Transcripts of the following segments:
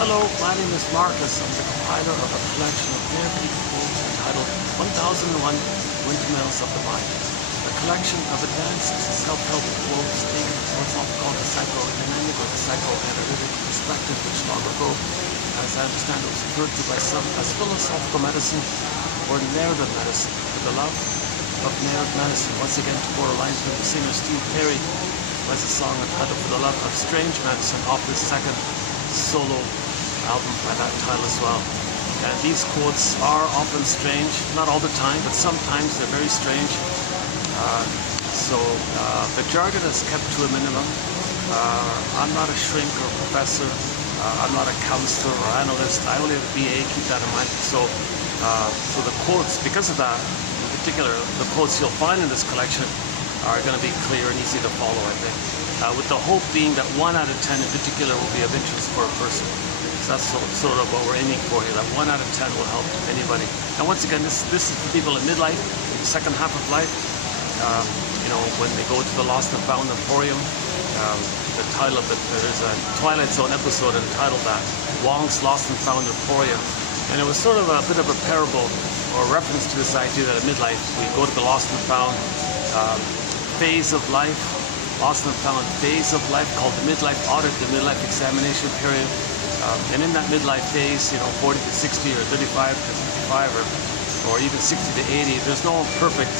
Hello, my name is Marcus. I'm the compiler of a collection of therapeutic quotes entitled 1001 Windmills of the Mind. A collection of advanced self-help quotes taken from what's often called the psychodynamic or the psychoanalytic perspective, which long ago, as I understand it, was referred to by some as philosophical medicine or narrative medicine, with the love of narrative medicine. Once again, to quote a line from the singer Steve Perry, was a song entitled For the Love of Strange Medicine off his second solo album by that title as well. And these quotes are often strange, not all the time, but sometimes they're very strange. The jargon is kept to a minimum. I'm not a shrink or professor. I'm not a counselor or analyst. I only have a BA, keep that in mind. So the quotes, because of that, in particular, the quotes you'll find in this collection are going to be clear and easy to follow, I think. With the hope being that 1 out of 10 in particular will be of interest for a person. So that's sort of what we're aiming for here, that 1 out of 10 will help anybody. And once again, this is for people in midlife, in the second half of life. When they go to the Lost and Found Emporium. The title of it, there's a Twilight Zone episode entitled that, Wong's Lost and Found Emporium. And it was sort of a bit of a parable or reference to this idea that at midlife, we go to the Lost and Found phase of life, lost and found phase of life called the midlife audit, the midlife examination period. And in that midlife phase, 40 to 60 or 35 to 55 or even 60 to 80, there's no perfect,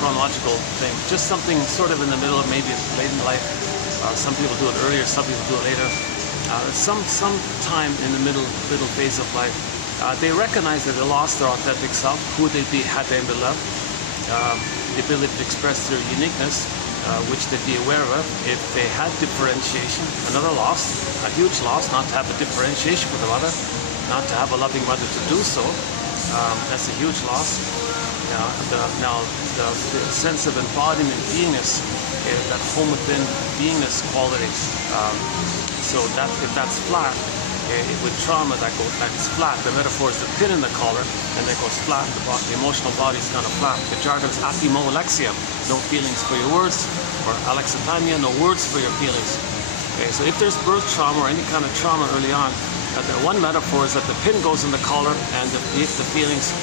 chronological thing. Just something sort of in the middle, maybe late in life. Some people do it earlier, some people do it later. Some time in the middle phase of life. They recognize that they lost their authentic self, who they'd be had they been loved. The ability to express their uniqueness, which they'd be aware of if they had differentiation. Another loss, a huge loss, not to have a differentiation with a mother, not to have a loving mother to do so. That's a huge loss. Now, the sense of embodiment, beingness, that home within beingness quality. So that if that's flat, with trauma that's flat, the metaphor is the pin in the collar, and it goes flat, the emotional body is kind of flat. The jargon is atimo alexia, no feelings for your words, or alexithymia, no words for your feelings. Okay, so if there's birth trauma or any kind of trauma early on, the one metaphor is that the pin goes in the collar, and the feelings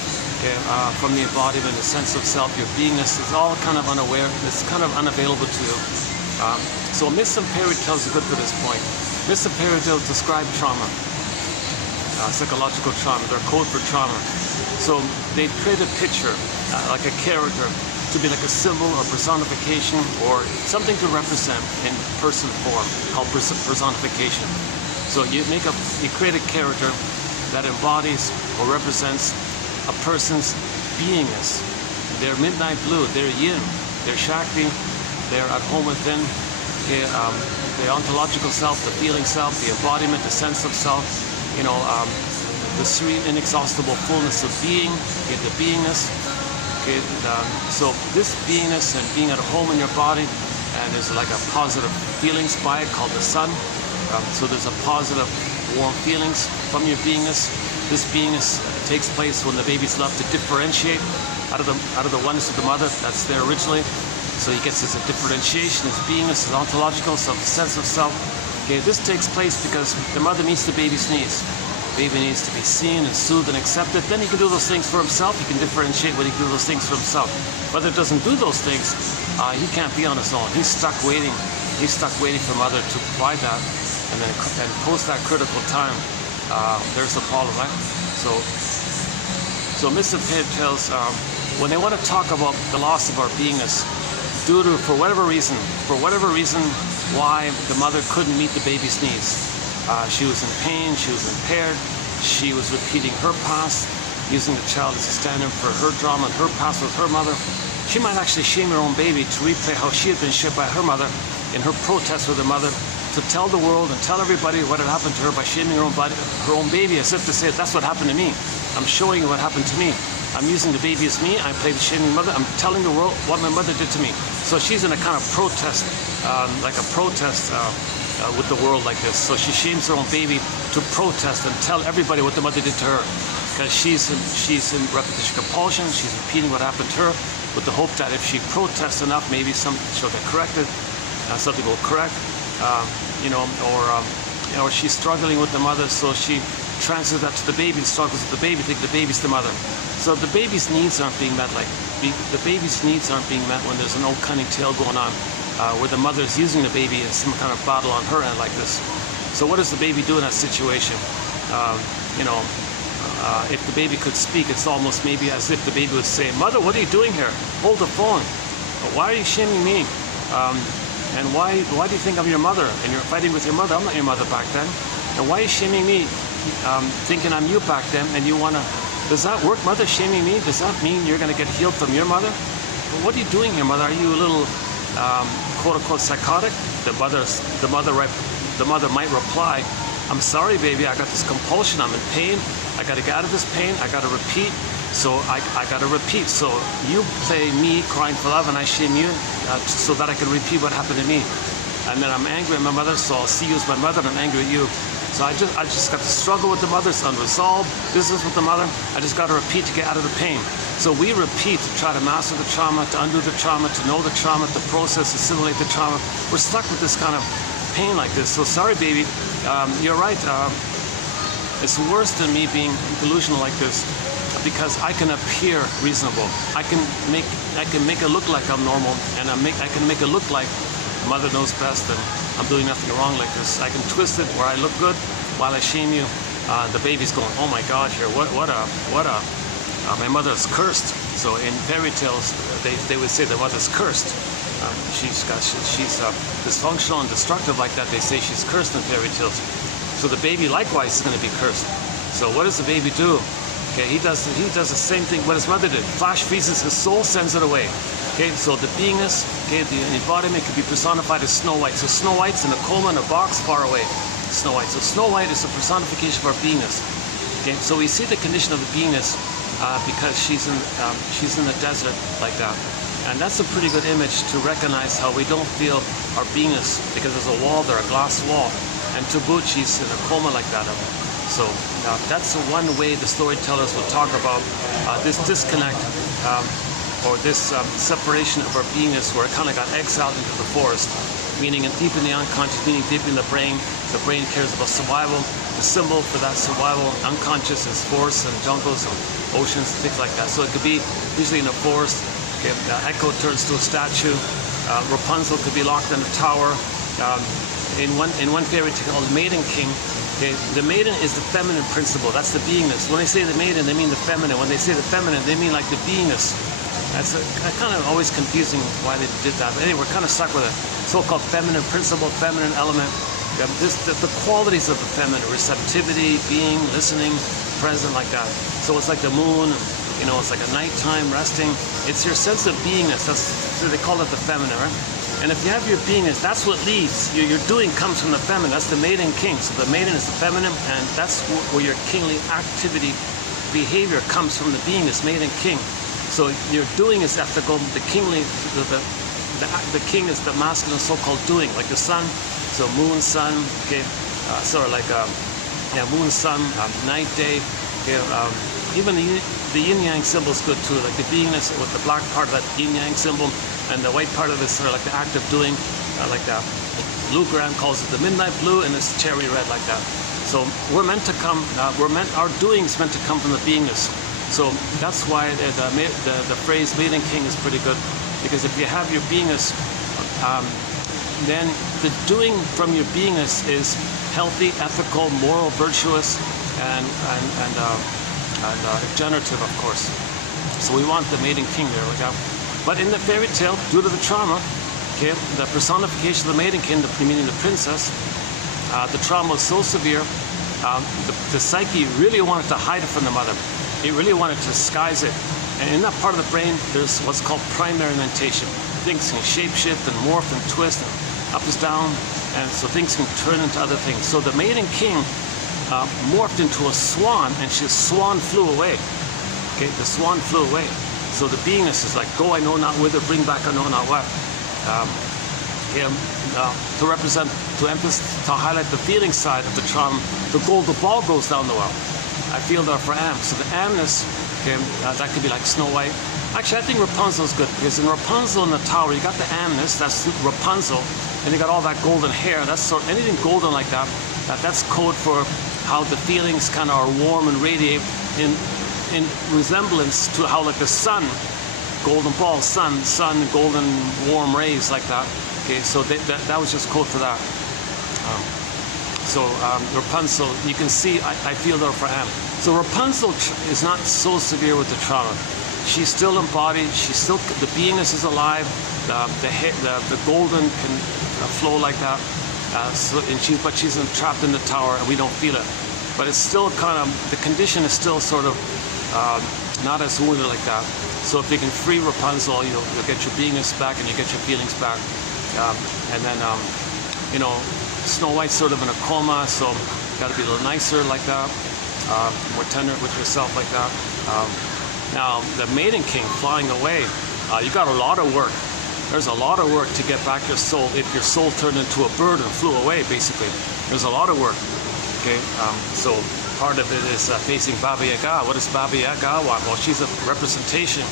from the embodiment, the sense of self, your beingness is all kind of unaware, it's kind of unavailable to you. So Massé tells you good to this point. Massé describe trauma, psychological trauma, their code for trauma. So they create a picture, like a character, to be like a symbol or personification or something to represent in person form, called personification. So you create a character that embodies or represents a person's beingness. They're midnight blue, they're yin, they're shakti, they're at home within. The ontological self, the feeling self, the embodiment, the sense of self, the serene, inexhaustible fullness of being, the beingness. So this beingness and being at home in your body, and there's like a positive feelings by it called the sun. So there's a positive, warm feelings from your beingness. This beingness takes place when the baby's love to differentiate out of the oneness of the mother that's there originally. So he gets his differentiation, his beingness, his ontological self, his sense of self. Okay, this takes place because the mother meets the baby's needs. The baby needs to be seen and soothed and accepted. Then he can do those things for himself. He can differentiate when he can do those things for himself. Mother doesn't do those things, he can't be on his own. He's stuck waiting. He's stuck waiting for mother to provide that. And then post that critical time, there's the problem, right? So Massé tells, when they want to talk about the loss of our beingness, due to, for whatever reason, why the mother couldn't meet the baby's needs. She was in pain, she was impaired, she was repeating her past, using the child as a stand-in for her drama and her past with her mother. She might actually shame her own baby to replay how she had been shamed by her mother in her protest with her mother, to tell the world and tell everybody what had happened to her by shaming her own baby, as if to say, that's what happened to me. I'm showing you what happened to me. I'm using the baby as me. I play the shaming mother. I'm telling the world what my mother did to me. So she's in a kind of protest, with the world like this. So she shames her own baby to protest and tell everybody what the mother did to her. Because she's in repetition compulsion. She's repeating what happened to her with the hope that if she protests enough, maybe she'll get corrected. Something will correct. or she's struggling with the mother, so she transfers that to the baby, struggles with the baby, think the baby's the mother. So the baby's needs aren't being met, like the baby's needs aren't being met when there's an old cunning tale going on, where the mother's using the baby as some kind of battle on her end like this. So what does the baby do in that situation? If the baby could speak, it's almost maybe as if the baby would say, "Mother, what are you doing here? Hold the phone. Why are you shaming me? And why do you think I'm your mother? And you're fighting with your mother. I'm not your mother back then. And why are you shaming me, thinking I'm you back then? And you wanna? Does that work, mother? Shaming me? Does that mean you're gonna get healed from your mother? Well, what are you doing here, mother? Are you a little quote-unquote psychotic?" The mother might reply, "I'm sorry, baby. I got this compulsion. I'm in pain. I got to get out of this pain. I got to repeat. So I got to repeat. So you play me crying for love, and I shame you, so that I can repeat what happened to me. And then I'm angry at my mother, so I'll see you as my mother, and I'm angry at you. So I just got to struggle with the mother. It's unresolved business with the mother. I just got to repeat to get out of the pain. So we repeat to try to master the trauma, to undo the trauma, to know the trauma, to process, assimilate the trauma. We're stuck with this kind of pain like this. So sorry, baby. You're right. It's worse than me being delusional like this, because I can appear reasonable. I can make it look like I'm normal, and I can make it look like mother knows best and I'm doing nothing wrong like this. I can twist it where I look good while I shame you. The baby's going, "Oh my God, here, my mother's cursed." So in fairy tales, they would say the mother's cursed. She's dysfunctional and destructive like that. They say she's cursed in fairy tales. So the baby likewise is going to be cursed. So what does the baby do? Okay, he does the same thing what his mother did. Flash freezes his soul, sends it away. Okay, so the beingness, okay, the embodiment could be personified as Snow White. So Snow White's in a coma in a box far away. Snow White. So Snow White is a personification of our beingness. Okay, so we see the condition of the beingness because she's in the desert like that. And that's a pretty good image to recognize how we don't feel our beingness because there's a wall there, a glass wall. And to boot, she's in a coma like that. So that's one way the storytellers will talk about this disconnect or this separation of our beingness, where it kind of got exiled into the forest, meaning deep in the unconscious, meaning deep in the brain. The brain cares about survival. The symbol for that survival, unconscious, is forests and jungles and oceans, things like that. So it could be usually in a forest. Okay, Echo turns to a statue. Rapunzel could be locked in a tower. In one fairy tale called Maiden King, okay, the maiden is the feminine principle. That's the beingness. When they say the maiden, they mean the feminine. When they say the feminine, they mean like the beingness. That's kind of always confusing why they did that. But anyway, we're kind of stuck with a so-called feminine principle, feminine element. The qualities of the feminine: receptivity, being, listening, present, like that. So it's like the moon. It's like a nighttime resting. It's your sense of beingness. So they call it the feminine, right? And if you have your beingness, that's what leads. Your doing comes from the feminine. That's the maiden king. So the maiden is the feminine, and that's where your kingly activity, behavior comes from the beingness, maiden king. So your doing is ethical. The kingly, the king is the masculine so-called doing, like the sun. So moon, sun, okay, moon, sun, night, day. Okay, even the yin-yang symbol is good too, like the beingness with the black part of that yin-yang symbol, and the white part of this sort of like the act of doing, like that. Lou Graham calls it the midnight blue, and it's cherry red like that. So we're meant to come. Our doing is meant to come from the beingness. So that's why the phrase "maiden king" is pretty good, because if you have your beingness, then the doing from your beingness is healthy, ethical, moral, virtuous, and generative, of course. So we want the maiden king there, like that. But in the fairy tale, due to the trauma, okay, the personification of the maiden king, meaning the princess, the trauma was so severe, the psyche really wanted to hide it from the mother. It really wanted to disguise it. And in that part of the brain, there's what's called primary mentation. Things can shapeshift and morph and twist and up is down, and so things can turn into other things. So the maiden king morphed into a swan, and the swan flew away. Okay, the swan flew away. So the beingness is like, go I know not whither, bring back I know not what. To represent, to highlight the feeling side of the trauma, the ball goes down the well. I feel that for am. So the amness, okay, that could be like Snow White. Actually, I think Rapunzel is good, because in Rapunzel in the tower, you got the amness, that's Rapunzel, and you got all that golden hair. That's anything golden like that That's code for how the feelings kind of are warm and radiate in resemblance to how like the sun, golden ball, sun, golden warm rays like that. Okay, so that was just code for that. Rapunzel, you can see I feel there for Anne. So Rapunzel is not so severe with the trauma. She's still embodied. She's still, the beingness is alive. The golden can flow like that. But she's trapped in the tower, and we don't feel it. But it's still kind of, the condition is still sort of not as wounded like that. So if you can free Rapunzel, you'll get your beingness back and you get your feelings back. Snow White's sort of in a coma, so you got to be a little nicer like that, more tender with yourself like that. Now, the Maiden King flying away, you got a lot of work. There's a lot of work to get back your soul. If your soul turned into a bird and flew away, basically, there's a lot of work. Okay, so part of it is facing Baba Yaga. What does Baba Yaga want? Well, she's a representation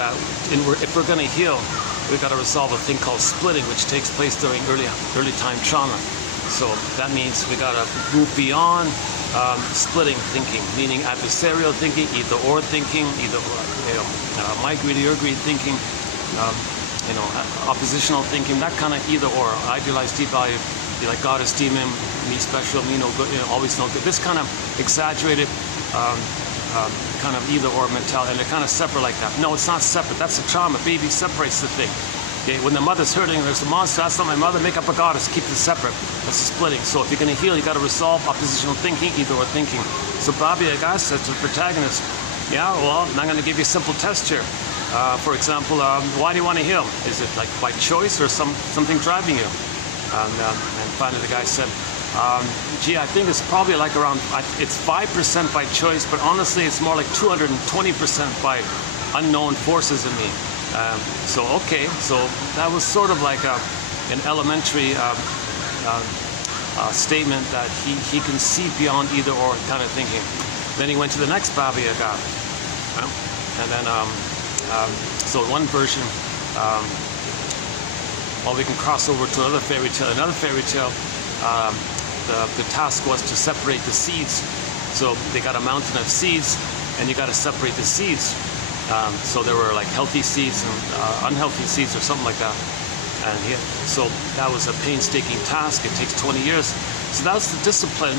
that if we're going to heal, we've got to resolve a thing called splitting, which takes place during early time trauma. So that means we got to move beyond splitting thinking, meaning adversarial thinking, either or thinking, my greedy, your greed thinking, oppositional thinking, that kind of either or, idealized, devalued, be like God is demon, me special, me no good, always no good. This kind of exaggerated kind of either or mentality, and they're kind of separate like that. No, it's not separate. That's the trauma. Baby separates the thing. Okay, when the mother's hurting, there's a monster. That's not my mother. Make up a goddess. Keep it separate. That's the splitting. So if you're going to heal, you got to resolve oppositional thinking, either or thinking. So Baba Yaga says to the protagonist, yeah, well, I'm going to give you a simple test here. For example, why do you want to heal? Is it like by choice or something driving you? And finally the guy said, gee, I think it's probably like around, it's 5% by choice, but honestly it's more like 220% by unknown forces in me. Okay, so that was sort of like an elementary statement that he can see beyond either or kind of thinking. Then he went to the next Baba Yaga. And then, so one version, well, we can cross over to another fairy tale. Another fairy tale, the task was to separate the seeds. So they got a mountain of seeds, and you got to separate the seeds. So there were like healthy seeds and unhealthy seeds or something like that. And so that was a painstaking task. It takes 20 years. So that's the discipline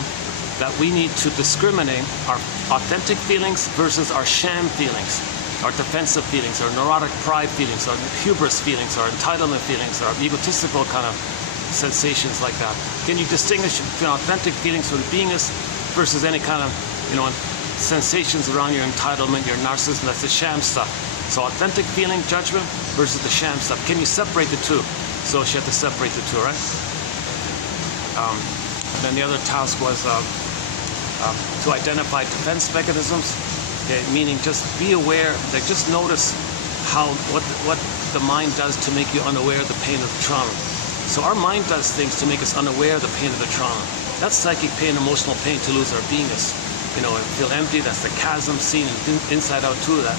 that we need to discriminate our authentic feelings versus our sham feelings, our defensive feelings, our neurotic pride feelings, our hubris feelings, our entitlement feelings, our egotistical kind of sensations like that. Can you distinguish between authentic feelings from beingness versus any kind of, sensations around your entitlement, your narcissism? That's the sham stuff. So authentic feeling, judgment versus the sham stuff. Can you separate the two? So she had to separate the two, right? Then the other task was to identify defense mechanisms. Okay, meaning just be aware, like just notice what the mind does to make you unaware of the pain of the trauma. So our mind does things to make us unaware of the pain of the trauma. That's psychic pain, emotional pain, to lose our beingness. And feel empty. That's the chasm seen inside out too. That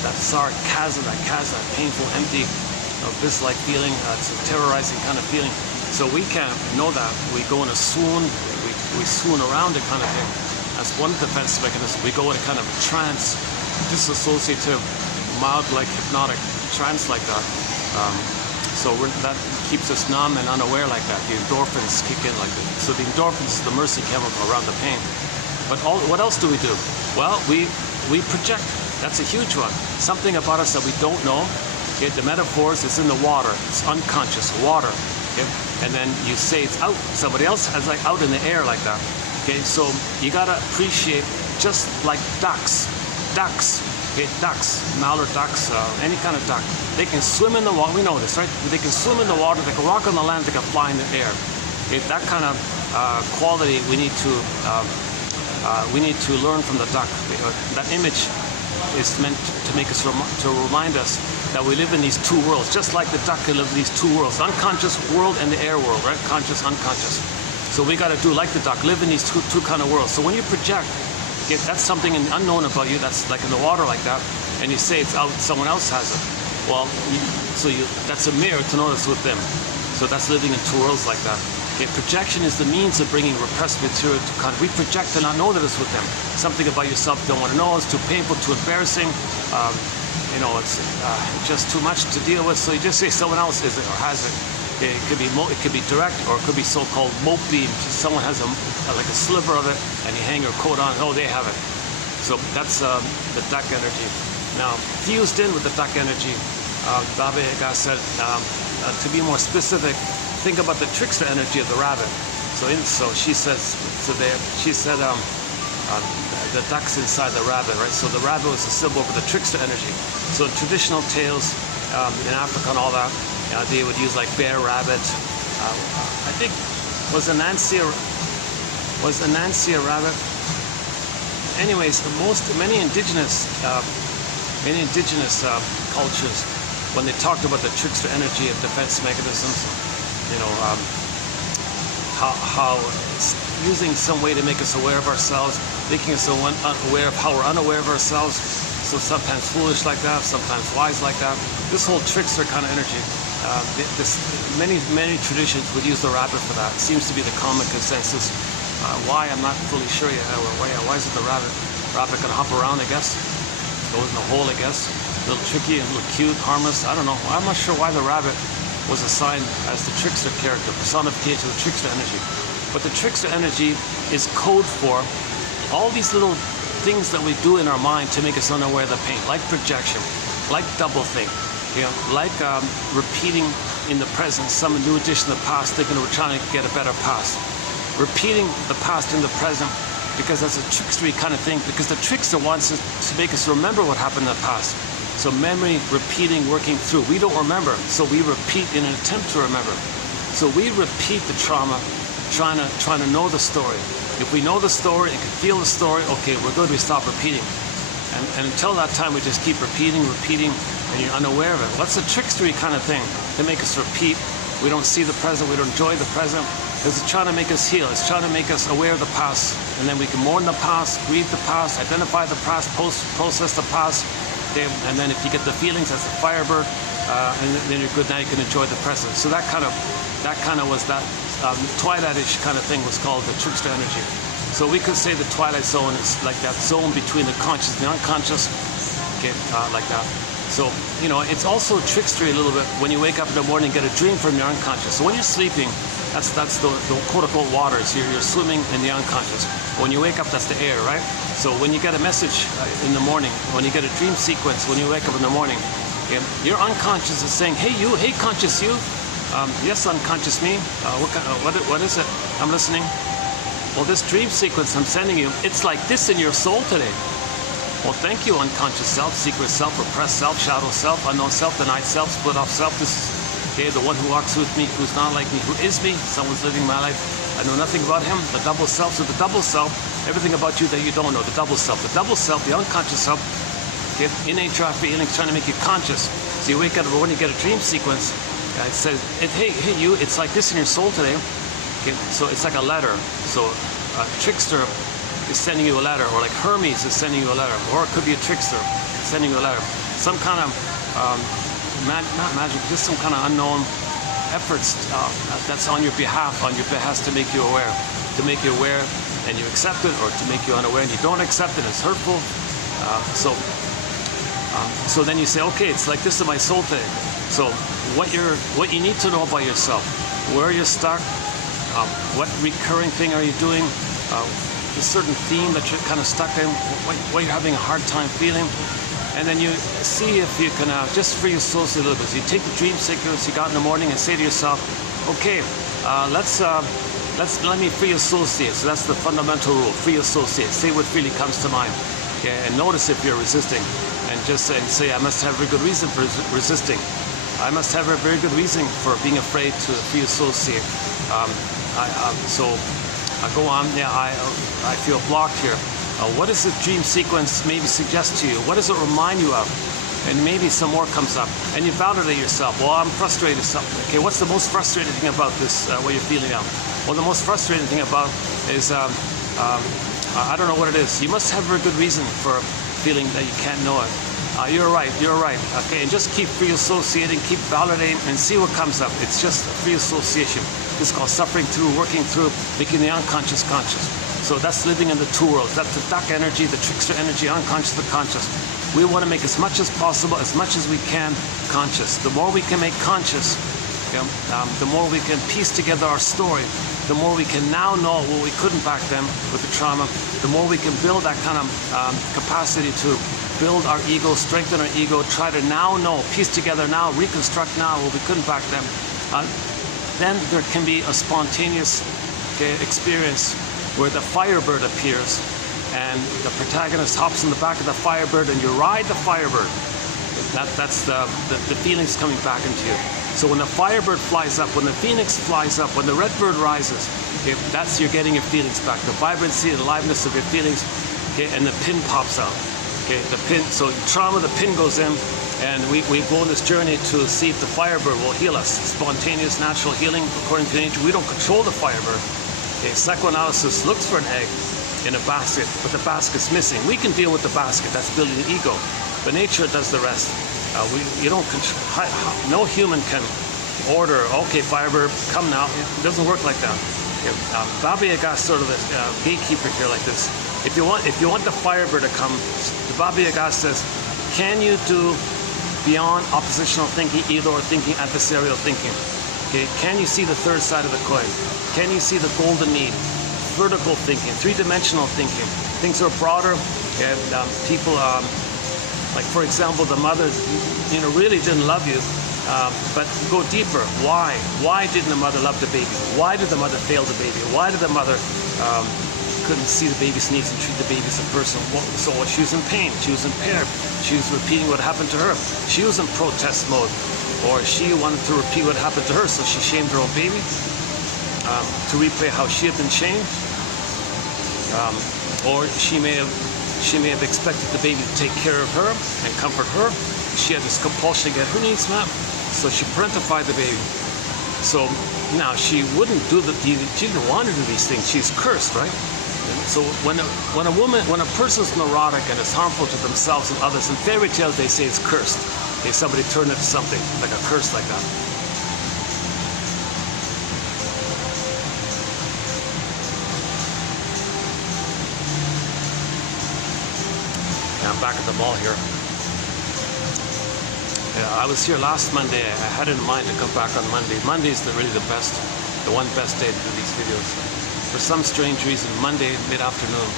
chasm, that painful, empty, abyss-like feeling. It's a terrorizing kind of feeling. So we can't know that. We go in a swoon. We swoon around it, kind of thing. That's one defense mechanism. We go in a kind of trance, disassociative, mild, like hypnotic trance like that. So that keeps us numb and unaware like that. The endorphins kick in like that. So the endorphins is the mercy chemical around the pain. But what else do we do? Well, we project. That's a huge one. Something about us that we don't know. Okay, the metaphors, it's in the water. It's unconscious, water. Okay? And then you say it's out. Somebody else has like out in the air like that. Okay, so you gotta appreciate, just like ducks. Okay, ducks, mallard ducks, any kind of duck. They can swim in the water. We know this, right? They can swim in the water. They can walk on the land. They can fly in the air. Okay, that kind of quality we need to learn from the duck. That image is meant to make us to remind us that we live in these two worlds, just like the duck can live in these two worlds: unconscious world and the air world, right? Conscious, unconscious. So we got to do like the duck, live in these two kind of worlds. So when you project, if that's something unknown about you, that's like in the water like that, and you say it's out, someone else has it. Well, that's a mirror to notice with them. So that's living in two worlds like that. Okay, projection is the means of bringing repressed material to contact. We project to not know that it's with them. Something about yourself you don't want to know. It's too painful, too embarrassing. It's just too much to deal with. So you just say someone else is it or has it. Okay, it could be direct, or it could be so-called mote beam. Just someone has like a sliver of it, and you hang your coat on. Oh, they have it. So that's the duck energy. Now, fused in with the duck energy, Baba Yaga said, to be more specific, think about the trickster energy of the rabbit. So she said the duck's inside the rabbit, right? So the rabbit was a symbol for the trickster energy. So in traditional tales in Africa and all that, they would use like bear, rabbit. I think was Anansi a rabbit? Anyways, many indigenous cultures, when they talked about the trickster energy of defense mechanisms, how using some way to make us aware of ourselves, making us aware of how we're unaware of ourselves. So sometimes foolish like that, sometimes wise like that. This whole trickster kind of energy. Many traditions would use the rabbit for that. It seems to be the common consensus. Why, I'm not fully sure yet. Why is it the rabbit? Rabbit can hop around, I guess. Goes in the hole, I guess. A little tricky and a little cute, harmless. I don't know. I'm not sure why the rabbit was assigned as the trickster character, personification of the trickster energy. But the trickster energy is code for all these little things that we do in our mind to make us unaware of the pain, like projection, like doublethink, like repeating in the present some new edition of the past, thinking we're trying to get a better past. Repeating the past in the present, because that's a trickstery kind of thing, because the trickster wants us to make us remember what happened in the past. So memory, repeating, working through. We don't remember, so we repeat in an attempt to remember. So we repeat the trauma, trying to know the story. If we know the story and can feel the story, okay, we're good, we stop repeating. And until that time, we just keep repeating, and you're unaware of it. What's a trickstery kind of thing to make us repeat? We don't see the present, we don't enjoy the present. Because it's trying to make us heal. It's trying to make us aware of the past. And then we can mourn the past, grieve the past, identify the past, process the past. And then if you get the feelings, that's the firebird, and then you're good. Now you can enjoy the present. So that kind of was that Twilight-ish kind of thing was called the trickster energy. So we could say the Twilight Zone is like that zone between the conscious and the unconscious, okay, like that. So, it's also trickstery a little bit when you wake up in the morning and get a dream from your unconscious. So when you're sleeping, that's the quote-unquote waters. You're swimming in the unconscious. When you wake up, that's the air, right? So when you get a message in the morning, when you get a dream sequence, when you wake up in the morning, your unconscious is saying, hey you, hey conscious you, yes unconscious me, what is it? I'm listening. Well, this dream sequence I'm sending you, it's like this in your soul today. Well, thank you, unconscious self, secret self, repressed self, shadow self, unknown self, denied self, split off self. This is the one who walks with me, who's not like me, who is me. Someone's living my life. I know nothing about him. The double self. So the double self, everything about you that you don't know. The double self. The double self, the unconscious self, innate feelings trying to make you conscious. So you wake up when you get a dream sequence. It says, hey you, it's like this in your soul today. Okay, so it's like a letter. So a trickster is sending you a letter, or like Hermes is sending you a letter, or it could be a trickster sending you a letter. Some kind of not magic, just some kind of unknown efforts that's on your behalf, to make you aware, and you accept it, or to make you unaware and you don't accept it, it's hurtful. So then you say, okay, it's like this in my soul today. So what you need to know about yourself, where you're stuck, what recurring thing are you doing, a certain theme that you're kind of stuck in, what you're having a hard time feeling. And then you see if you can, just free your soul a little bit. So you take the dream sequence you got in the morning and say to yourself, okay, let me free associate. So that's the fundamental rule, free associate. Say what really comes to mind. Okay, and notice if you're resisting. And just say, I must have a very good reason for resisting. I must have a very good reason for being afraid to free associate. So I go on, I feel blocked here. What does the dream sequence maybe suggest to you? What does it remind you of? And maybe some more comes up. And you validate yourself. Well, I'm frustrated. Okay, what's the most frustrating thing about this, what you're feeling now? Well, the most frustrating thing about is, I don't know what it is. You must have a very good reason for feeling that you can't know it. You're right, you're right. Okay, and just keep free associating, keep validating, and see what comes up. It's just free association. This is called suffering through, working through, making the unconscious conscious. So that's living in the two worlds. That's the duck energy, the trickster energy, unconscious, the conscious. We want to make as much as possible, as much as we can, conscious. The more we can make conscious, the more we can piece together our story, the more we can now know what we couldn't back then with the trauma, the more we can build that kind of capacity to build our ego, strengthen our ego, try to now know, piece together now, reconstruct now what we couldn't back then. Then there can be a spontaneous experience where the firebird appears and the protagonist hops in the back of the firebird and you ride the firebird. That's the feelings coming back into you. So when the firebird flies up, when the phoenix flies up, when the red bird rises, that's you're getting your feelings back. The vibrancy and aliveness of your feelings, and the pin pops out. The pin, so trauma, the pin goes in, and we go on this journey to see if the firebird will heal us. Spontaneous, natural healing according to nature. We don't control the firebird. Psychoanalysis looks for an egg in a basket, but the basket's missing. We can deal with the basket, that's building the ego. But nature does the rest. You don't control, no human can order, okay, firebird, come now. It doesn't work like that. Baba Yaga is sort of a gatekeeper here like this. If you want the firebird to come, the Baba Yaga says, can you do beyond oppositional thinking, either or thinking, adversarial thinking? Can you see the third side of the coin? Can you see the golden mean? Vertical thinking, three-dimensional thinking. Things are broader. People, like for example, the mother, really didn't love you, but go deeper. Why? Why didn't the mother love the baby? Why did the mother fail the baby? Why did the mother couldn't see the baby's needs and treat the baby as a person? So she was in pain. She was impaired. She was repeating what happened to her. She was in protest mode, or she wanted to repeat what happened to her, so she shamed her own baby to replay how she had been shamed. Or she may have expected the baby to take care of her and comfort her. She had this compulsion to get her needs met, so she parentified the baby. So now she wouldn't do she didn't want to do these things. She's cursed, right? So when a person's neurotic and is harmful to themselves and others, in fairy tales they say it's cursed. Somebody turned it to something like a curse like that. I'm back at the mall here. I was here last Monday. I had in mind to come back on Monday. Monday is really the one best day to do these videos. For some strange reason, Monday mid-afternoon,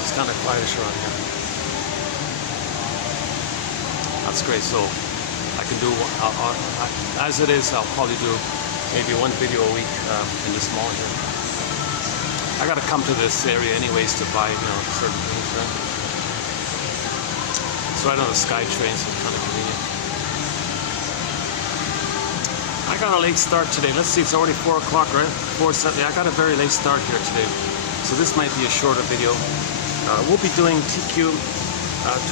it's kind of quietish around here. That's great. So I can do, as it is, I'll probably do maybe one video a week in this mall here. I got to come to this area anyways to buy, certain things, right? Right on the SkyTrain, so it's kind of convenient. I got a late start today. Let's see, it's already 4 o'clock, right? 4:70. I got a very late start here today, so this might be a shorter video. We'll be doing TQ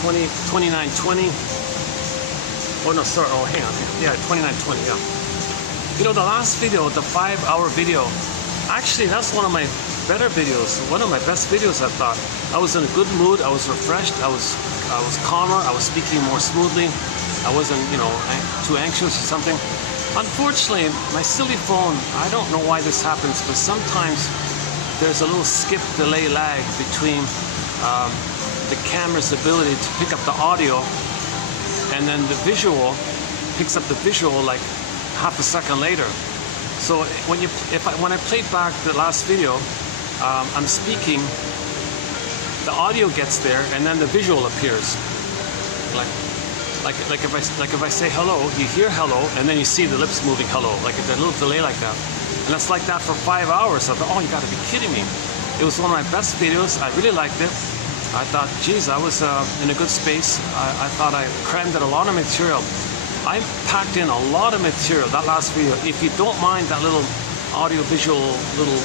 2920. Oh no, sorry. Oh, hang on. Yeah, 2920. Yeah. The last video, the 5-hour video. Actually, that's one of my better videos. One of my best videos, I thought. I was in a good mood. I was refreshed. I was calmer. I was speaking more smoothly. I wasn't, too anxious or something. Unfortunately, my silly phone, I don't know why this happens, but sometimes there's a little skip, delay, lag between the camera's ability to pick up the audio and then the visual picks up the visual like half a second later. So when I played back the last video, I'm speaking, the audio gets there, and then the visual appears. Like if I say hello, you hear hello, and then you see the lips moving hello, like a little delay like that. And it's like that for 5 hours. I thought, oh, you got to be kidding me! It was one of my best videos. I really liked it. I thought, geez, I was in a good space. I thought I crammed in a lot of material. I packed in a lot of material that last video. If you don't mind that little audio-visual little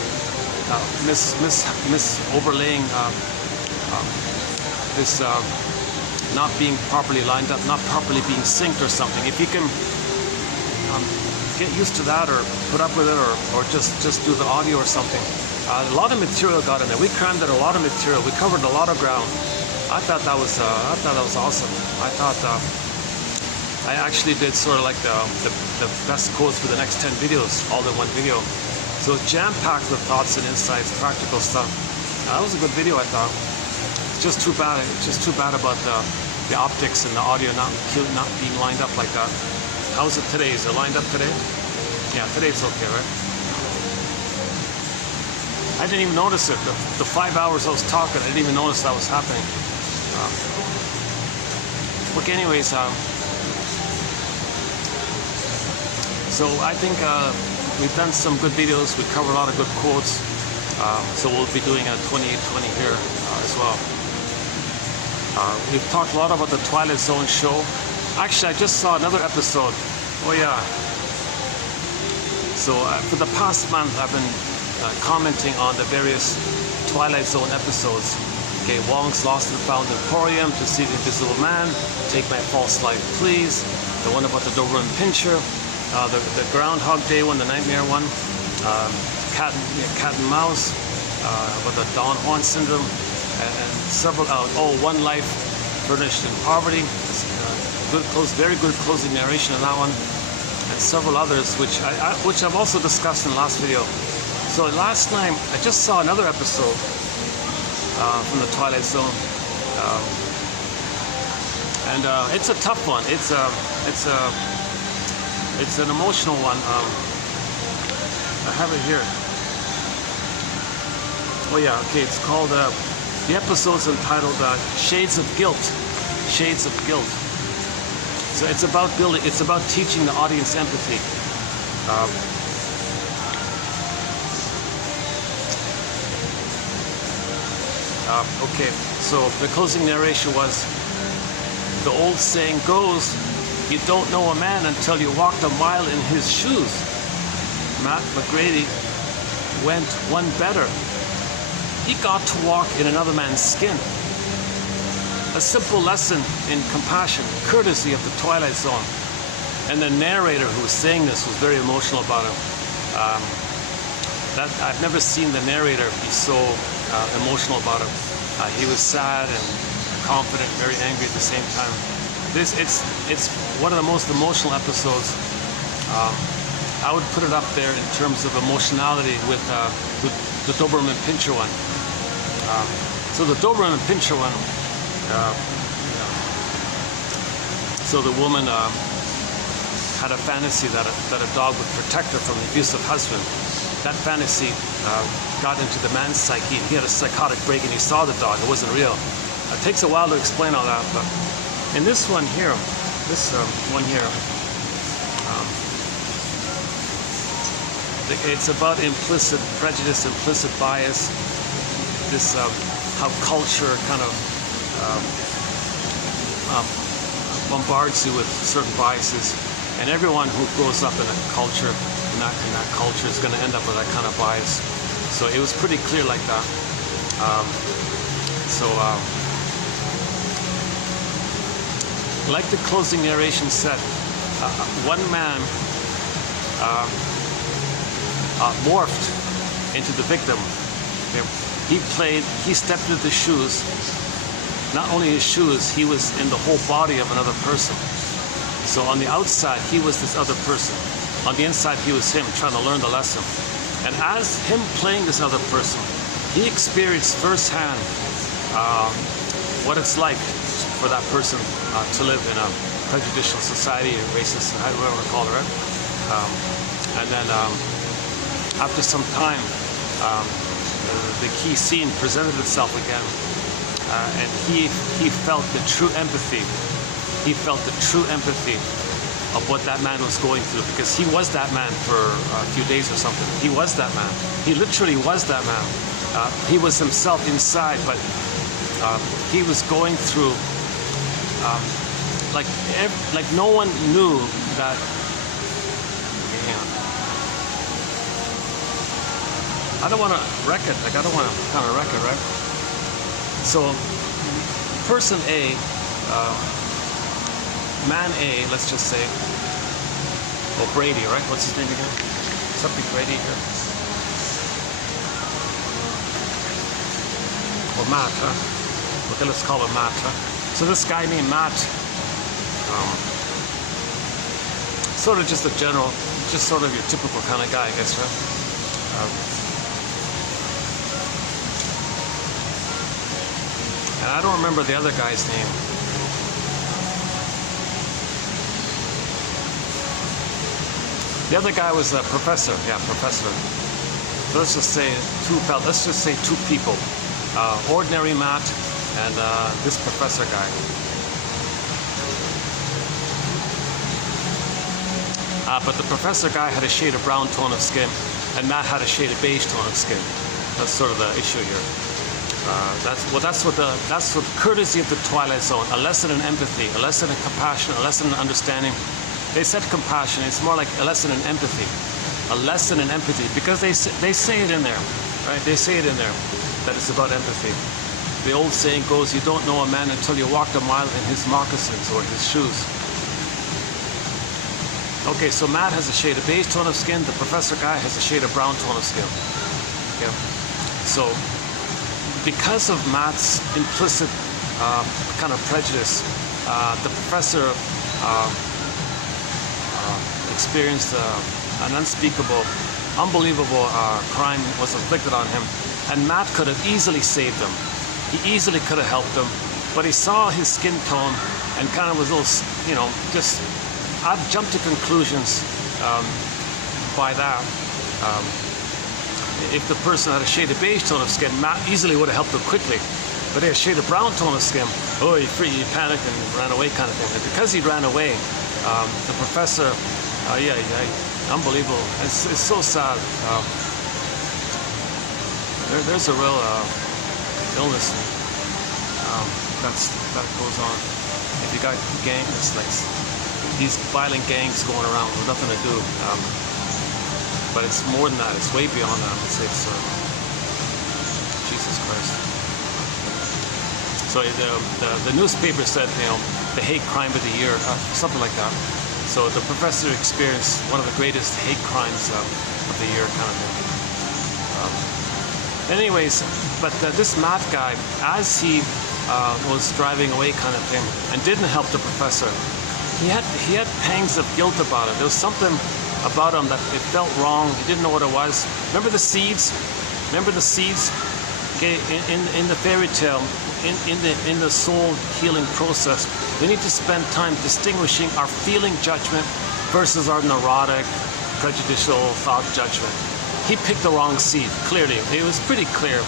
overlaying this not being properly lined up, not properly being synced or something. If you can get used to that or put up with it or just do the audio or something. A lot of material got in there. We crammed in a lot of material. We covered a lot of ground. I thought that was awesome. I thought I actually did sort of like the best quotes for the next 10 videos, all in one video. So it's jam-packed with thoughts and insights, practical stuff. That was a good video, I thought. It's just too bad. It's just too bad about the optics and the audio not being lined up like that. How's it today? Is it lined up today? Yeah, today's okay, right? I didn't even notice it. The 5 hours I was talking, I didn't even notice that was happening. Okay, anyways, so I think we've done some good videos. We covered a lot of good quotes. So we'll be doing a 2820 here as well. We've talked a lot about the Twilight Zone show. Actually, I just saw another episode. Oh yeah. So for the past month, I've been commenting on the various Twilight Zone episodes. Okay, Wong's Lost and Found Emporium, To See the Invisible Man, Take My False Life Please, the one about the Doberman Pinscher, the Groundhog Day one, the Nightmare one, Cat and Mouse, about the Dawn Horn Syndrome, and several, One Life Furnished in Poverty, very good closing narration in that one, and several others, which I've also discussed in the last video. So last night, I just saw another episode from the Twilight Zone, and it's a tough one. It's an emotional one. I have it here. Oh yeah, okay. It's called the episode's entitled "Shades of Guilt." Shades of Guilt. So it's about building. It's about teaching the audience empathy. Okay, so the closing narration was, the old saying goes, you don't know a man until you walked a mile in his shoes. Matt McGrady went one better. He got to walk in another man's skin. A simple lesson in compassion, courtesy of the Twilight Zone. And the narrator who was saying this was very emotional about it. I've never seen the narrator be so emotional about it. He was sad and confident, very angry at the same time. It's one of the most emotional episodes. I would put it up there in terms of emotionality with the Doberman Pinscher one. So the Doberman Pinscher one, so the woman had a fantasy that a dog would protect her from the abusive husband. That fantasy got into the man's psyche, and he had a psychotic break, and he saw the dog. It wasn't real. It takes a while to explain all that, but in this one here, it's about implicit prejudice, implicit bias. This how culture kind of bombards you with certain biases, and everyone who grows up in a culture, in that culture, is going to end up with that kind of bias. So it was pretty clear like that. Like the closing narration said, one man morphed into the victim. He stepped into the shoes. Not only his shoes, he was in the whole body of another person. So on the outside, he was this other person. On the inside, he was him trying to learn the lesson. And as him playing this other person, he experienced firsthand what it's like for that person to live in a prejudicial society, or racist, whatever you want to call it, right? And then after some time, the key scene presented itself again, and he felt the true empathy. He felt the true empathy of what that man was going through, because he was that man for a few days or something. He was that man. He literally was that man. He was himself inside, but he was going through like no one knew that. I don't want to wreck it. I don't want to kind of wreck it, right? So, person A, man A, let's just say, or Brady, right? What's his name again? Something Brady here. Or Matt, huh? Okay, let's call him Matt. Huh? So this guy named Matt, sort of just a general, just sort of your typical kind of guy, I guess, right? And I don't remember the other guy's name. The other guy was a professor. Yeah, professor. So let's just say two people. Ordinary Matt and this professor guy. But the professor guy had a shade of brown tone of skin, and Matt had a shade of beige tone of skin. That's sort of the issue here. That's what courtesy of the Twilight Zone. A lesson in empathy, a lesson in compassion, a lesson in understanding. They said compassion. It's more like a lesson in empathy. A lesson in empathy, because they say it in there, right? They say it in there that it's about empathy. The old saying goes, "You don't know a man until you walked a mile in his moccasins or his shoes." Okay, so Matt has a shade of beige tone of skin. The professor guy has a shade of brown tone of skin. Okay, so because of Matt's implicit kind of prejudice, the professor experienced an unspeakable, unbelievable crime was inflicted on him, and Matt could have easily saved him. He easily could have helped him, but he saw his skin tone and kind of was a little, you know, just I'd jump to conclusions by that. If the person had a shade of beige tone of skin, Matt easily would have helped him quickly. But he had a shade of brown tone of skin, he panicked and ran away kind of thing. And because he ran away, the professor, unbelievable. It's so sad. There's a real illness that goes on. If you got gangs, like these violent gangs going around with nothing to do. But it's more than that. It's way beyond that. It's Jesus Christ. So the newspaper said, you know, the hate crime of the year, something like that. So the professor experienced one of the greatest hate crimes of the year, kind of thing. Anyways, but this Matt guy, as he was driving away, kind of thing, and didn't help the professor, he had pangs of guilt about it. There was something about him that it felt wrong. He didn't know what it was. Remember the seeds? Remember the seeds? Okay, in the fairy tale, in the soul healing process, we need to spend time distinguishing our feeling judgment versus our neurotic, prejudicial thought judgment. He picked the wrong seed, clearly. It was pretty clear.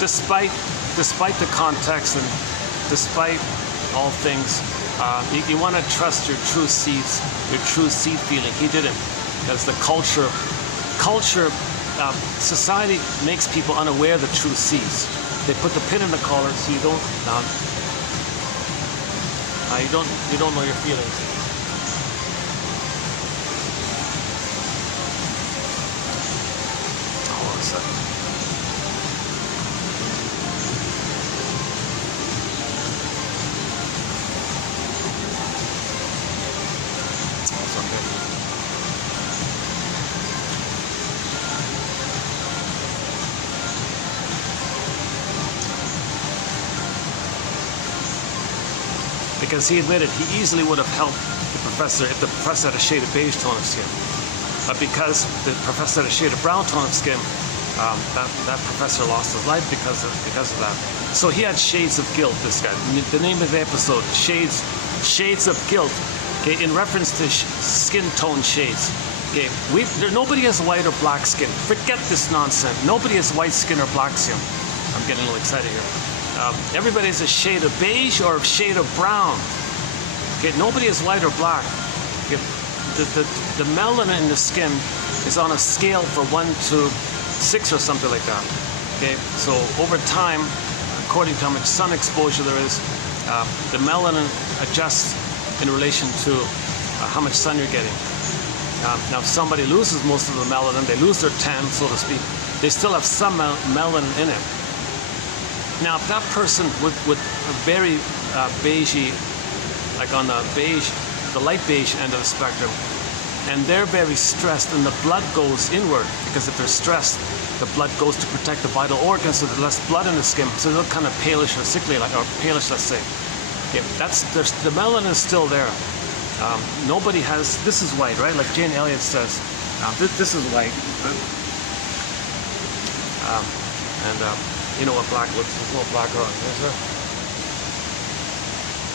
Despite the context and despite all things, you want to trust your true seeds, your true seed feeling. He didn't, because the culture, society makes people unaware of the true seeds. They put the pin in the collar so you don't know your feelings. Hold on a second. It's okay. Because he admitted he easily would have helped the professor if the professor had a shade of beige tone of skin. But because the professor had a shade of brown tone of skin, that professor lost his life because of that. So he had shades of guilt, this guy. The name of the episode, Shades of Guilt, okay, in reference to skin tone shades. Okay, nobody has white or black skin. Forget this nonsense. Nobody has white skin or black skin. I'm getting a little excited here. Everybody has a shade of beige or a shade of brown. Okay, nobody is white or black. Okay, the melanin in the skin is on a scale from 1 to 6 or something like that. Okay, so over time, according to how much sun exposure there is, the melanin adjusts in relation to how much sun you're getting. Now, if somebody loses most of the melanin, they lose their tan, so to speak, they still have some melanin in it. Now, if that person with a very beigey, like on the beige, the light beige end of the spectrum, and they're very stressed, and the blood goes inward, because if they're stressed, the blood goes to protect the vital organs, so there's less blood in the skin, so they look kind of palish or sickly, like, or palish, let's say. Okay, the melanin is still there. Nobody has, this is white, right? Like Jane Elliott says, this is white. You know what black looks, there's no black on, is there?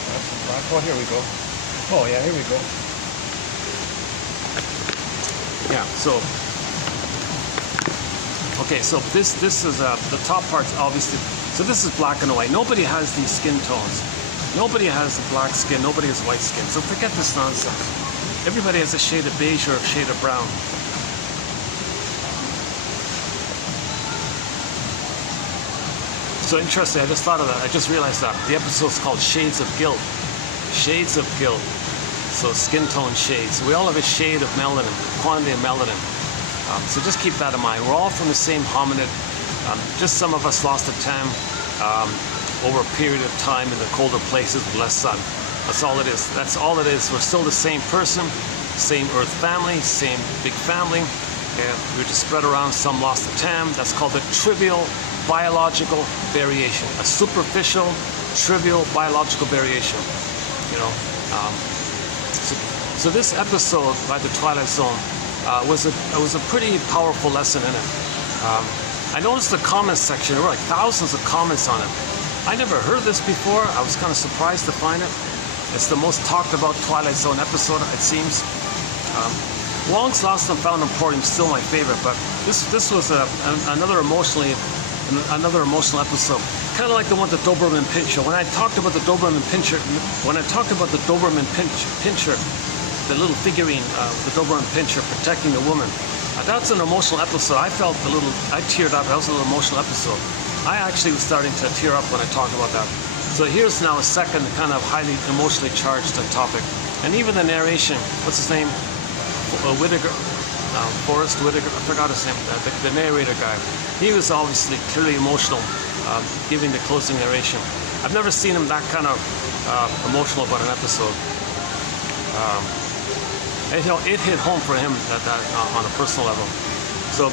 That's some black, oh, here we go. Oh yeah, here we go. Yeah, so, okay, so this is, the top part's obviously, so this is black and white. Nobody has these skin tones. Nobody has the black skin, nobody has white skin. So forget this nonsense. Everybody has a shade of beige or a shade of brown. So interesting, I just thought of that. I just realized that. The episode's called Shades of Guilt. Shades of Guilt. So skin tone shades. We all have a shade of melanin, quantity of melanin. So just keep that in mind. We're all from the same hominid. Just some of us lost the time over a period of time in the colder places with less sun. That's all it is. That's all it is. We're still the same person, same Earth family, same big family. And we're just spread around. Some lost the time. That's called a trivial biological variation. A superficial, trivial biological variation. You know. So this episode by the Twilight Zone was a pretty powerful lesson in it. I noticed the comments section. There were like thousands of comments on it. I never heard this before. I was kind of surprised to find it. It's the most talked about Twilight Zone episode, it seems. Long's Lost and Found Emporium is still my favorite, but this was another emotional episode. Kind of like the one with the Doberman Pinscher. When I talked about the Doberman Pinscher, the little figurine, the Doberman Pinscher protecting the woman, that's an emotional episode. I teared up. That was a little emotional episode. I actually was starting to tear up when I talked about that. So here's now a second kind of highly emotionally charged topic. And even the narration, what's his name? Whittaker, Forrest Whittaker, I forgot his name, the narrator guy. He was obviously clearly emotional, giving the closing narration. I've never seen him that kind of emotional about an episode. It hit home for him on a personal level. So,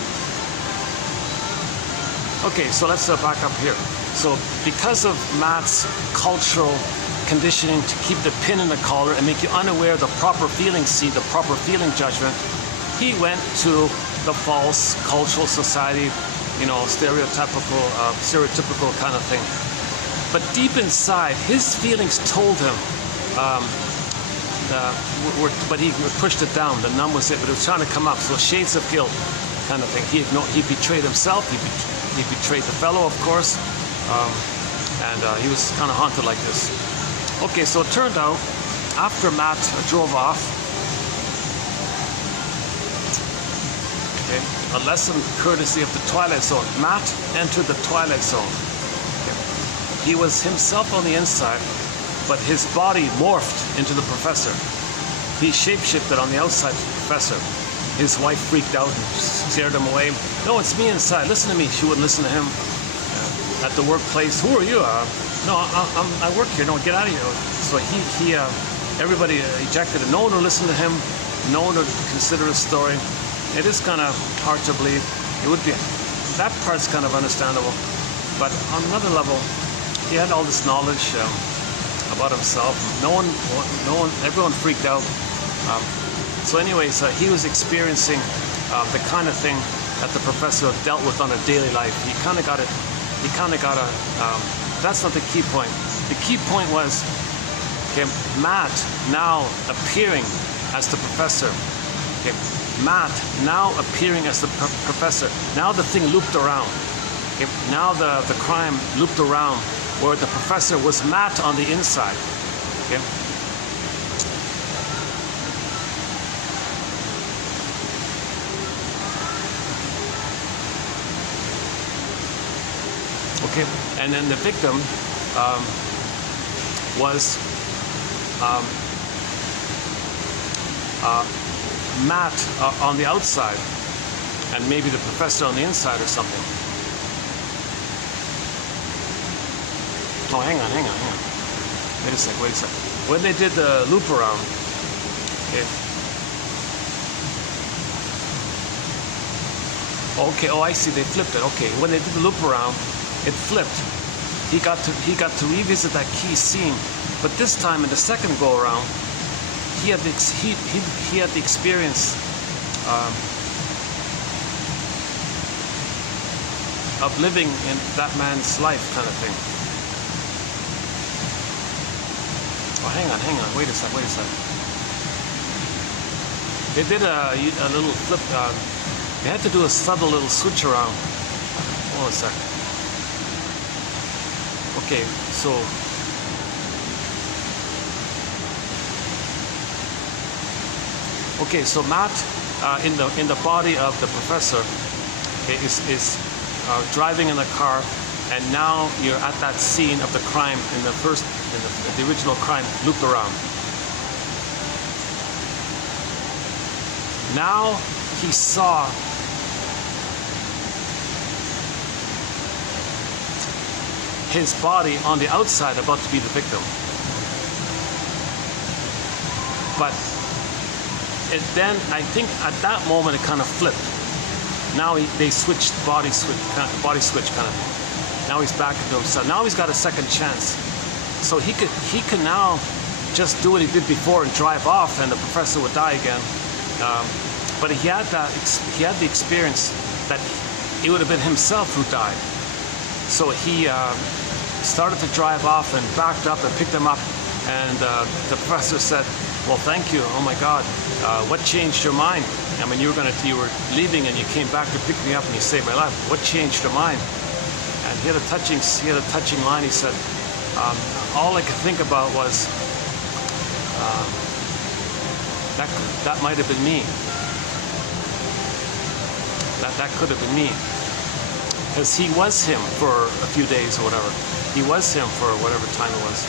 okay, so let's back up here. So because of Matt's cultural conditioning to keep the pin in the collar and make you unaware of the proper feeling seed, the proper feeling judgment, he went to the false cultural society, stereotypical kind of thing. But deep inside, his feelings told him, but he pushed it down. The numb was it, but it was trying to come up. So shades of guilt kind of thing. He betrayed himself. He betrayed the fellow, of course. And he was kind of haunted like this. Okay, so it turned out, after Matt drove off, okay, a lesson courtesy of the Twilight Zone. Matt entered the Twilight Zone. Okay. He was himself on the inside, but his body morphed into the professor. He shapeshifted on the outside to the professor. His wife freaked out and scared him away. No, it's me inside. Listen to me. She wouldn't listen to him. At the workplace, who are you? No, I work here. No, get out of here. So everybody ejected him. No one would listen to him. No one would consider his story. It is kind of hard to believe. It would be. That part's kind of understandable. But on another level, he had all this knowledge about himself. Everyone freaked out. So anyways, he was experiencing the kind of thing that the professor dealt with on a daily life. He kind of got it. That's not the key point. The key point was, okay, Matt now appearing as the professor. Okay, Matt now appearing as the professor. Now the thing looped around. Okay, now the crime looped around where the professor was Matt on the inside. Okay. Okay, and then the victim was Matt on the outside, and maybe the professor on the inside or something. Oh, hang on. Wait a sec. When they did the loop around, okay, Okay, oh I see, they flipped it. Okay, when they did the loop around, it flipped. He got to revisit that key scene, but this time in the second go around, he had the experience of living in that man's life, kind of thing. Oh, hang on, wait a sec. They did a little flip. They had to do a subtle little switch around. Hold on a sec. Okay, so Matt, in the body of the professor, is driving in the car, and now you're at that scene of the crime in the original crime loop around. Now he saw his body on the outside about to be the victim. But then I think at that moment it kind of flipped. Now they switched body switch kind of. Now he's back into himself. Now he's got a second chance. So he can now just do what he did before and drive off, and the professor would die again. But he had the experience that it would have been himself who died. So he started to drive off and backed up and picked him up, and the professor said, "Well, thank you. Oh my God, what changed your mind? I mean, you were leaving and you came back to pick me up and you saved my life. What changed your mind?" And he had a touching line. He said, "All I could think about was that might have been me. That could have been me." Because he was him for a few days or whatever. He was him for whatever time it was.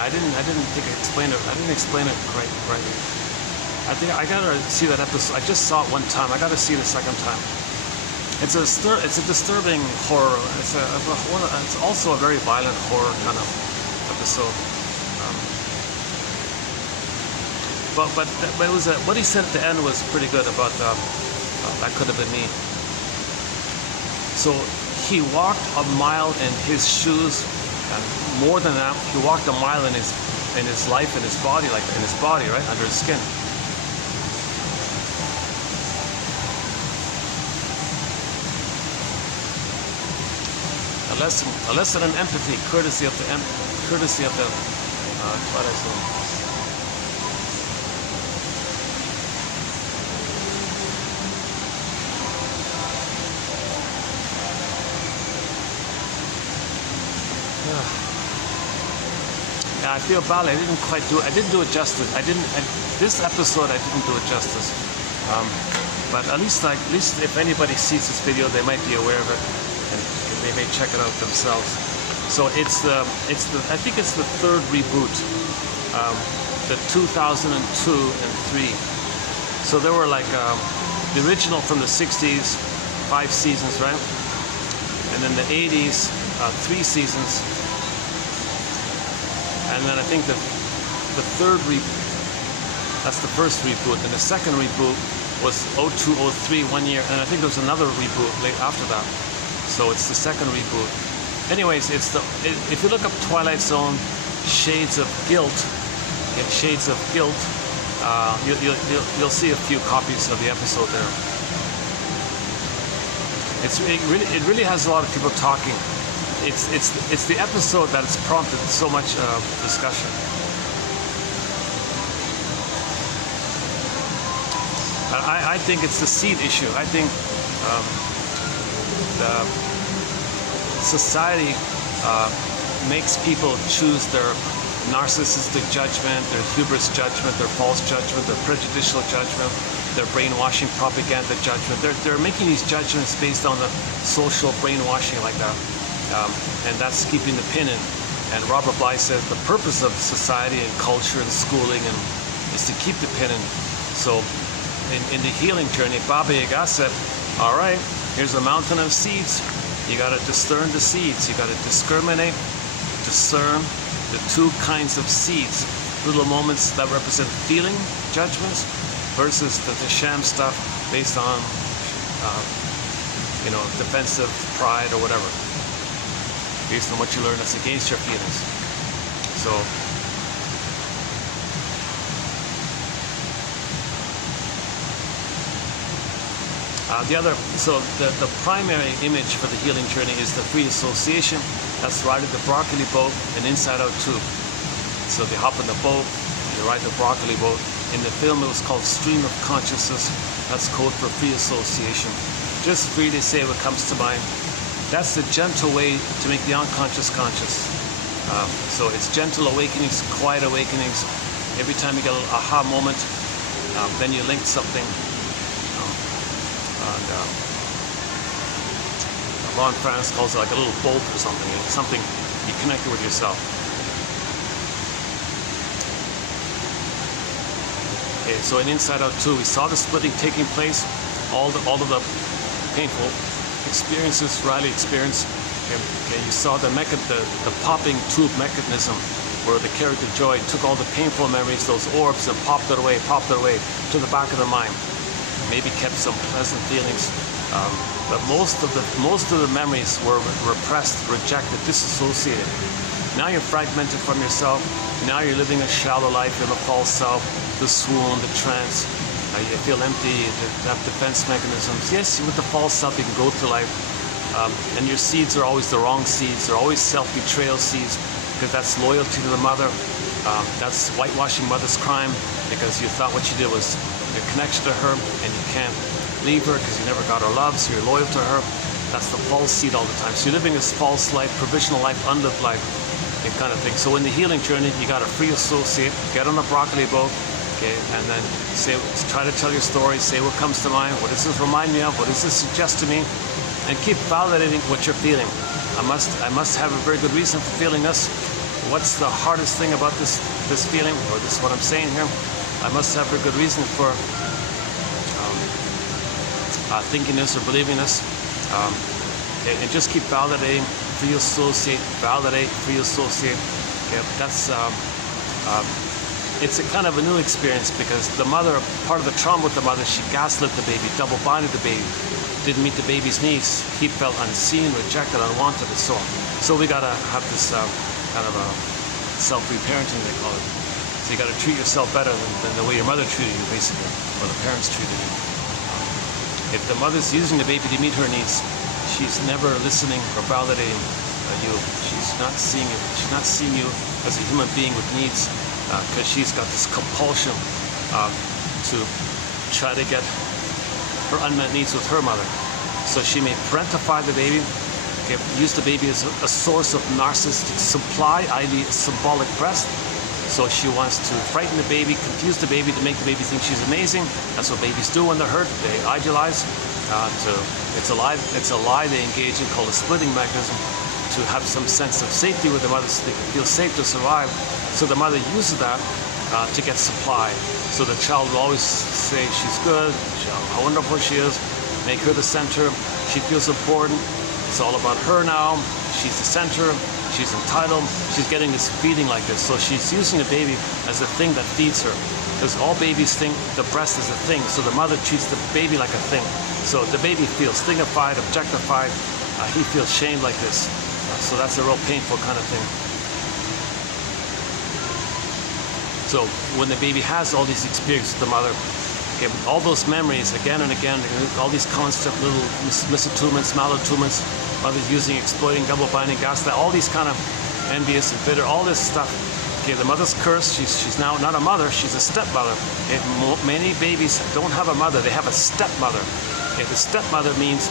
I didn't think I explained it. I didn't explain it rightly. I think I gotta see that episode. I just saw it one time. I gotta see it a second time. It's a disturbing horror. It's also a very violent horror kind of episode. But it was what he said at the end was pretty good about that could have been me. So he walked a mile in his shoes, and more than that, he walked a mile in his life, in his body, like in his body, right under his skin. A lesson in empathy, courtesy of the Twilight Zone. Yeah, I feel bad. I didn't do it justice. This episode I didn't do it justice. But at least if anybody sees this video, they might be aware of it, and they may check it out themselves. So I think it's the third reboot, the 2002 and 3. So there were like the original from the 60s, 5 seasons, right? And then the 80s, 3 seasons. And then I think the third that's the first reboot, and the second reboot was 0203, 1 year, and I think there was another reboot after that. So it's the second reboot. Anyways, if you look up Twilight Zone, Shades of Guilt, you'll see a few copies of the episode there. It really has a lot of people talking. It's the episode that has prompted so much discussion. I think it's the seed issue. I think the society makes people choose their narcissistic judgment, their hubris judgment, their false judgment, their prejudicial judgment, their brainwashing propaganda judgment. They're making these judgments based on the social brainwashing like that. And that's keeping the pin in. And Robert Bly says the purpose of society and culture and schooling is to keep the pin in. So in the healing journey, Baba Yaga said, all right, here's a mountain of seeds. You got to discern the seeds. You got to discern the two kinds of seeds. Little moments that represent feeling judgments versus the sham stuff based on defensive pride or whatever, based on what you learn that's against your feelings. So the primary image for the healing journey is the free association. That's riding the broccoli boat, an inside-out tube. So they hop in the boat, you ride the broccoli boat. In the film it was called Stream of Consciousness. That's code for free association. Just freely say what comes to mind. That's the gentle way to make the unconscious conscious. So it's gentle awakenings, quiet awakenings. Every time you get an aha moment, then you link something. Ron France calls it like a little bolt or something. It's something you connected with yourself. Okay, so in Inside Out 2, we saw the splitting taking place. All of the painful experiences Riley experienced. Okay, you saw the popping tube mechanism, where the character Joy took all the painful memories, those orbs, and popped it away to the back of the mind. Maybe kept some pleasant feelings, but most of the memories were repressed, rejected, disassociated. Now you're fragmented from yourself. Now you're living a shallow life in the false self, the swoon, the trance. You feel empty, you have defense mechanisms. Yes, with the false self you can go through life, and your seeds are always the wrong seeds. They're always self-betrayal seeds, because that's loyalty to the mother. That's whitewashing mother's crime, because you thought what you did was a connection to her, and you can't leave her because you never got her love, so you're loyal to her. That's the false seed all the time. So you're living this false life, provisional life, unlived life, that kind of thing. So in the healing journey, you got to free associate, get on a broccoli boat, okay, and then try to tell your story, say what comes to mind, what does this remind me of, what does this suggest to me, and keep validating what you're feeling. I must have a very good reason for feeling this. What's the hardest thing about this feeling, or this what I'm saying here? I must have a good reason for thinking this or believing this, and just keep validating, free associate, validate, free associate. Okay, that's it's a kind of a new experience, because the mother, part of the trauma with the mother, she gaslit the baby, double binded the baby, didn't meet the baby's needs. He felt unseen, rejected, unwanted, and so on. So we gotta have this kind of a self-reparenting, they call it. So you gotta treat yourself better than the way your mother treated you, basically, or the parents treated you. If the mother's using the baby to meet her needs, she's never listening or validating you. She's not seeing it. She's not seeing you as a human being with needs, because she's got this compulsion to try to get her unmet needs with her mother. So she may parentify the baby, okay, use the baby as a source of narcissistic supply, i.e. symbolic breast. So she wants to frighten the baby, confuse the baby, to make the baby think she's amazing. That's what babies do when they're hurt. They idealize. It's a lie they engage in, called a splitting mechanism, to have some sense of safety with the mother, so they can feel safe to survive. So the mother uses that to get supply. So the child will always say she's good, how wonderful she is, make her the center. She feels important. It's all about her now. She's the center. She's entitled. She's getting this feeding like this. So she's using the baby as the thing that feeds her. Because all babies think the breast is a thing. So the mother treats the baby like a thing. So the baby feels dignified, objectified. He feels shamed like this. So that's a real painful kind of thing. So when the baby has all these experiences with the mother, okay, all those memories again and again, all these constant little misattunements, malattunements, mothers using, exploiting, double binding, gaslight, all these kind of envious and bitter, all this stuff. Okay, the mother's cursed. She's now not a mother, she's a stepmother. Many babies don't have a mother, they have a stepmother. Okay, the stepmother means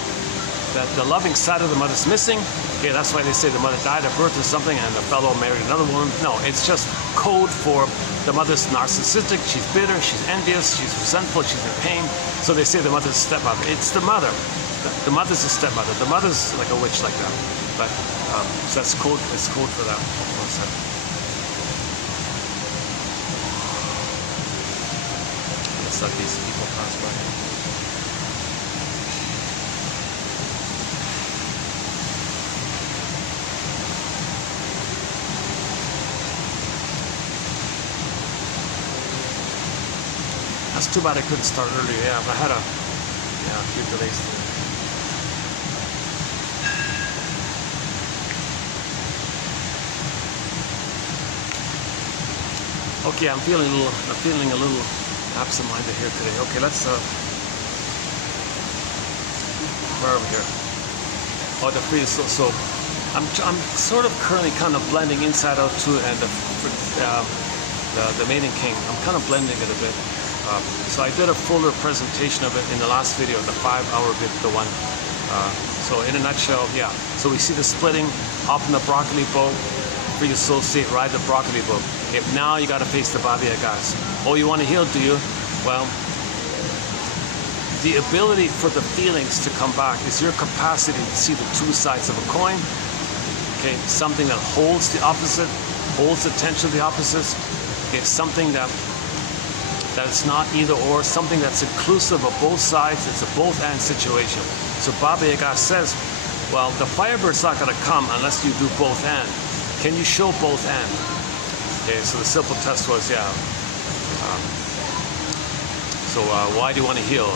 that the loving side of the mother's missing. Okay, that's why they say the mother died at birth or something and the fellow married another woman. No, it's just code for the mother's narcissistic, she's bitter, she's envious, she's resentful, she's in pain. So they say the mother's a stepmother. It's the mother. The mother's a stepmother. The mother's like a witch like that. But so that's code. It's code for that. One second. Let's let these people pass by. That's too bad I couldn't start earlier. Yeah, but I had a few delays today. Okay, I'm feeling a little absent-minded here today. Okay, let's where are we here? Oh, the free. So I'm sort of currently kind of blending Inside Out 2 and the Mating King. I'm kind of blending it a bit. So I did a fuller presentation of it in the last video, the 5-hour bit, the one. So in a nutshell, yeah. So we see the splitting, hop in the broccoli boat, free associate, ride the broccoli boat. Okay, now you got to face the Baba Yagas. Oh, you want to heal, do you? Well, the ability for the feelings to come back is your capacity to see the two sides of a coin. Okay, something that holds the opposite, holds the tension of the opposites. Okay, something that is not either or, something that's inclusive of both sides. It's a both and situation. So Baba Yaga says, well, the Firebird's not going to come unless you do both and. Can you show both and? Okay, so the simple test was, yeah. So why do you want to heal?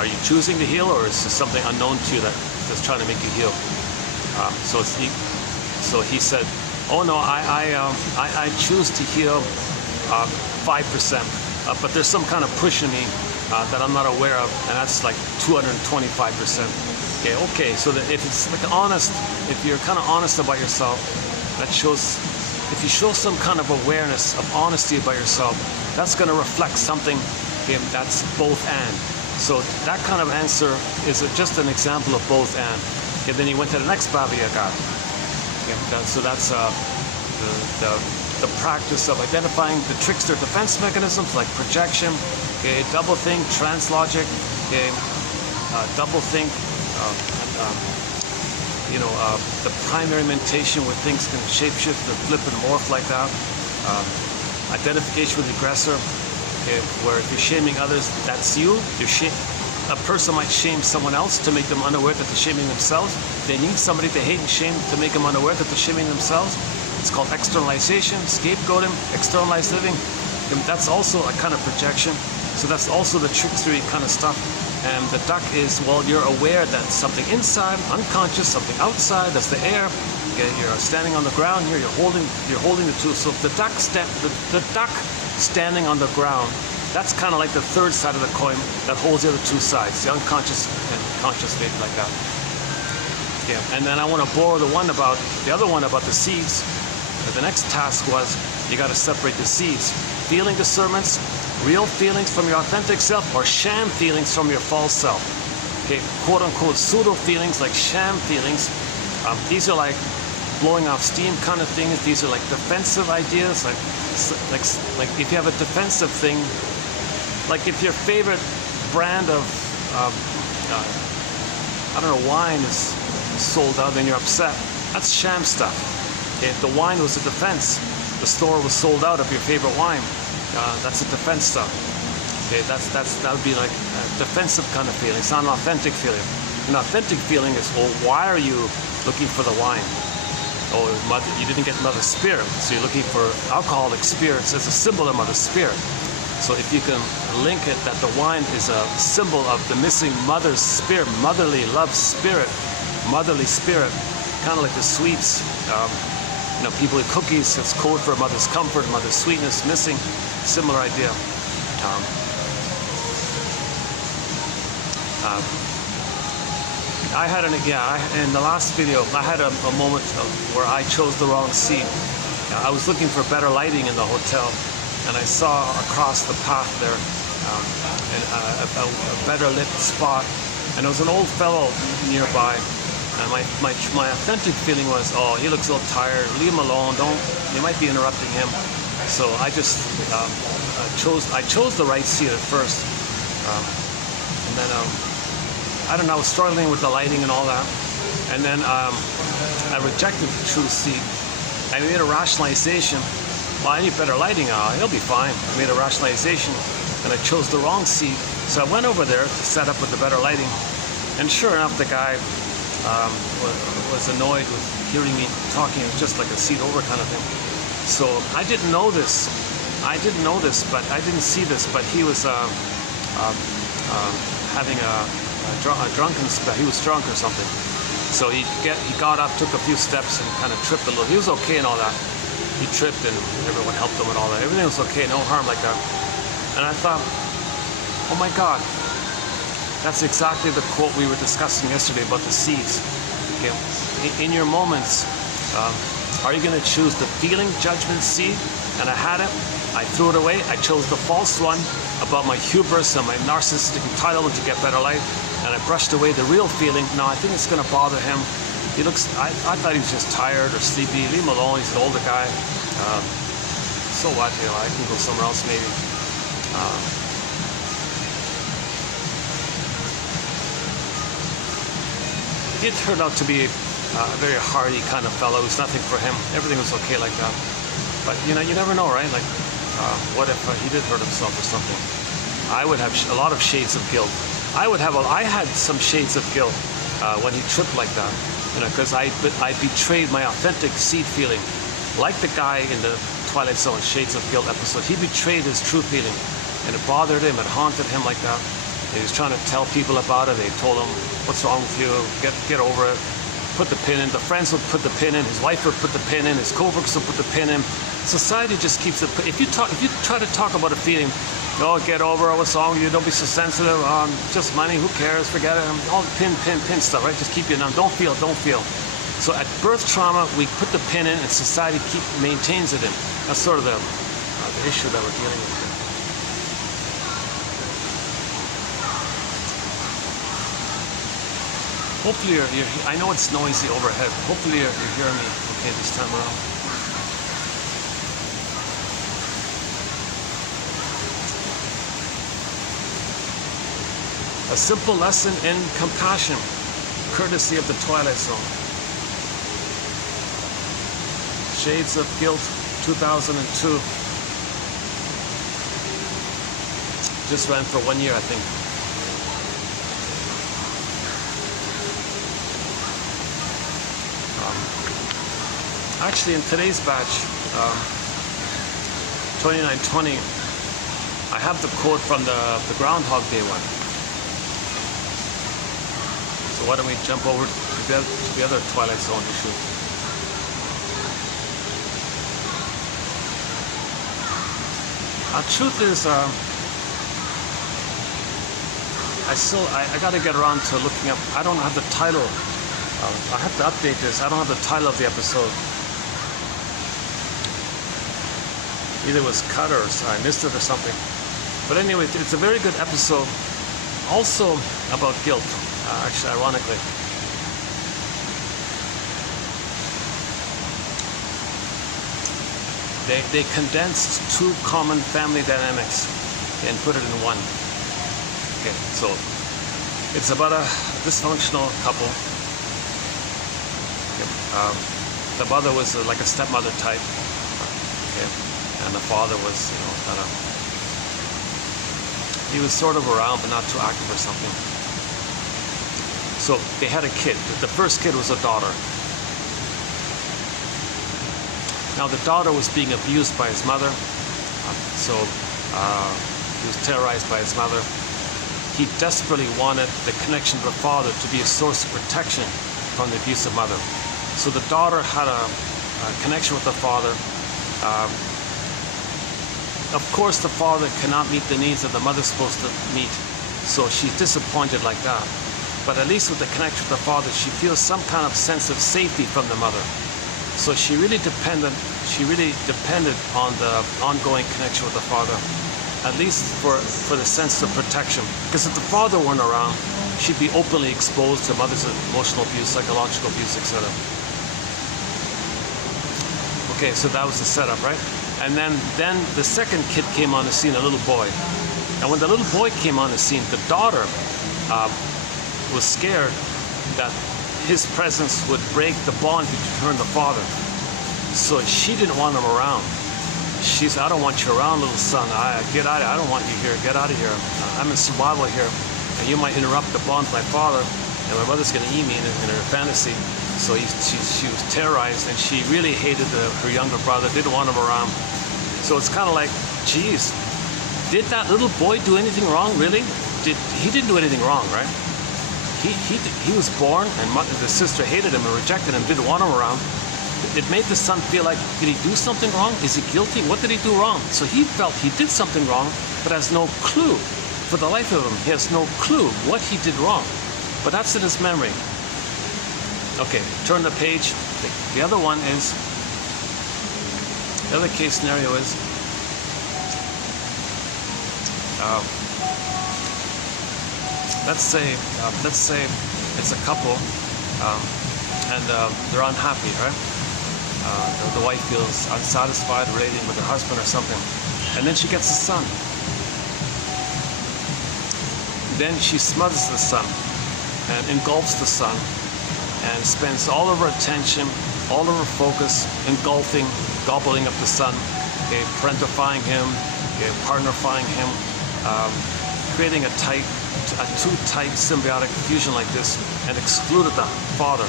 Are you choosing to heal, or is this something unknown to you that's trying to make you heal? So he said, oh no, I choose to heal 5%, but there's some kind of push in me that I'm not aware of, and that's like 225%. Okay, so that if it's like honest, if you're kind of honest about yourself, that shows, if you show some kind of awareness of honesty about yourself, that's going to reflect something. Okay, that's both and. So that kind of answer is just an example of both and. Okay, then he went to the next Baba Yaga. Okay, so that's the practice of identifying the trickster defense mechanisms like projection, okay, double think, translogic, okay, double think, the primary mentation where things can shapeshift and flip and morph like that. Identification with the aggressor. Okay, where if you're shaming others, that's you. A person might shame someone else to make them unaware that they're shaming themselves. They need somebody to hate and shame to make them unaware that they're shaming themselves. It's called externalization, scapegoating, externalized living. And that's also a kind of projection. So that's also the trickstery kind of stuff. And the duck is, well, you're aware that something inside, unconscious, something outside, that's the air. Okay, you're standing on the ground here, you're holding the two. So the duck standing on the ground, that's kind of like the third side of the coin that holds the other two sides, the unconscious and conscious state, like that. Yeah, and then I want to borrow the other one about the seeds. The next task was, you got to separate the seeds. Feeling discernments, real feelings from your authentic self, or sham feelings from your false self. Okay, quote unquote pseudo feelings, like sham feelings. These are like blowing off steam kind of things. These are like defensive ideas, like if you have a defensive thing, like if your favorite brand of I don't know, wine is sold out and you're upset, that's sham stuff. Okay, if the wine was a defense, the store was sold out of your favorite wine, that's a defense stuff. Okay, that would be like a defensive kind of feeling. It's not an authentic feeling. An authentic feeling is, well, why are you looking for the wine? Oh, you didn't get Mother Spirit, so you're looking for alcoholic spirits as a symbol of Mother Spirit. So if you can link it that the wine is a symbol of the missing Mother's Spirit, motherly love spirit, motherly spirit, kind of like the sweets. People eat cookies, it's code for Mother's comfort, Mother's sweetness, missing, similar idea. In the last video, I had a moment where I chose the wrong seat. I was looking for better lighting in the hotel, and I saw across the path there a better lit spot, and there was an old fellow nearby, and my authentic feeling was, oh, he looks a little tired, leave him alone, you might be interrupting him. So I just chose the right seat at first, and then I don't know, I was struggling with the lighting and all that, and then I rejected the true seat. I made a rationalization. Well, I need better lighting. He'll be fine. I made a rationalization, and I chose the wrong seat. So I went over there to set up with the better lighting, and sure enough, the guy was annoyed with hearing me talking. It was just like a seat over kind of thing. So I didn't know this. But I didn't see this. But he was having a drunken spell. He was drunk or something. So he got up, took a few steps, and kind of tripped a little. He was okay and all that. he tripped and everyone helped him and all that. Everything was okay, no harm like that. And I thought, oh my God, that's exactly the quote we were discussing yesterday about the seeds. Okay? In your moments, are you going to choose the feeling judgment seed? And I had it, I threw it away. I chose the false one about my hubris and my narcissistic entitlement to get better life, and I brushed away the real feeling. No, I think it's going to bother him. He looks, I thought he was just tired or sleepy. Leave him alone, he's an older guy. So what, you know, I can go somewhere else maybe. He turned out to be a very hardy kind of fellow. It was nothing for him. Everything was okay like that. But you know, you never know, right? Like, what if he did hurt himself or something? I would have a lot of shades of guilt. I had some shades of guilt when he tripped like that, you know, because I betrayed my authentic seed feeling, like the guy in the Twilight Zone Shades of Guilt episode. He betrayed his true feeling, and it bothered him, it haunted him like that. And he was trying to tell people about it. They told him, "What's wrong with you? Get over it." Put the pin in. The friends would put the pin in. His wife would put the pin in. His coworkers would put the pin in. Society just keeps it. If you try to talk about a feeling, oh, get over it. What's wrong with you? Don't be so sensitive. Just money. Who cares? Forget it. All pin stuff, right? Just keep you numb. Don't feel. So at birth trauma, we put the pin in, and society maintains it in. That's sort of the issue that we're dealing with. Hopefully I know it's noisy overhead. Hopefully you're hearing me okay this time around. A simple lesson in compassion, courtesy of the Twilight Zone. Shades of Guilt, 2002. Just ran for 1 year, I think. Actually, in today's batch, 2920, I have the quote from the Groundhog Day one. So why don't we jump over to the other Twilight Zone issue? Truth is, I got to get around to looking up. I don't have the title. I have to update this. I don't have the title of the episode. Either it was cut or I missed it or something. But anyway, it's a very good episode. Also about guilt, actually, ironically. They condensed two common family dynamics and put it in one. Okay, so it's about a dysfunctional couple. Okay, the mother was like a stepmother type. Okay. And the father was, you know, kind of, he was sort of around, but not too active or something. So they had a kid. The first kid was a daughter. Now the daughter was being abused by his mother. So he was terrorized by his mother. He desperately wanted the connection to the father to be a source of protection from the abusive mother. So the daughter had a connection with the father. Of course, the father cannot meet the needs that the mother's supposed to meet, so she's disappointed like that. But at least with the connection with the father, she feels some kind of sense of safety from the mother. So she really depended on the ongoing connection with the father, at least for the sense of protection. Because if the father weren't around, she'd be openly exposed to mother's emotional abuse, psychological abuse, etc. Okay, so that was the setup, right? And then the second kid came on the scene, a little boy. And when the little boy came on the scene, the daughter was scared that his presence would break the bond between her and the father. So she didn't want him around. She said, "I don't want you around, little son. Get out of here. I don't want you here. Get out of here. I'm in survival here. And you might interrupt the bond with my father, and my mother's going to eat me in her fantasy." So she was terrorized, and she really hated her younger brother, didn't want him around. So it's kind of like, geez, did that little boy do anything wrong, really? He didn't do anything wrong, right? He was born, and the sister hated him and rejected him, didn't want him around. it made the son feel like, did he do something wrong? Is he guilty? What did he do wrong? So he felt he did something wrong, but has no clue. For the life of him, he has no clue what he did wrong. But that's in his memory. Okay, turn the page. The other one is, the other case scenario is, let's say it's a couple, and they're unhappy, right? The wife feels unsatisfied relating with her husband or something, and then she gets a son. Then she smothers the son and engulfs the son and spends all of her attention, all of her focus, engulfing, gobbling up the son, okay, parentifying him, okay, partnerifying him, creating a too tight symbiotic fusion like this, and excluded the father.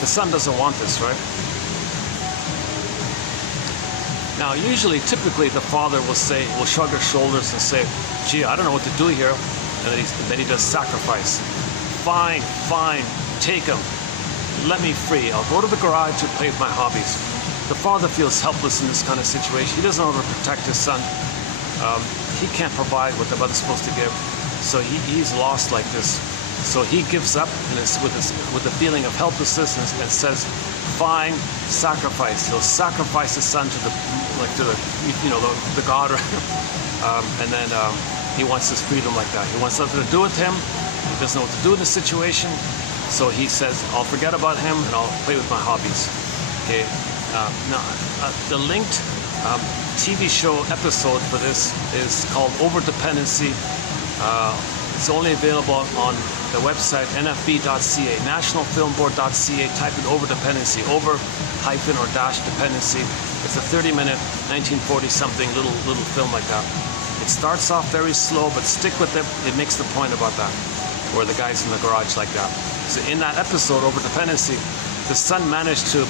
The son doesn't want this, right? Now, typically, the father will shrug his shoulders and say, gee, I don't know what to do here. And then he does sacrifice. Fine, take him. Let me free. I'll go to the garage to play with my hobbies. The father feels helpless in this kind of situation. He doesn't know how to protect his son. He can't provide what the mother's supposed to give. So he's lost like this. So he gives up and with a feeling of helplessness and says, fine, sacrifice. He'll sacrifice his son to the god, and then he wants his freedom like that. He wants nothing to do with him. He doesn't know what to do in the situation. So he says, I'll forget about him and I'll play with my hobbies. Okay. The linked TV show episode for this is called Overdependency. It's only available on the website nfb.ca, nationalfilmboard.ca. Type in overdependency, over-or-dependency. It's a 30-minute, 1940-something little film like that. It starts off very slow, but stick with it. It makes the point about that, where the guy's in the garage like that. So in that episode, Overdependency, the son managed to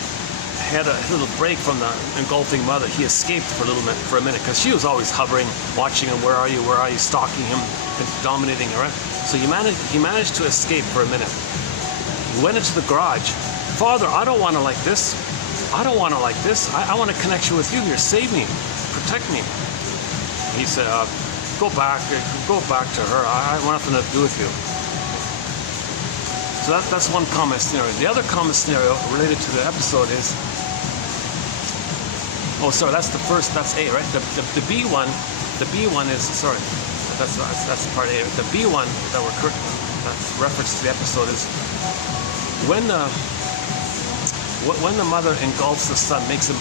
had a little break from the engulfing mother. He escaped for a minute, because she was always hovering, watching him. Where are you? Where are you? Stalking him, dominating her. Right? So he managed to escape for a minute. He went into the garage. Father, I don't want to like this. I don't want to like this. I want a connection with you here. Save me. Protect me. He said, go back to her. I want nothing to do with you. So that's one common scenario. The other common scenario related to the episode is, that's A, right? The B one is, that's part A. The B one that's reference to the episode is when the mother engulfs the son, makes the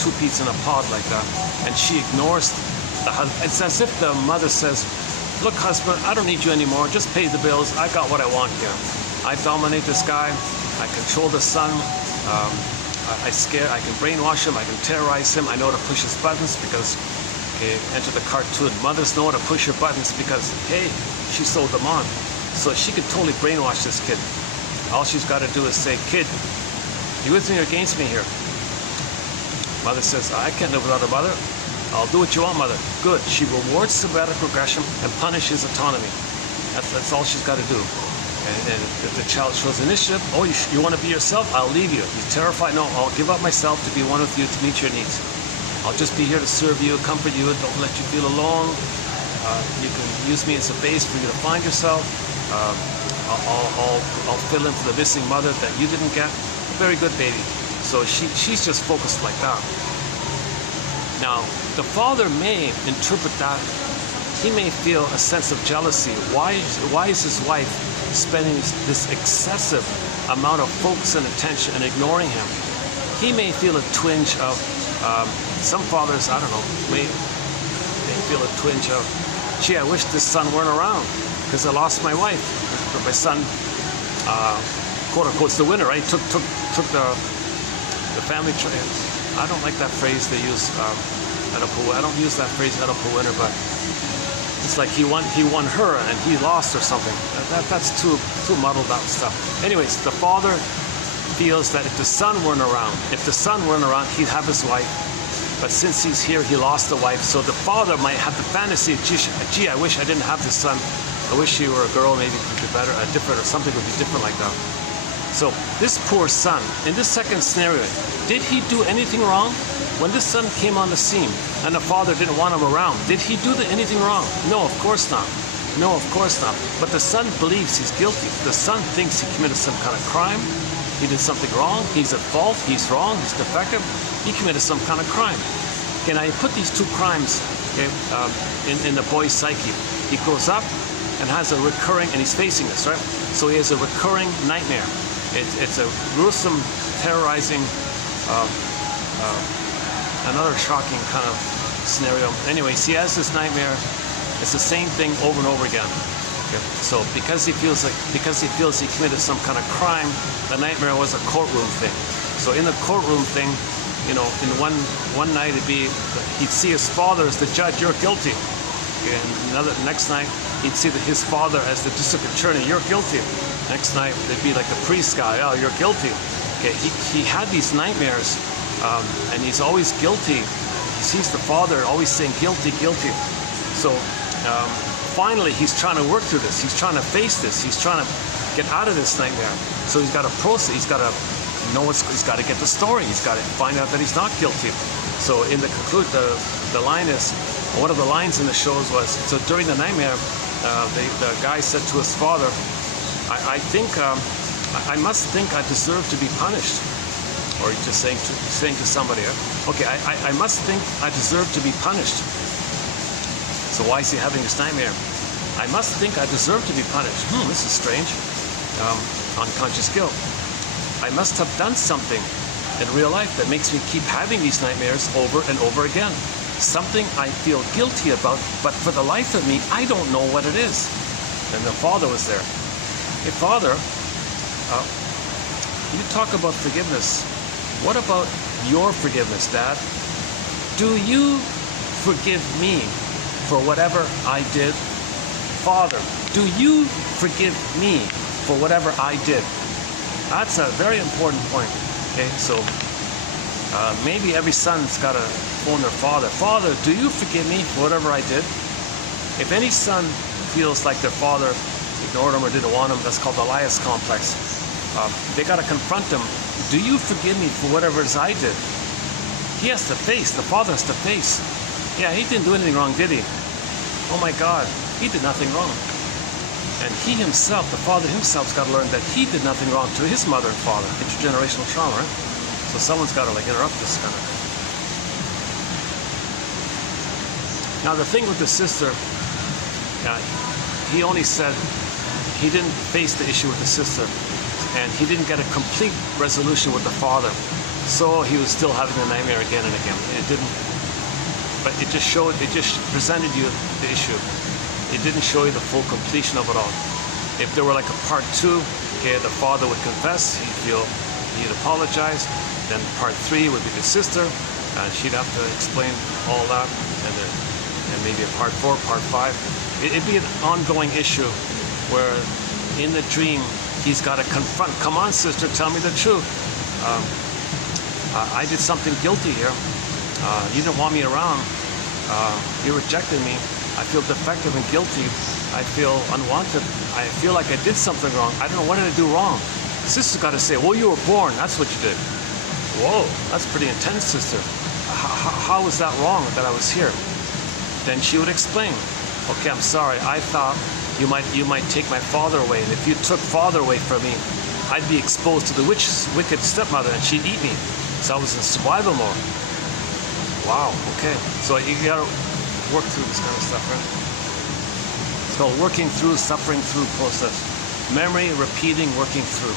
two peas in a pod like that, and she ignores the husband. It's as if the mother says, look, husband, I don't need you anymore. Just pay the bills. I got what I want here. I dominate this guy. I control the son. I can brainwash him. I can terrorize him. I know how to push his buttons because, okay, enter the cartoon. Mothers know how to push her buttons because, hey, she sold them on. So she could totally brainwash this kid. All she's got to do is say, kid, you with me or against me here? Mother says, I can't live without a mother. I'll do what you want, mother. Good. She rewards symbiotic progression and punishes autonomy. That's all she's got to do. And if the child shows initiative, oh, you want to be yourself? I'll leave you. He's terrified. No, I'll give up myself to be one with you, to meet your needs. I'll just be here to serve you, comfort you, don't let you feel alone. You can use me as a base for you to find yourself. I'll fill in for the missing mother that you didn't get. Very good, baby. So she's just focused like that. Now, the father may interpret that. He may feel a sense of jealousy. Why is his wife spending this excessive amount of focus and attention and ignoring him? He may feel a twinge of, some fathers, I don't know, may feel a twinge of, gee, I wish this son weren't around because I lost my wife. But my son, quote unquote, is the winner, right? Took the family tree. I don't like that phrase they use, I don't use that phrase, Oedipal winner, but it's like he won her and he lost or something. That's too muddled out stuff. Anyways, the father feels that if the son weren't around, he'd have his wife. But since he's here, he lost the wife. So the father might have the fantasy, gee, I wish I didn't have this son. I wish he were a girl, maybe it could be better, different, or something would be different like that. So this poor son, in this second scenario, did he do anything wrong? When this son came on the scene and the father didn't want him around, did he do anything wrong? No, of course not. No, of course not. But the son believes he's guilty. The son thinks he committed some kind of crime. He did something wrong. He's at fault. He's wrong. He's defective. He committed some kind of crime. Can I put these two crimes, okay, in the boy's psyche? He grows up and has a recurring, and he's facing this, right? So he has a recurring nightmare. It's a gruesome, terrorizing, another shocking kind of scenario. Anyways, he has this nightmare. It's the same thing over and over again. Okay. So because he feels he committed some kind of crime, the nightmare was a courtroom thing. So in the courtroom thing, you know, in one night he'd see his father as the judge, you're guilty. Okay. And next night he'd see his father as the district attorney, you're guilty. Next night they'd be like the priest guy, oh, you're guilty. Okay. He had these nightmares, and he's always guilty. He sees the father always saying guilty, guilty. So finally he's trying to work through this. He's trying to face this. He's trying to get out of this nightmare. So he's got to process. He's got to know he's got to get the story. He's got to find out that he's not guilty. So in the the line is, one of the lines in the shows was, so during the nightmare, the guy said to his father, I must think I deserve to be punished. Or he's just saying to somebody, okay, I must think I deserve to be punished. So why is he having this nightmare? I must think I deserve to be punished. This is strange. Unconscious guilt. I must have done something in real life that makes me keep having these nightmares over and over again. Something I feel guilty about, but for the life of me, I don't know what it is. And the father was there. Hey, Father, you talk about forgiveness. What about your forgiveness, Dad? Do you forgive me for whatever I did? Father, do you forgive me for whatever I did? That's a very important point. Okay, so maybe every son's got to phone their father. Father, do you forgive me for whatever I did? If any son feels like their father ignored him or didn't want him, that's called the Elias complex. They got to confront him. Do you forgive me for whatever it is I did? He has to face, the father has to face. Yeah, he didn't do anything wrong, did he? Oh my God, he did nothing wrong. And he himself, the father himself's got to learn that he did nothing wrong to his mother and father. Intergenerational trauma, right? So someone's got to like interrupt this kind of. Now the thing with the sister, he only said he didn't face the issue with the sister, and he didn't get a complete resolution with the father. So he was still having the nightmare again and again. It didn't, but it just presented you the issue. It didn't show you the full completion of it all. If there were like a part 2, okay, the father would confess, he'd apologize. Then part 3 would be the sister, and she'd have to explain all that, and maybe a part 4, part 5. It'd be an ongoing issue where in the dream he's got to confront. Come on, sister, tell me the truth. I did something guilty here. You didn't want me around. You rejected me. I feel defective and guilty. I feel unwanted. I feel like I did something wrong. I don't know, what did I do wrong? Sister's got to say, well, you were born. That's what you did. Whoa, that's pretty intense, sister. How was that wrong that I was here? Then she would explain. Okay, I'm sorry. I thought you might take my father away, and if you took father away from me, I'd be exposed to the wicked stepmother, and she'd eat me. So I was in survival mode. Wow. Okay. So you gotta work through this kind of stuff, right? It's called working through, suffering through process. Memory, repeating, working through.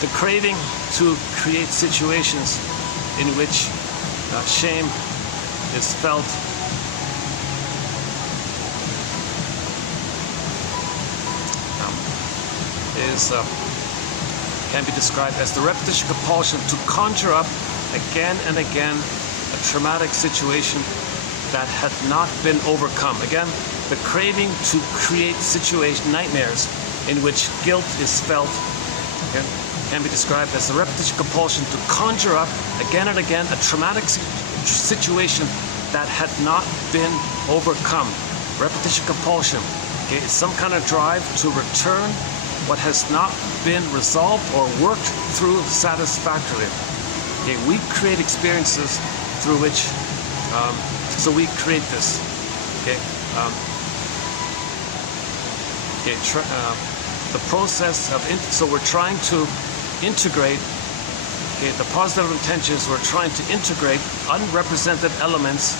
The craving to create situations in which shame is felt can be described as the repetition compulsion to conjure up again and again a traumatic situation that had not been overcome. Again, the craving to create nightmares in which guilt is felt. Okay? can be described as the repetition compulsion to conjure up again and again a traumatic situation that had not been overcome. Repetition compulsion, okay, is some kind of drive to return what has not been resolved or worked through satisfactorily. Okay, we create experiences through which, so we create this. Okay, the process of, so we're trying to integrate, okay, the positive intentions, we're trying to integrate unrepresented elements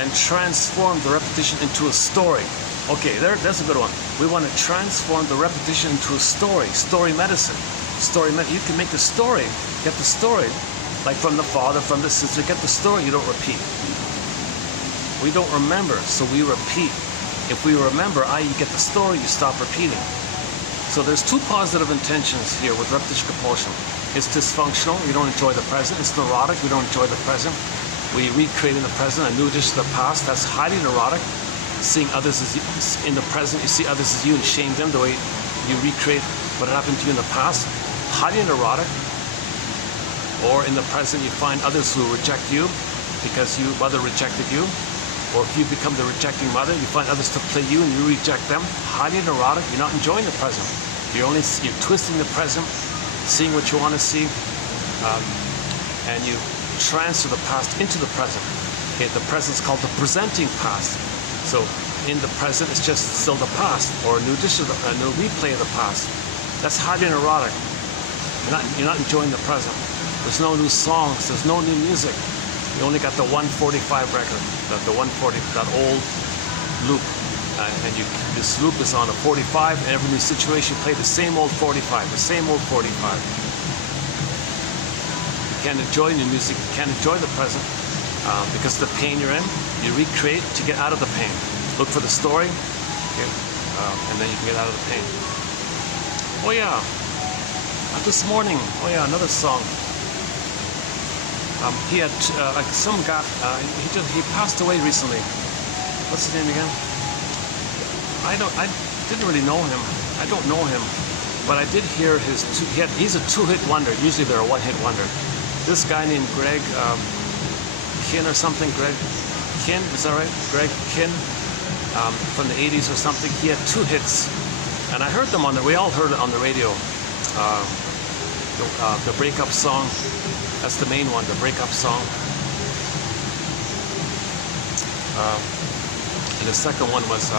and transform the repetition into a story. Okay, there's a good one. We want to transform the repetition into a story. Story medicine. You can make the story, get the story, like from the father, from the sister, get the story, you don't repeat. We don't remember, so we repeat. If we remember, i.e. you get the story, you stop repeating. So there's two positive intentions here with repetition compulsion. It's dysfunctional, we don't enjoy the present. It's neurotic, we don't enjoy the present. We recreate in the present a new dish of the past. That's highly neurotic. Seeing others as in the present, you see others as you and shame them the way you recreate what happened to you in the past. Highly neurotic. Or in the present, you find others who reject you because your mother rejected you. Or if you become the rejecting mother, you find others to play you and you reject them. Highly neurotic. You're not enjoying the present. You're twisting the present, seeing what you want to see, and you transfer the past into the present. Okay, the present is called the presenting past. So in the present, it's just still the past, or a new replay of the past. That's highly neurotic. You're not enjoying the present. There's no new songs. There's no new music. You only got the 145 record, the 140, that old loop, and this loop is on a 45. And every new situation, you play the same old 45, the same old 45. You can't enjoy new music. You can't enjoy the present because of the pain you're in. You recreate to get out of the pain. Look for the story, okay, and then you can get out of the pain. Oh yeah, this morning. Oh yeah, another song. He had some guy. He passed away recently. What's his name again? I didn't really know him. I don't know him, but I did hear his. He's a two-hit wonder. Usually they're a one-hit wonder. This guy named Greg Kin or something. Greg Kin, is that right? Greg Kin from the 80s or something. He had two hits, and I heard them we all heard it on the radio. The breakup song. That's the main one, the breakup song. And the second one was, the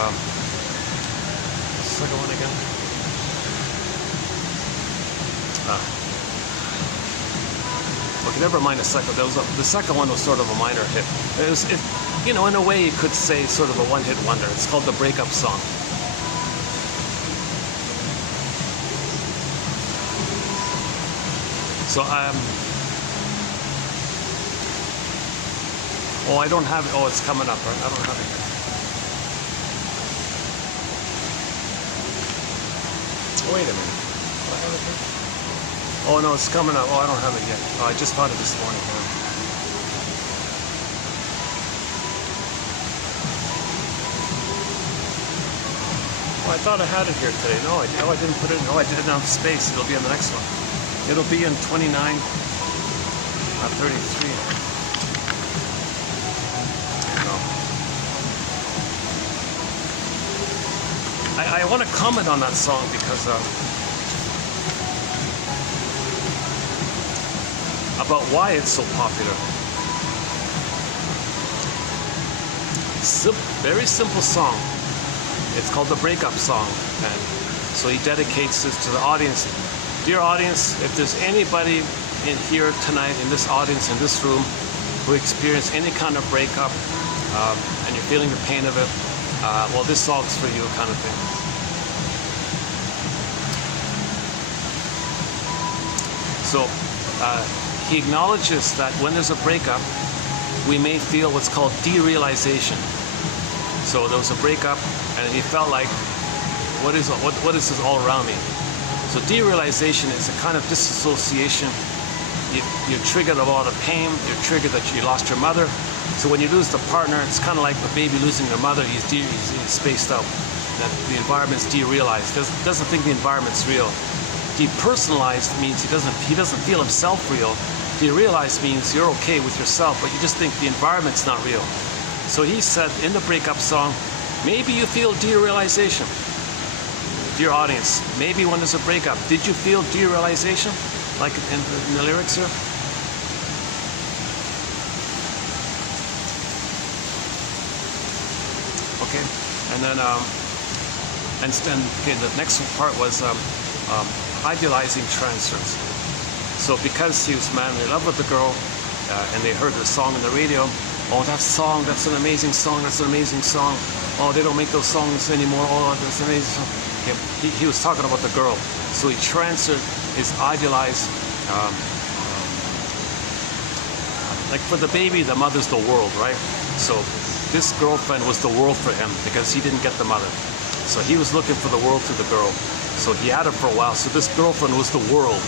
second one again? Okay, never mind the second. The second one was sort of a minor hit. You know, in a way you could say sort of a one-hit wonder. It's called the breakup song. So, oh, I don't have it. Oh, it's coming up, right? I don't have it yet. Oh, wait a minute. Do I have it here? Oh, no, it's coming up. Oh, I don't have it yet. Oh, I just found it this morning. Oh, I thought I had it here today. No, I didn't put it in. Oh, I did it on space. It'll be on the next one. It'll be in 29, 33. I want to comment on that song because about why it's so popular. Very simple song. It's called the breakup song, and so he dedicates this to the audience. Dear audience, if there's anybody in here tonight, in this audience, in this room, who experienced any kind of breakup, and you're feeling the pain of it, well, this song's for you, kind of thing. So he acknowledges that when there's a breakup, we may feel what's called derealization. So there was a breakup, and he felt like, what is this all around me? So derealization is a kind of disassociation. You're triggered of all the pain. You're triggered that you lost your mother. So when you lose the partner, it's kind of like the baby losing their mother. He's spaced out. That the environment's derealized. Doesn't think the environment's real. Depersonalized means he doesn't feel himself real. Derealized means you're okay with yourself, but you just think the environment's not real. So he said in the breakup song, maybe you feel derealization. Dear audience, maybe when there's a breakup, did you feel derealization? Like in the lyrics here? Okay, and then okay, the next part was idealizing transference. So because he was madly in love with the girl, and they heard the song on the radio, oh, that song, that's an amazing song, that's an amazing song. Oh, they don't make those songs anymore. Oh, that's an amazing song. Okay, he was talking about the girl. So he transferred his idealized, like for the baby, the mother's the world, right? So this girlfriend was the world for him because he didn't get the mother. So he was looking for the world through the girl. So he had her for a while. So this girlfriend was the world.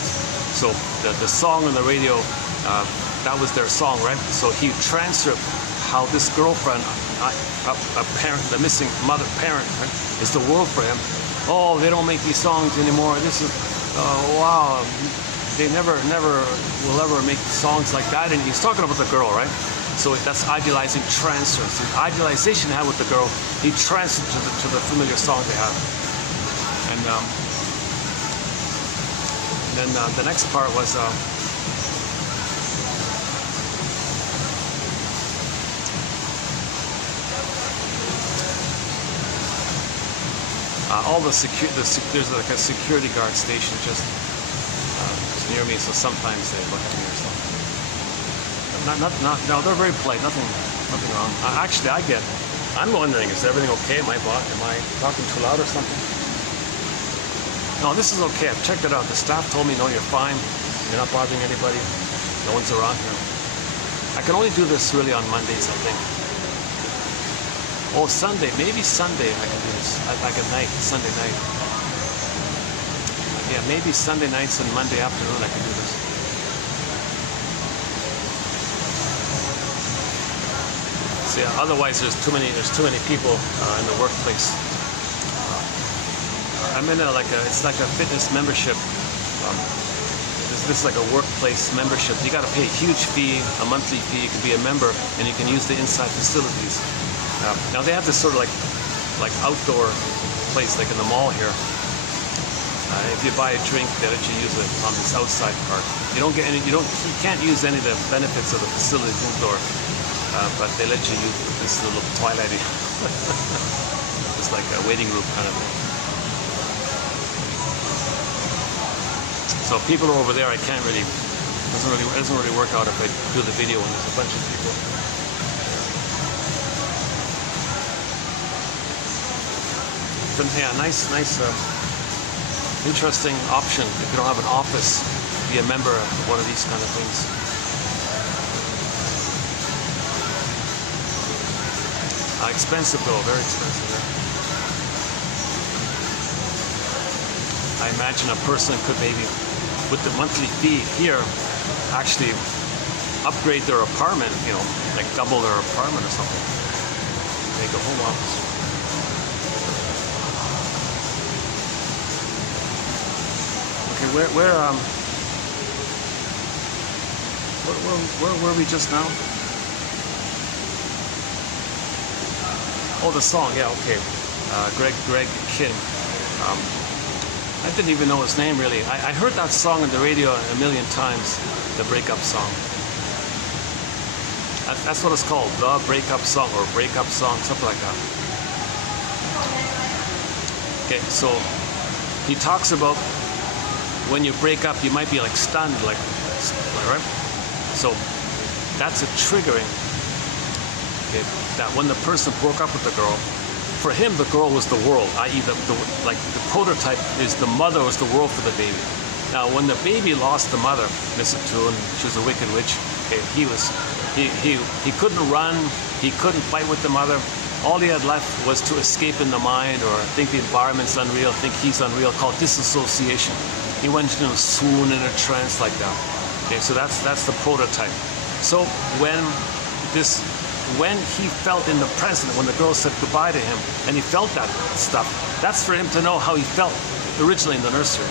So the song on the radio, that was their song, right? So he transferred how this girlfriend, a parent, the missing mother parent, right, is the world for him. Oh, they don't make these songs anymore. This is, wow, they never will ever make songs like that. And he's talking about the girl, right? So that's idealizing transference. The idealization he had with the girl, he transferred to the familiar song they have. And then the next part was all the there's like a security guard station just near me, so sometimes they look at me or something. No, they're very polite. Nothing wrong. Actually, I'm wondering, is everything okay? Am I talking too loud or something? No, this is okay. I've checked it out. The staff told me, no, you're fine. You're not bothering anybody. No one's around here. I can only do this really on Mondays, I think. Oh, Sunday. Maybe Sunday I can do this. Like at night, Sunday night. Yeah, maybe Sunday nights and Monday afternoon I can do this. So yeah, otherwise there's too many people in the workplace. I'm in it's like a fitness membership. This is like a workplace membership. You got to pay a huge fee, a monthly fee. You can be a member and you can use the inside facilities. Now they have this sort of like outdoor place, like in the mall here. If you buy a drink, they let you use it on this outside part. You can't use any of the benefits of the facilities indoor, but they let you use this little Twilight. It's like a waiting room kind of thing. So people are over there. I can't really. It doesn't really work out if I do the video when there's a bunch of people. But yeah, nice, interesting option if you don't have an office. Be a member of one of these kind of things. Expensive though, very expensive. I imagine a person could maybe, with the monthly fee here, actually upgrade their apartment, like double their apartment or something. Make a home office. Okay, where were we just now? Oh, the song, yeah, okay. Greg Kinn. I didn't even know his name really. I heard that song on the radio a million times, the breakup song. That's what it's called, the breakup song or breakup song, something like that. Okay, so he talks about when you break up, you might be like stunned, like right? So that's a triggering. Okay, that when the person broke up with the girl, for him the girl was the world, i.e. the prototype is the mother was the world for the baby. Now when the baby lost the mother, Mr. Toon, she was a wicked witch. Okay, he couldn't run, he couldn't fight with the mother. All he had left was to escape in the mind or think the environment's unreal, think he's unreal, called disassociation. He went into a swoon in a trance like that. Okay, so that's the prototype. So when he felt in the present, when the girl said goodbye to him, and he felt that stuff, that's for him to know how he felt originally in the nursery.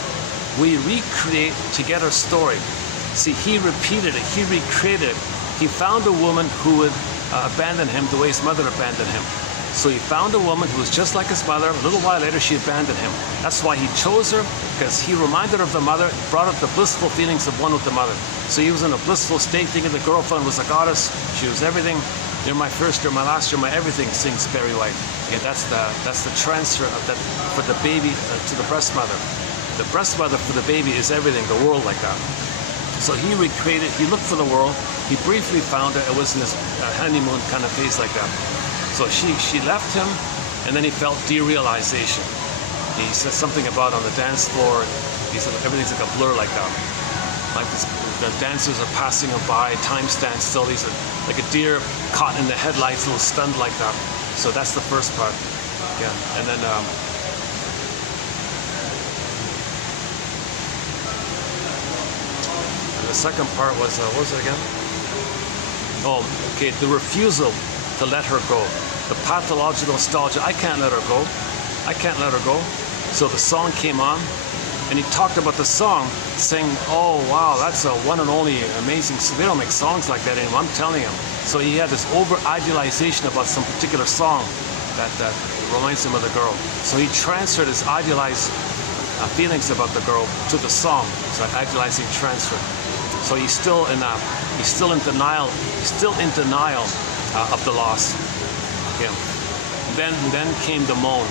we recreate together story. See, he repeated it, he recreated it. He found a woman who would abandon him the way his mother abandoned him. So he found a woman who was just like his mother. A little while later, she abandoned him. That's why he chose her, because he reminded her of the mother, brought up the blissful feelings of one with the mother. So he was in a blissful state, thinking the girlfriend was a goddess. She was everything. You're my first, you're my last, you're my everything, sings Barry White. Okay, that's the transfer of that for the baby to the breast mother. The breast mother for the baby is everything, the world like that. So he recreated, he looked for the world, he briefly found it, it was in this honeymoon kind of phase like that. So she left him, and then he felt derealization. He said something about on the dance floor, he said everything's like a blur like that. Like this, the dancers are passing him by, time stands still, he's like a deer caught in the headlights, a little stunned like that. So that's the first part. Yeah, and then the second part was, what was it again? Oh, okay, the refusal to let her go. The pathological nostalgia, I can't let her go. I can't let her go. So the song came on, and he talked about the song, saying, oh wow, that's a one and only amazing, they don't make songs like that anymore, I'm telling him. So he had this over-idealization about some particular song that reminds him of the girl. So he transferred his idealized feelings about the girl to the song. So idealizing transfer. So he's still in denial. He's still in denial of the loss. Yeah. Then came the moan.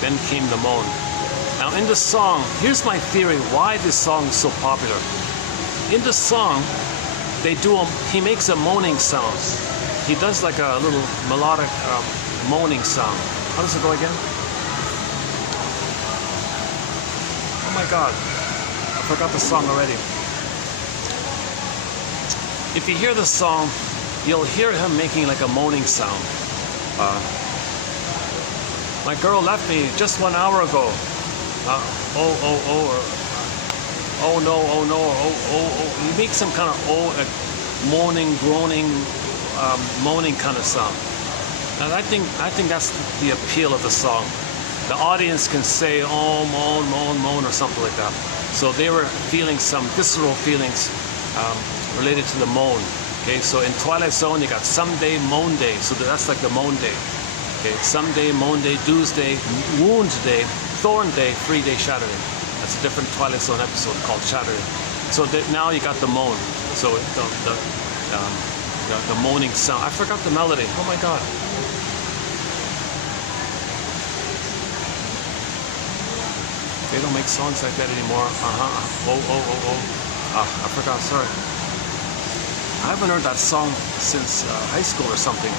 Then came the moan. Now in the song, here's my theory why this song is so popular. In the song, he makes a moaning sound. He does like a little melodic moaning sound. How does it go again? Oh my God, I forgot the song already. If you hear the song, you'll hear him making like a moaning sound. My girl left me just 1 hour ago. Oh no, oh no, oh. He makes some kind of moaning, groaning, moaning kind of sound. And I think that's the appeal of the song. The audience can say, oh, moan, moan, moan, or something like that. So they were feeling some visceral feelings related to the moan. Okay, so in Twilight Zone, you got someday, moan day. So that's like the moan day. Okay, someday, moan day, doomsday, wound day, thorn day, free day, shatter day. That's a different Twilight Zone episode called Shatter Day. So now you got the moan. So the moaning sound. I forgot the melody. Oh my God. They don't make songs like that anymore. I forgot, sorry. I haven't heard that song since high school or something.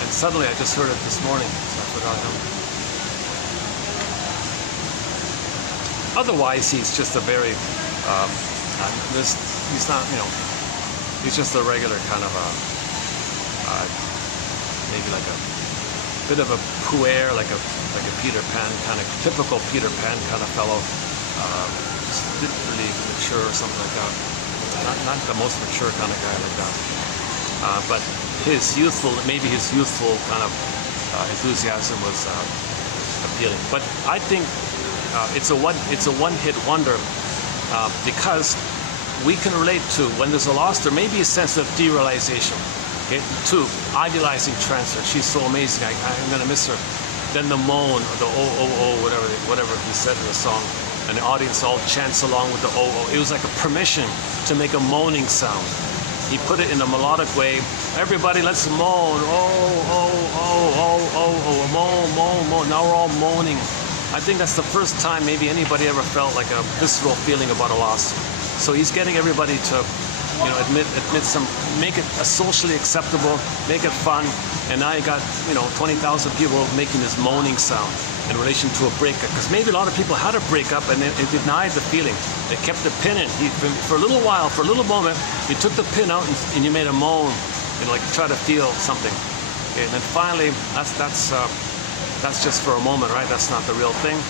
And suddenly I just heard it this morning, so I forgot him. Otherwise, he's just a very, he's not, he's just a regular kind of maybe like a bit of a puer, like a Peter Pan kind of, typical Peter Pan kind of fellow, just didn't really mature or something like that. Not the most mature kind of guy like that. But his youthful kind of enthusiasm was appealing. But I think it's a one-hit wonder because we can relate to when there's a loss, there may be a sense of derealization. Okay, two, idealizing transfer. She's so amazing. I'm gonna miss her. Then the moan, or the whatever he said in the song, and the audience all chants along with the It was like a permission to make a moaning sound. He put it in a melodic way. Everybody, let's moan. Moan, moan, moan. Now we're all moaning. I think that's the first time maybe anybody ever felt like a visceral feeling about a loss. So he's getting everybody to, admit some, make it socially acceptable, make it fun, and now you got, 20,000 people making this moaning sound in relation to a breakup. Because maybe a lot of people had a breakup and they denied the feeling. They kept the pin in. For a little while, for a little moment, you took the pin out and you made a moan, like try to feel something. Okay, and then finally, that's just for a moment, right? That's not the real thing.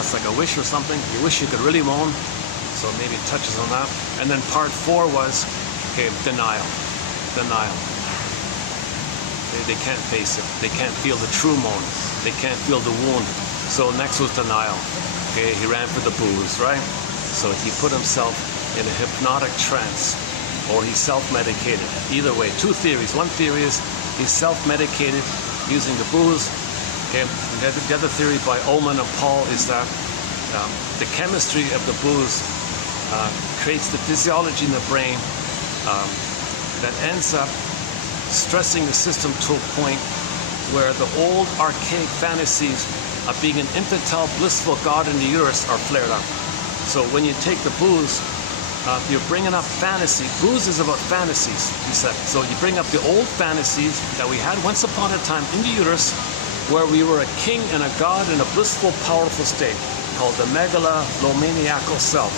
That's like a wish or something. You wish you could really moan. So maybe it touches on that. And then part 4 was, denial. Denial. They can't face it. They can't feel the true moan. They can't feel the wound. So next was denial. Okay, he ran for the booze, right? So he put himself in a hypnotic trance, or he self-medicated. Either way, two theories. One theory is he self-medicated using the booze. Okay, and the other theory by Ullman and Paul is that the chemistry of the booze creates the physiology in the brain that ends up stressing the system to a point where the old archaic fantasies of being an infantile, blissful God in the uterus are flared up. So when you take the booze, you're bringing up fantasy. Booze is about fantasies, he said. So you bring up the old fantasies that we had once upon a time in the uterus, where we were a king and a god in a blissful, powerful state called the megalomaniacal self,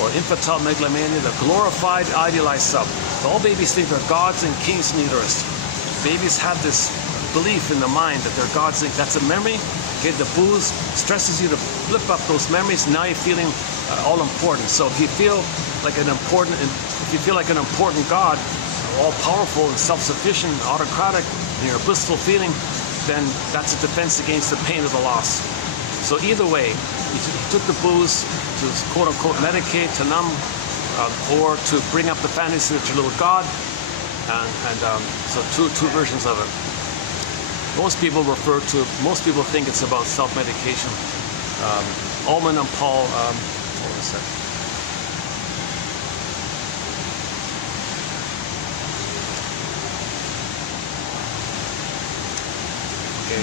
or infantile megalomania, the glorified, idealized self. So all babies think they're gods and kings in the uterus. Babies have this belief in the mind that they're gods. That's a memory. Okay, the booze stresses you to flip up those memories. Now you're feeling all important. So if you feel like an important God, all powerful and self-sufficient, autocratic, and you're a blissful feeling, then that's a defense against the pain of the loss. So either way, he took the booze to quote unquote medicate, to numb, or to bring up the fantasy that you're a little God. So two versions of it. Most people think it's about self-medication. Ullman and Paul, hold on a second. Okay,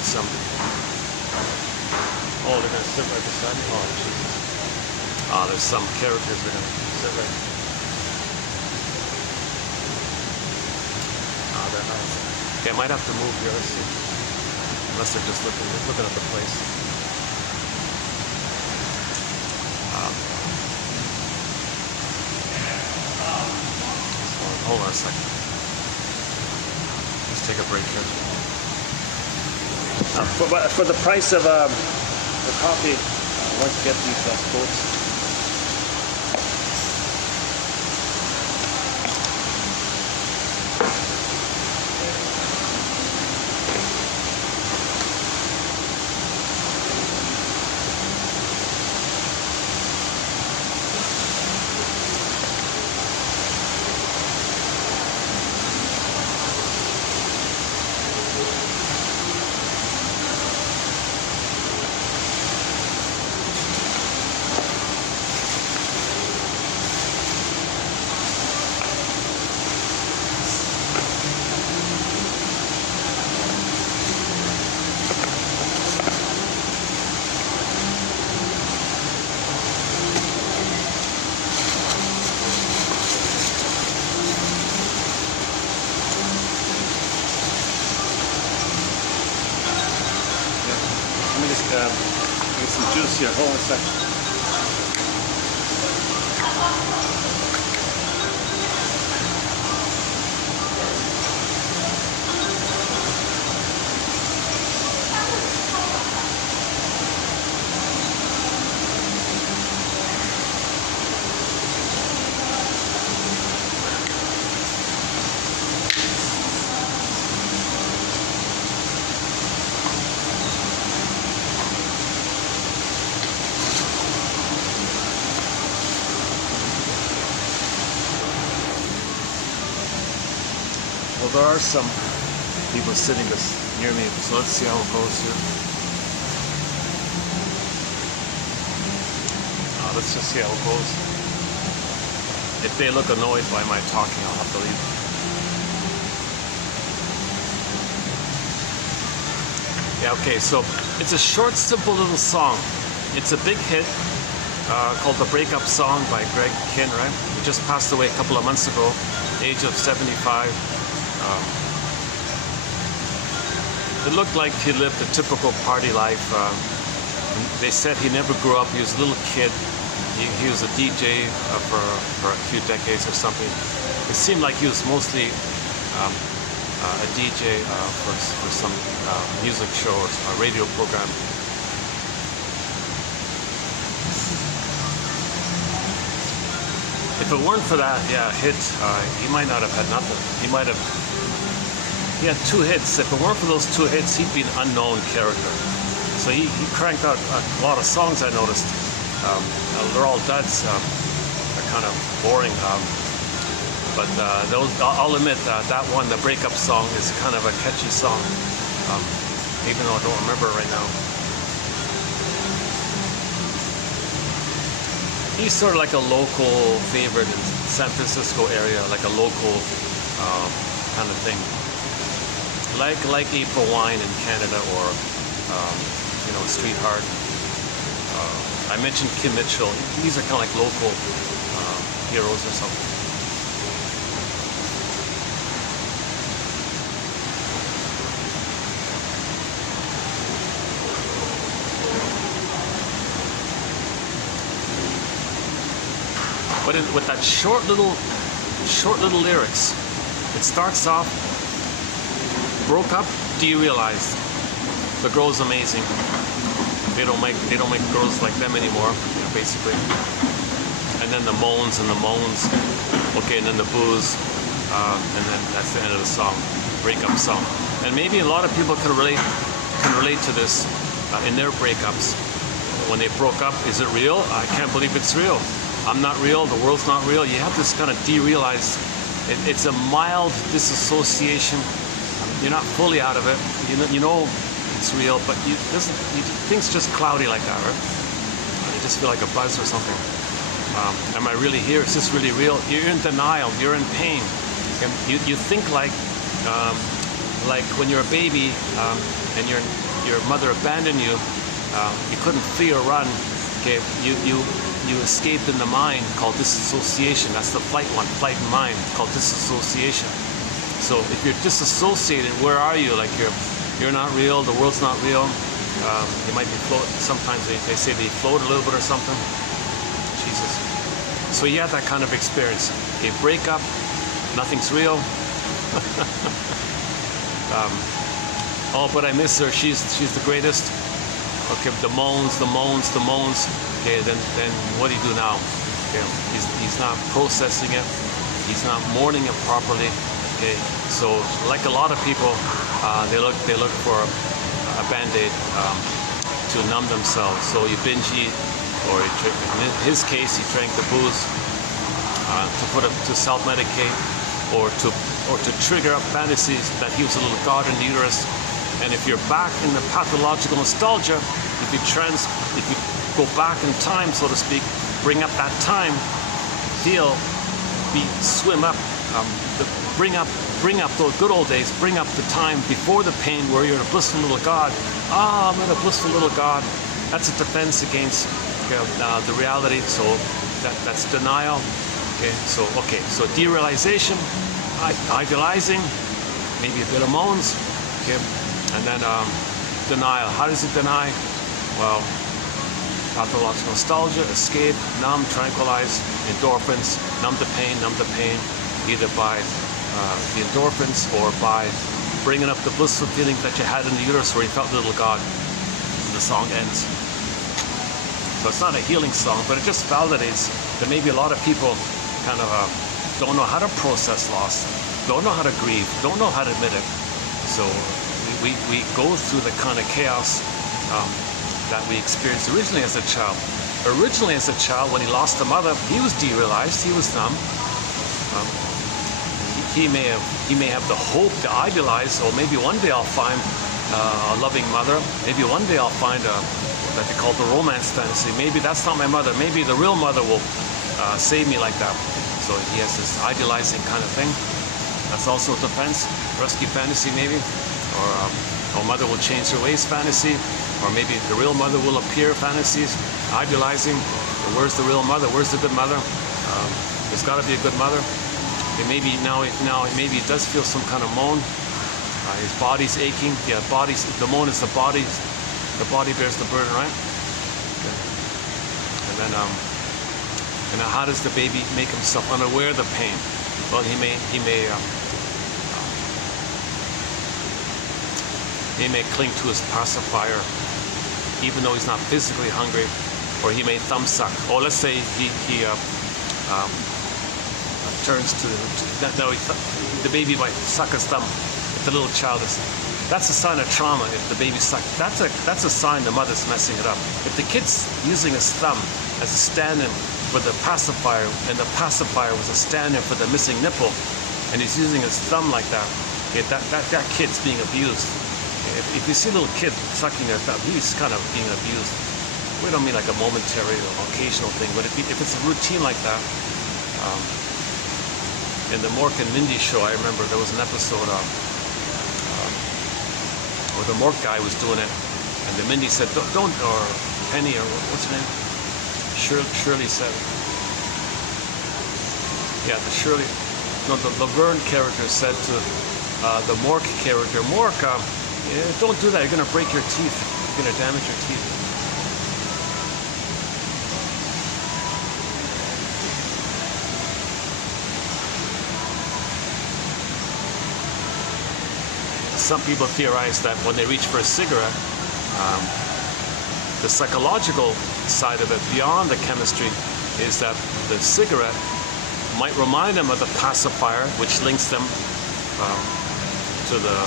oh, they're gonna sit right beside me? Oh, Jesus. Ah, there's some characters that are gonna sit right. Ah, they're nice. Okay, I might have to move here, let's see. Unless they're just looking at the place. Hold on a second. Let's take a break here. For the price of the coffee, I want to get these quotes. Get some juice here. Hold on a second. Well, there are some people sitting near me, so let's see how it goes here. Let's just see how it goes. If they look annoyed by my talking, I'll have to leave. Yeah, okay, so it's a short, simple little song. It's a big hit called The Breakup Song by Greg Kihn, right? He just passed away a couple of months ago, age of 75. It looked like he lived a typical party life. They said he never grew up. He was a little kid. He was a DJ for a few decades or something. It seemed like he was mostly a DJ for some music show or a radio program. If it weren't for that, hit, he might not have had nothing. He had 2 hits. If it weren't for those 2 hits, he'd be an unknown character. So he cranked out a lot of songs, I noticed. They're all duds. They're kind of boring. But I'll admit that one, the breakup song, is kind of a catchy song, even though I don't remember it right now. He's sort of like a local favorite in San Francisco area, like a local kind of thing, like April Wine in Canada, or Streetheart. I mentioned Kim Mitchell. These are kind of like local heroes or something. But with that short little lyrics, it starts off, broke up, derealized. The girl's amazing. They don't make girls like them anymore, basically. And then the moans and the moans. Okay, and then the booze, and then that's the end of the song, breakup song. And maybe a lot of people can relate to this in their breakups. When they broke up, is it real? I can't believe it's real. I'm not real, the world's not real. You have this kind of derealized, it's a mild disassociation. You're not fully out of it. You know it's real, but things just cloudy like that, right? You just feel like a buzz or something. Am I really here? Is this really real? You're in denial. You're in pain. You think like when you're a baby and your mother abandoned you. You couldn't flee or run. Okay, you escaped in the mind, called disassociation. That's the flight in mind, called disassociation. So if you're disassociated, where are you? Like you're not real, the world's not real. You might be float. Sometimes they say they float a little bit or something. Jesus. So you had that kind of experience. A breakup, nothing's real. Oh, but I miss her. She's the greatest. Okay, the moans. Okay, then what do you do now? Okay, he's not processing it. He's not mourning it properly. Okay, so like a lot of people, they look for a band-aid to numb themselves. So you binge eat, or in his case, he drank the booze to self-medicate, or to trigger up fantasies that he was a little god in the uterus. And if you're back in the pathological nostalgia, if you go back in time, so to speak, bring up that time, swim up, bring up those good old days, bring up the time before the pain where you're a blissful little god. I'm not a blissful little god. That's a defense against the reality. So that's denial. So derealization, idealizing, maybe a bit of moans. Okay. And then denial. How does it deny? Well, pathological nostalgia, escape, numb, tranquilize, endorphins, numb the pain, either by the endorphins or by bringing up the blissful feeling that you had in the uterus where you felt little God. And the song ends. So it's not a healing song, but it just validates that maybe a lot of people kind of don't know how to process loss, don't know how to grieve, don't know how to admit it. So we go through the kind of chaos that we experienced originally as a child. Originally as a child, when he lost a mother, he was derealized, he was numb. He may have the hope to idealize, or maybe one day I'll find a loving mother. Maybe one day I'll find that they call the romance fantasy. Maybe that's not my mother. Maybe the real mother will save me like that. So he has this idealizing kind of thing. That's also a defense, rescue fantasy maybe. Or mother will change her ways fantasy, or maybe the real mother will appear fantasies, idealizing. Where's the real mother? Where's the good mother? There's got to be a good mother. And maybe now maybe he does feel some kind of moan. His body's aching. Yeah, the moan is the body. The body bears the burden, right? Okay. And then how does the baby make himself unaware of the pain? Well, he may cling to his pacifier, even though he's not physically hungry, or he may thumb suck. Or let's say he turns to the baby might suck his thumb. If the little child is That's a sign of trauma if the baby's sucked. That's a sign the mother's messing it up. If the kid's using his thumb as a stand-in for the pacifier, and the pacifier was a stand-in for the missing nipple, and he's using his thumb like that, that kid's being abused. If you see a little kid sucking their thumb, he's kind of being abused. We don't mean like a momentary or occasional thing, but if it's a routine like that, in the Mork and Mindy show, I remember there was an episode where the Mork guy was doing it, and the Mindy said, don't, or Penny, or what's her name? Shirley said, yeah, the Laverne character said to the Mork character, Mork, don't do that, you're going to break your teeth, you're going to damage your teeth. Some people theorize that when they reach for a cigarette, the psychological side of it, beyond the chemistry, is that the cigarette might remind them of the pacifier, which links them to the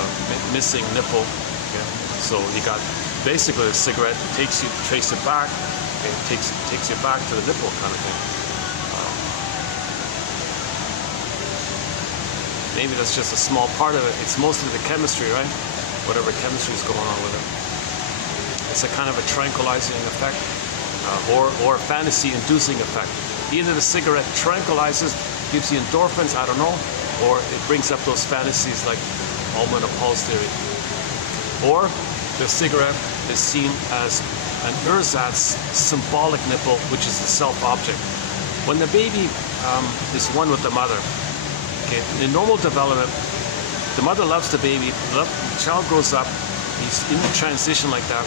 missing nipple. Okay? So you got basically the cigarette trace it back, okay? takes you back to the nipple kind of thing. Maybe that's just a small part of it. It's mostly the chemistry, right? Whatever chemistry is going on with it. It's a kind of a tranquilizing effect, or a fantasy-inducing effect. Either the cigarette tranquilizes, gives you endorphins, I don't know, or it brings up those fantasies like Manolopoulos theory. Or the cigarette is seen as an ersatz symbolic nipple, which is the self-object. When the baby is one with the mother, okay, in normal development, the mother loves the baby, the child grows up, he's in the transition like that.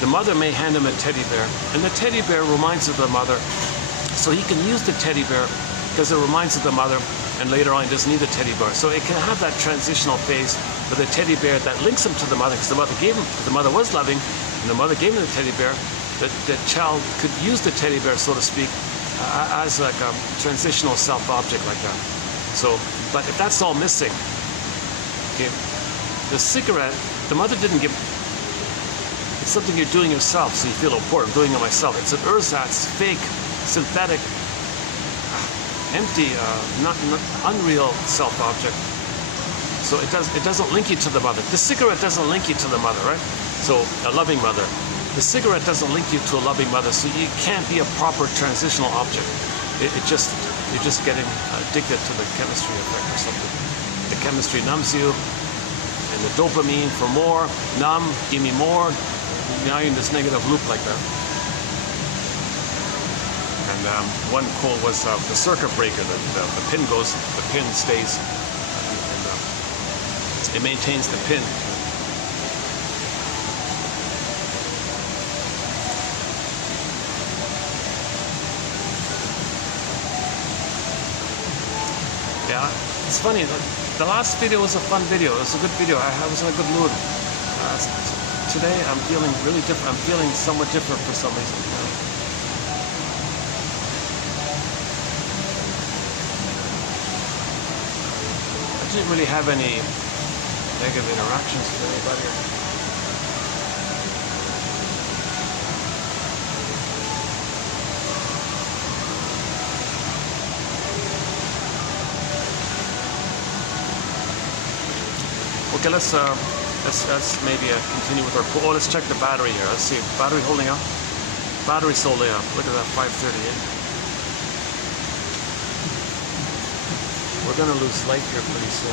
The mother may hand him a teddy bear, and the teddy bear reminds of the mother, so he can use the teddy bear because it reminds of the mother, and later on he doesn't need the teddy bear. So it can have that transitional phase with a teddy bear that links him to the mother, because the mother was loving, and the mother gave him the teddy bear. The child could use the teddy bear, so to speak, as like a transitional self-object like that. So, but if that's all missing, okay, the cigarette, the mother didn't give. It's something you're doing yourself, so you feel important. I'm doing it myself. It's an ersatz, fake, synthetic, empty, not unreal self-object. So it doesn't link you to the mother. The cigarette doesn't link you to the mother, right? So a loving mother. The cigarette doesn't link you to a loving mother, so you can't be a proper transitional object. You're just getting addicted to the chemistry effect or something. The chemistry numbs you, and the dopamine for more, numb, give me more. Now you're in this negative loop like that. And one quote was the circuit breaker. The pin goes, the pin stays, and it maintains the pin. Yeah, it's funny. The last video was a fun video. It was a good video. I was in a good mood. Today I'm feeling really different. I'm feeling somewhat different for some reason. I didn't really have any negative interactions with anybody. Okay, let's maybe continue with our pool. Oh, let's check the battery here. Let's see. Battery holding up. Battery's holding up. Look at that, 538. We're going to lose light here pretty soon.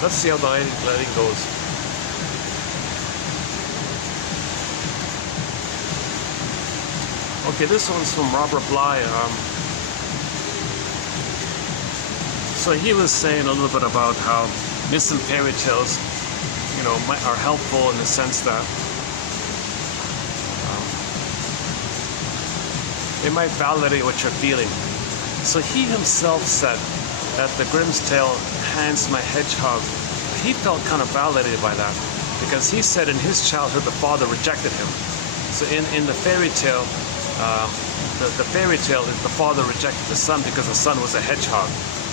Let's see how the lighting goes. Okay, this one's from Robert Bly. So he was saying a little bit about how myths and fairy tales, you know, are helpful in the sense that they might validate what you're feeling. So he himself said that the Grimm's tale, Hans my Hedgehog, he felt kind of validated by that, because he said in his childhood the father rejected him. So in the fairy tale, the fairy tale, the father rejected the son because the son was a hedgehog.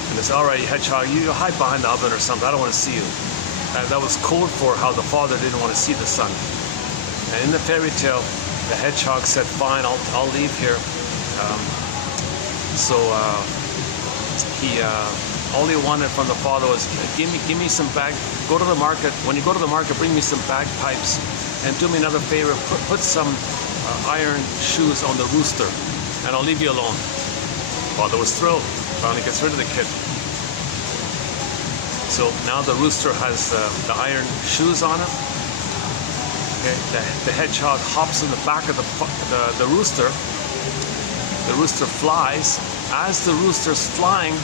And they said, all right, hedgehog, you hide behind the oven or something. I don't want to see you. that was code for how the father didn't want to see the son. And in the fairy tale, the hedgehog said, "Fine, I'll leave here." He all he wanted from the father was, give me some go to the market. When you go to the market, bring me some bagpipes, and do me another favor, put some iron shoes on the rooster, and I'll leave you alone. Father was thrilled. Finally gets rid of the kid. So now the rooster has the iron shoes on him. Okay, the hedgehog hops in the back of the rooster. The rooster flies. As the rooster's flying,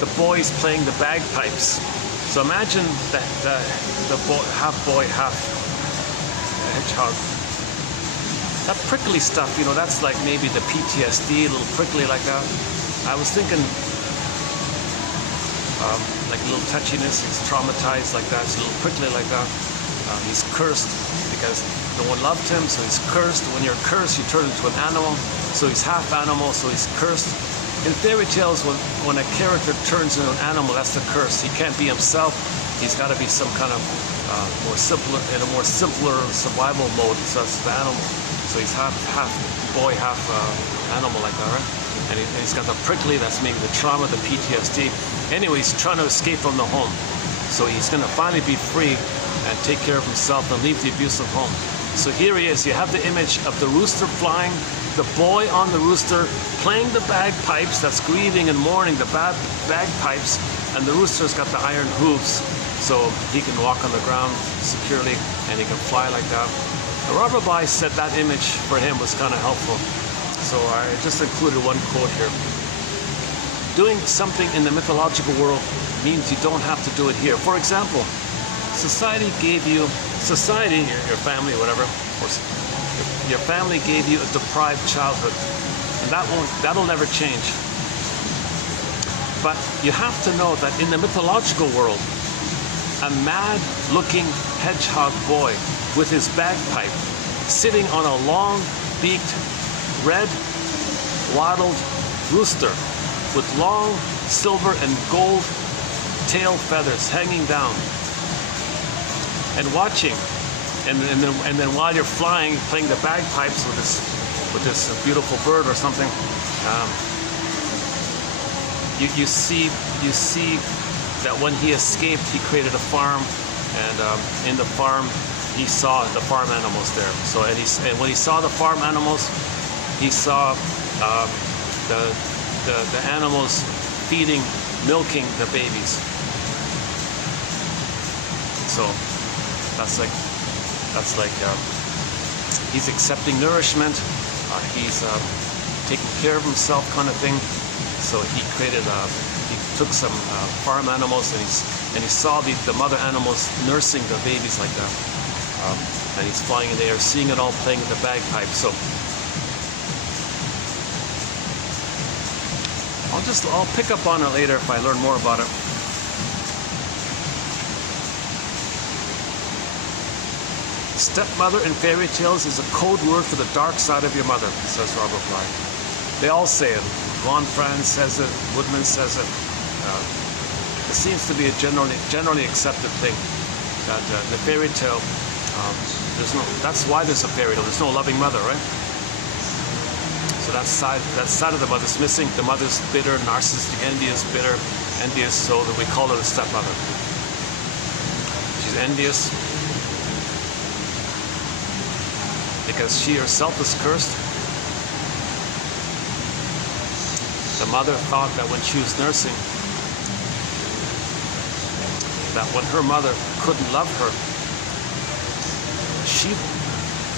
the boy's playing the bagpipes. So imagine the boy, half hedgehog. That prickly stuff, you know, that's like maybe the PTSD, a little prickly like that. I was thinking like a little touchiness. He's traumatized like that. It's a little prickly like that. He's cursed because no one loved him, so he's cursed. When you're cursed, you turn into an animal. So he's half animal, so he's cursed. In fairy tales, when a character turns into an animal, that's the curse. He can't be himself. He's got to be some kind of more simpler survival mode. So that's the animal. So he's half boy, half animal like that, right? And he's got the prickly. That's maybe the trauma, the PTSD. Anyway, he's trying to escape from the home. So he's going to finally be free and take care of himself and leave the abusive home. So here he is. You have the image of the rooster flying, the boy on the rooster playing the bagpipes, that's grieving and mourning the bagpipes, and the rooster's got the iron hooves, so he can walk on the ground securely and he can fly like that. Robert Bly said that image for him was kind of helpful. So I just included one quote here. Doing something in the mythological world means you don't have to do it here. For example, society, your family, whatever, or your family gave you a deprived childhood, and that'll never change. But you have to know that in the mythological world, a mad-looking hedgehog boy with his bagpipe, sitting on a long-beaked, red, wattled rooster with long silver and gold tail feathers hanging down, and watching, and then while you're flying, playing the bagpipes with this beautiful bird or something, you see that when he escaped, he created a farm, and in the farm he saw the farm animals there. So and when he saw the farm animals, he saw the animals feeding, milking the babies. So that's like he's accepting nourishment. He's taking care of himself, kind of thing. So he took some farm animals, and he saw the mother animals nursing the babies like that. And he's flying in the air, seeing it all, playing with the bagpipes. So I'll pick up on it later if I learn more about it. Stepmother in fairy tales is a code word for the dark side of your mother, says Robert Bly. They all say it. Ron Franz says it. Woodman says it. It seems to be a generally accepted thing that the fairy tale. That's why there's a fairy tale. There's no loving mother, right? So that side of the mother's missing. The mother's bitter, narcissistic, envious, so that we call her a stepmother. She's envious because she herself is cursed. The mother thought that when she was nursing, that when her mother couldn't love her, she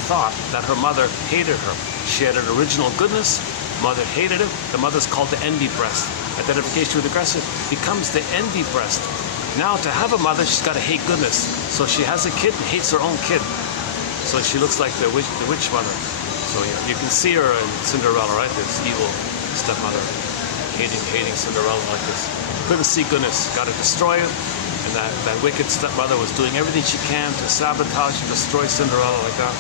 thought that her mother hated her. She had an original goodness, mother hated it. The mother's called the envy breast. Identification with aggressor becomes the envy breast. Now to have a mother, she's got to hate goodness. So she has a kid and hates her own kid. So she looks like the witch mother. So you can see her in Cinderella, right? This evil stepmother hating Cinderella like this. Couldn't see goodness, got to destroy it. And that wicked stepmother was doing everything she can to sabotage and destroy Cinderella like that.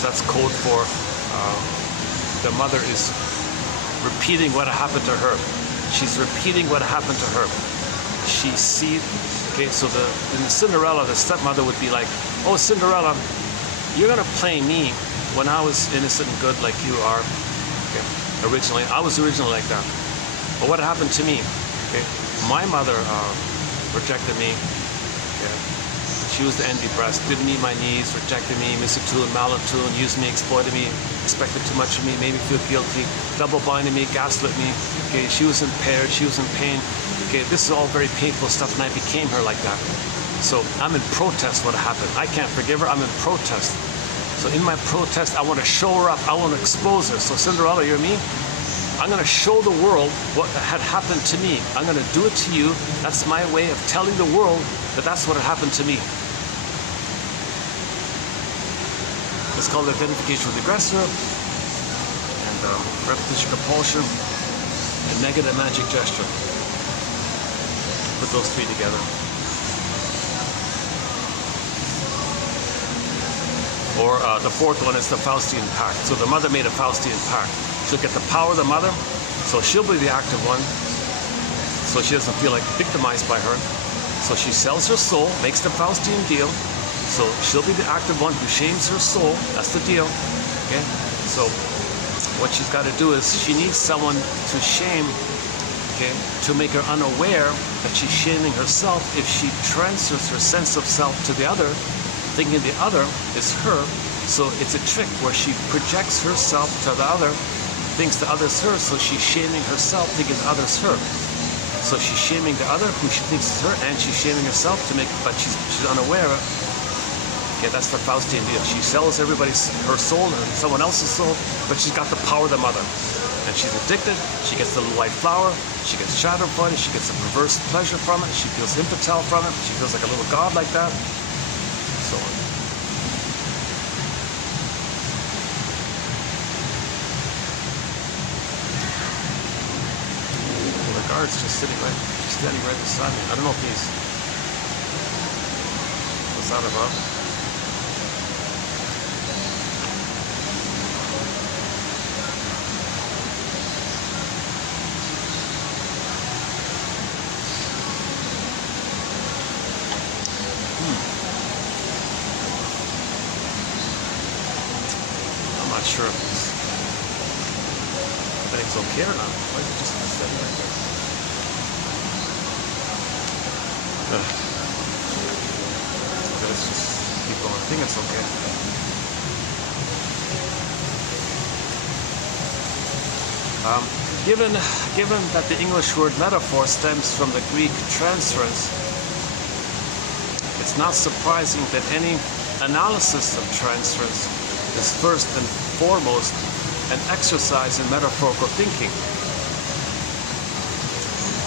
So that's code for the mother is repeating what happened to her. She's repeating what happened to her. she sees. Okay, so in the Cinderella, the stepmother would be like, "Oh, Cinderella, you're gonna play me when I was innocent and good like you are." Okay, originally, I was originally like that. But what happened to me? Okay, my mother rejected me. Okay, she was the envy breast, didn't meet my needs, rejected me, mistletoe and Manolopoulos, used me, exploited me, expected too much of me, made me feel guilty, double blinded me, gaslit me. Okay, she was impaired, she was in pain. Okay, this is all very painful stuff, and I became her like that. So I'm in protest what happened. I can't forgive her, I'm in protest. So in my protest, I want to show her up, I want to expose her. So Cinderella, you're me? I'm going to show the world what had happened to me. I'm going to do it to you. That's my way of telling the world that that's what had happened to me. It's called identification with the aggressor, and repetition compulsion, and negative magic gesture. Put those three together. Or the fourth one is the Faustian pact. So the mother made a Faustian pact. She'll get the power of the mother, so she'll be the active one, so she doesn't feel like victimized by her. So she sells her soul, makes the Faustian deal, so she'll be the active one who shames her soul. That's the deal. Okay? So what she's got to do is she needs someone to shame, okay, to make her unaware that she's shaming herself. If she transfers her sense of self to the other, thinking the other is her, so it's a trick where she projects herself to the other, thinks the other's her, so she's shaming herself, thinking the other's her. So she's shaming the other, who she thinks is her, and she's shaming herself to make, but she's unaware. Okay, that's the Faustian deal. She sells her soul and someone else's soul, but she's got the power of the mother. And she's addicted, she gets the little white flower, she gets shattered from it, she gets a perverse pleasure from it, she feels infantile from it, she feels like a little god like that, so on. The guard's just standing right beside me. I don't know if he's what's that about. I'm not sure if everything's okay or not. Why is it just steady right there? Okay, let's just keep going. I think it's okay. Given that the English word metaphor stems from the Greek transference, it's not surprising that any analysis of transference is first and foremost an exercise in metaphorical thinking.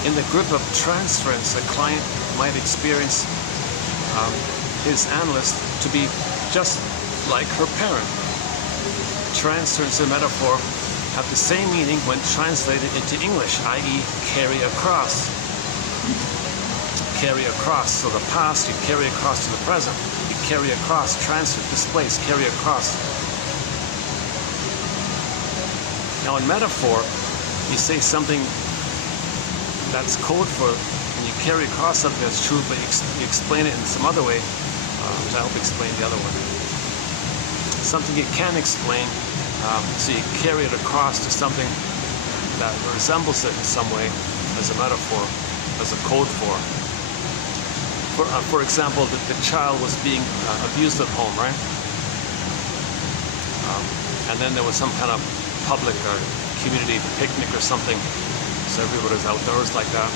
In the grip of transference, a client might experience his analyst to be just like her parent. Transference and metaphor have the same meaning when translated into English, i.e. carry across. Carry across. So the past, you carry across to the present. You carry across, transfer, displace, carry across. Now in metaphor, you say something that's code for, and you carry across something that's true, but you explain it in some other way to help explain the other one. Something you can explain, so you carry it across to something that resembles it in some way as a metaphor, as a code for. For example, the child was being abused at home, right? And then there was some kind of public or community picnic or something, so everybody was outdoors like that.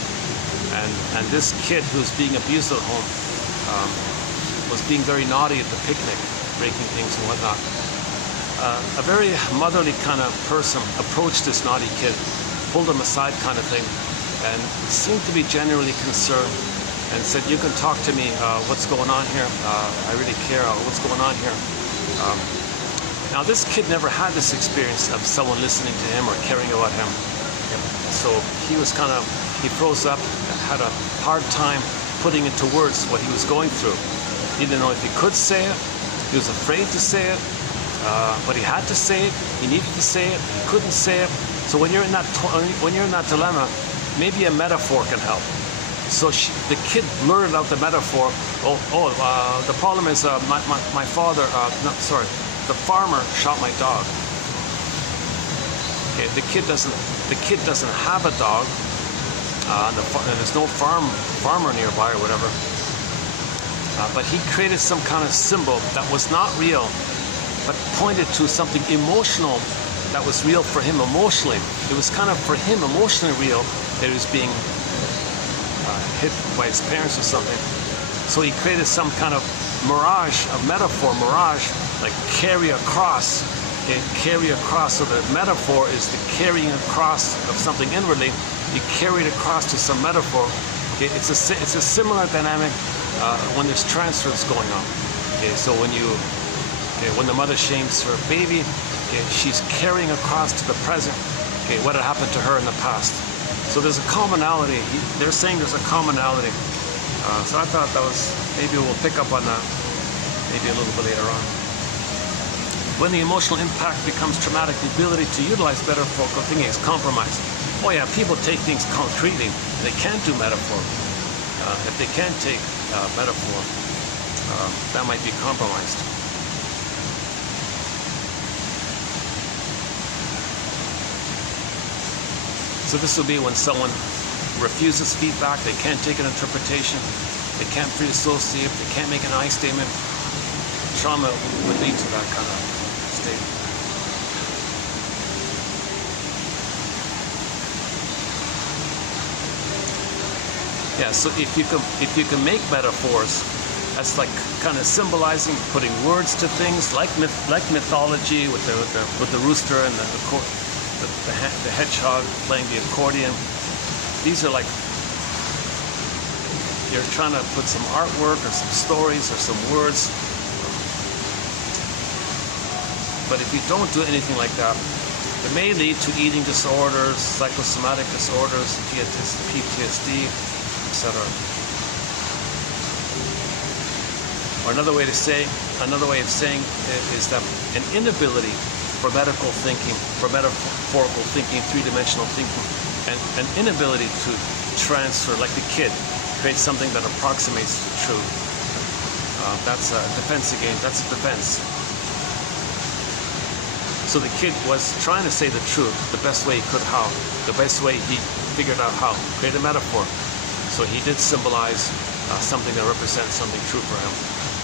And this kid who was being abused at home was being very naughty at the picnic, breaking things and whatnot. A very motherly kind of person approached this naughty kid, pulled him aside kind of thing, and seemed to be genuinely concerned and said, "You can talk to me, what's going on here? I really care, what's going on here?" Now this kid never had this experience of someone listening to him or caring about him. So he was he froze up, had a hard time putting into words what he was going through. He didn't know if he could say it, he was afraid to say it, but he had to say it, he needed to say it, he couldn't say it. So when you're in that dilemma, maybe a metaphor can help. So the kid blurted out the metaphor. The problem is my father. The farmer shot my dog. Okay, the kid doesn't have a dog, and there's no farmer nearby or whatever. But he created some kind of symbol that was not real, but pointed to something emotional that was real for him emotionally. It was kind of for him emotionally real that he was being hit by his parents or something. So he created some kind of mirage, a metaphor, like carry across. Okay, carry across. So the metaphor is the carrying across of something inwardly. You carry it across to some metaphor. Okay, it's a similar dynamic when there's transference going on. Okay, so when the mother shames her baby, okay, she's carrying across to the present, okay, what had happened to her in the past. So there's a commonality. They're saying there's a commonality. So I thought that was, maybe we'll pick up on that maybe a little bit later on. When the emotional impact becomes traumatic, the ability to utilize metaphorical thinking is compromised. Oh yeah, people take things concretely. They can't do metaphor. If they can't take metaphor, that might be compromised. So this will be when someone refuses feedback, they can't take an interpretation, they can't free associate, they can't make an I statement. Trauma would lead to that kind of state. Yeah, so if you can make metaphors, that's like kind of symbolizing, putting words to things, like mythology with the rooster and the hedgehog playing the accordion. These are like, you're trying to put some artwork or some stories or some words. But if you don't do anything like that, it may lead to eating disorders, psychosomatic disorders, PTSD, etc. Or another way of saying is that an inability for medical thinking, for metaphorical thinking, three-dimensional thinking, and an inability to transfer, like the kid, create something that approximates the truth. That's a defense again. That's a defense. So the kid was trying to say the truth the best way he could. How? The best way he figured out how. Create a metaphor. So he did symbolize something that represents something true for him.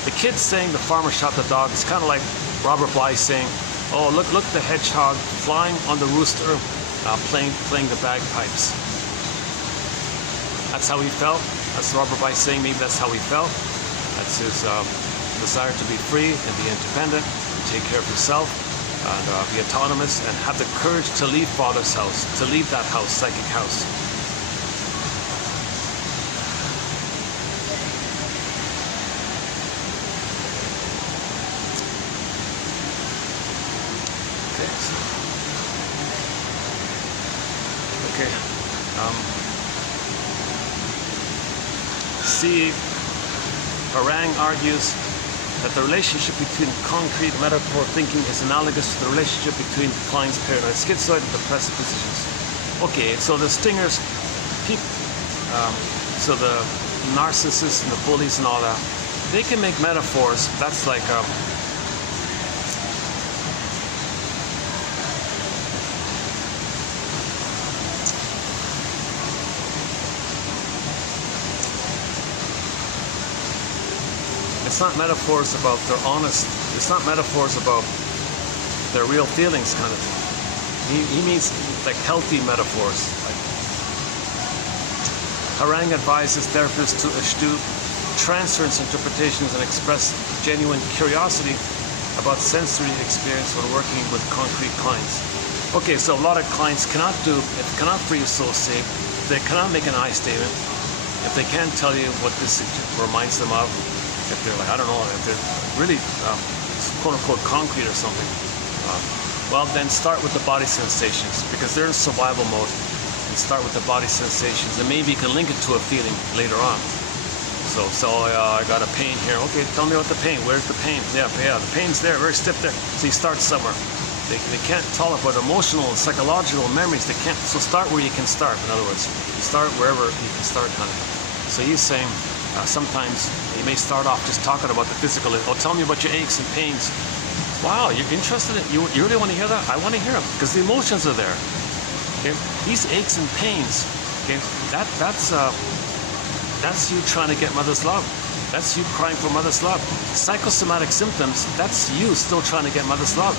The kid saying the farmer shot the dog is kind of like Robert Bly saying, "Oh, look at the hedgehog flying on the rooster, playing the bagpipes." That's how he felt. That's Robert Bly saying maybe that's how he felt. That's his desire to be free and be independent, and take care of himself, and be autonomous, and have the courage to leave father's house, to leave that house, psychic house. C. Harang argues that the relationship between concrete metaphor thinking is analogous to the relationship between the client's paranoid, schizoid, and depressive positions. Okay, so the stingers, so the narcissists and the bullies and all that, they can make metaphors. That's like it's not metaphors about their honest, it's not metaphors about their real feelings kind of thing. He means like healthy metaphors. Like, Harang advises therapists to eschew transference interpretations and express genuine curiosity about sensory experience when working with concrete clients. Okay, so a lot of clients cannot free associate, they cannot make an I statement, if they can't tell you what this reminds them of. If they're like, I don't know, if they're really quote-unquote concrete or something, well then start with the body sensations, because they're in survival mode, and start with the body sensations, and maybe you can link it to a feeling later on. So I got a pain here. Okay, tell me about the pain. Where's the pain? Yeah, the pain's there, very stiff there. So you start somewhere. They can't talk about emotional and psychological memories. They can't. So start where you can start. In other words, you start wherever you can start, kind of. So he's saying sometimes you may start off just talking about the physical. Oh, tell me about your aches and pains. Wow, you're interested in, you really want to hear that? I want to hear them because the emotions are there. Okay? These aches and pains, okay, that's you trying to get mother's love. That's you crying for mother's love. Psychosomatic symptoms, that's you still trying to get mother's love.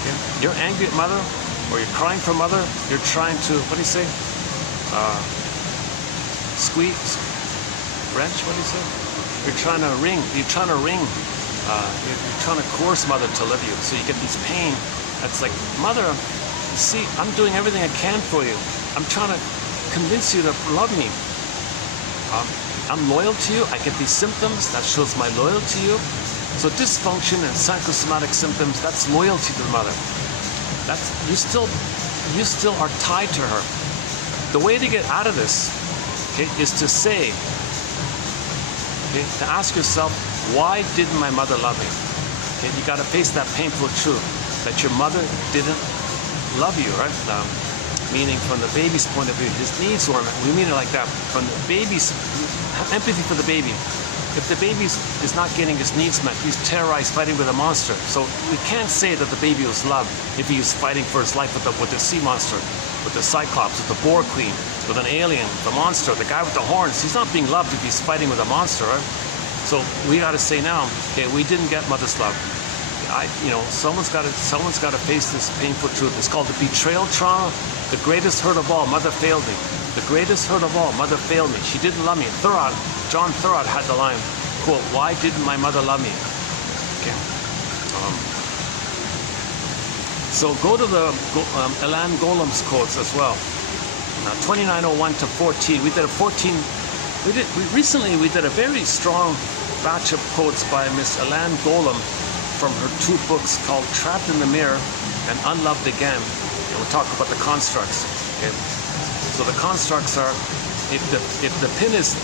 Okay? You're angry at mother, or you're crying for mother, you're trying to, what do you say? Squeeze, wrench, what do you say? You're trying to wring, you're trying to coerce mother to love you. So you get this pain. That's like, mother, you see, I'm doing everything I can for you. I'm trying to convince you to love me. I'm loyal to you. I get these symptoms. That shows my loyalty to you. So dysfunction and psychosomatic symptoms, that's loyalty to the mother. That's, you still are tied to her. The way to get out of this, okay, is to say, okay, to ask yourself, why didn't my mother love me? Okay, you got to face that painful truth that your mother didn't love you, right? Meaning from the baby's point of view, his needs weren't met. We mean it like that. From the baby's, have empathy for the baby. If the baby is not getting his needs met, he's terrorized fighting with a monster. So we can't say that the baby was loved if he was fighting for his life with the sea monster, with the Cyclops, with the Boar Queen, with an alien, the monster, the guy with the horns. He's not being loved if he's fighting with a monster, right? So we got to say now, okay, we didn't get mother's love. Someone's got to face this painful truth. It's called the betrayal trauma. The greatest hurt of all, mother failed me. The greatest hurt of all, mother failed me. She didn't love me. John Thurrott had the line, quote, why didn't my mother love me? Okay. So go to the Elan Golem's quotes as well. 2901 to 14. We did a very strong batch of quotes by Miss Elan Golem from her 2 books called Trapped in the Mirror and Unloved Again. And we'll talk about the constructs. Okay? So the constructs are, if the pin is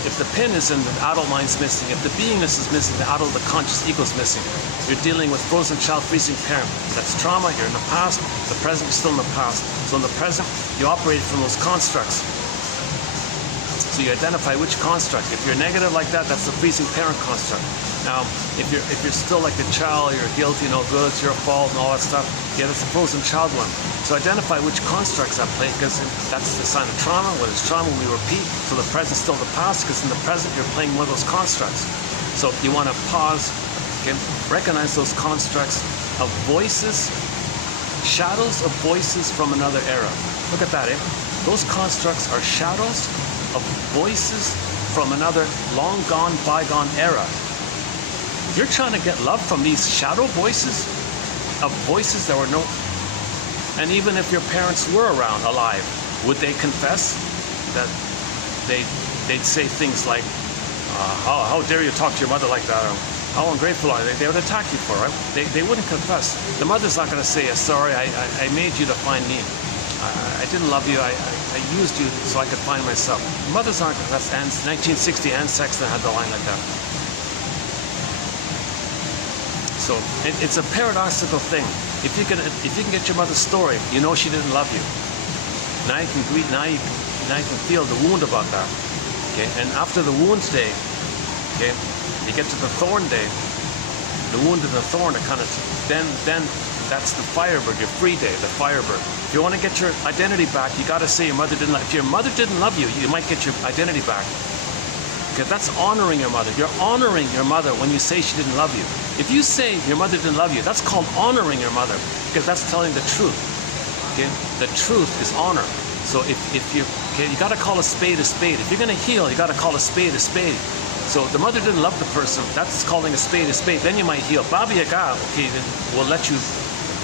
in the adult mind's missing, if the beingness is missing, the adult, the conscious ego is missing. You're dealing with frozen child, freezing parent. That's trauma. You're in the past. The present, you're still in the past. So in the present, you operate from those constructs. So you identify which construct. If you're negative like that, that's the freezing parent construct. Now, if you're still like the child, you're guilty, no good, it's your fault, and all that stuff, yeah, that's the frozen child one. So identify which constructs at play, because that's the sign of trauma. When it's trauma, we repeat. So the present's still the past, because in the present, you're playing one of those constructs. So you want to pause, okay, recognize those constructs of voices, shadows of voices from another era. Look at that, eh? Those constructs are shadows of voices from another long gone, bygone era. You're trying to get love from these shadow voices, of voices that were no, and even if your parents were around, alive, would they confess that they'd say things like, how dare you talk to your mother like that, or how ungrateful are they? They would attack you for it. They wouldn't confess. The mother's not going to say, sorry, I made you to find me. I didn't love you. I used you so I could find myself. The mother's not going to confess. 1960, Anne Sexton had the line like that. So it's a paradoxical thing. If you can get your mother's story, you know she didn't love you. Now you can feel the wound about that. Okay, and after the wound day, okay, you get to the thorn day. The wound and the thorn are kind of then that's the firebird, your free day, the firebird. If you want to get your identity back, you got to say your mother didn't love you. If your mother didn't love you, you might get your identity back. Because that's honoring your mother. You're honoring your mother when you say she didn't love you. If you say your mother didn't love you, that's called honoring your mother, because that's telling the truth. Okay? The truth is honor. So if you got to call a spade a spade. If you're going to heal, you got to call a spade a spade. So the mother didn't love the person. That's calling a spade a spade. Then you might heal. Baba Yaga, okay, then we'll let you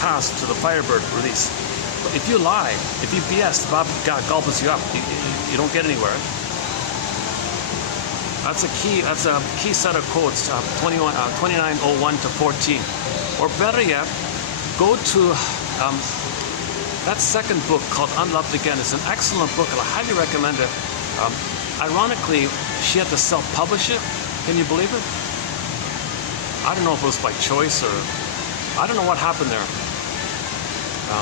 pass to the firebird release. But if you lie, if you BS, Baba Yaga gulps you up. You don't get anywhere. That's a key set of quotes, 2901 to 14. Or better yet, go to that second book called Unloved Again. It's an excellent book, and I highly recommend it. Ironically, she had to self-publish it. Can you believe it? I don't know if it was by choice or I don't know what happened there.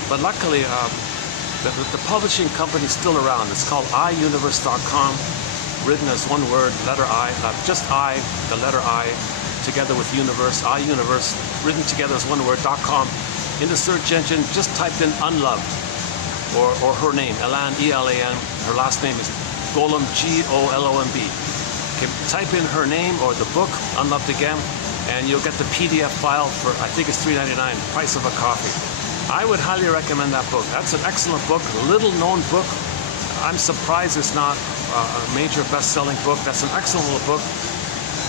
But luckily, the publishing company is still around. It's called iUniverse.com. written as one word, letter I, just I, the letter I, together with universe, iUniverse, written together as one word, .com. In the search engine, just typed in unloved, or her name, Elan, E-L-A-N. Her last name is Golomb, G-O-L-O-M-B. Okay, type in her name or the book, Unloved Again, and you'll get the PDF file for, I think it's $3.99, price of a coffee. I would highly recommend that book. That's an excellent book, little known book. I'm surprised it's not a major best-selling book. That's an excellent little book.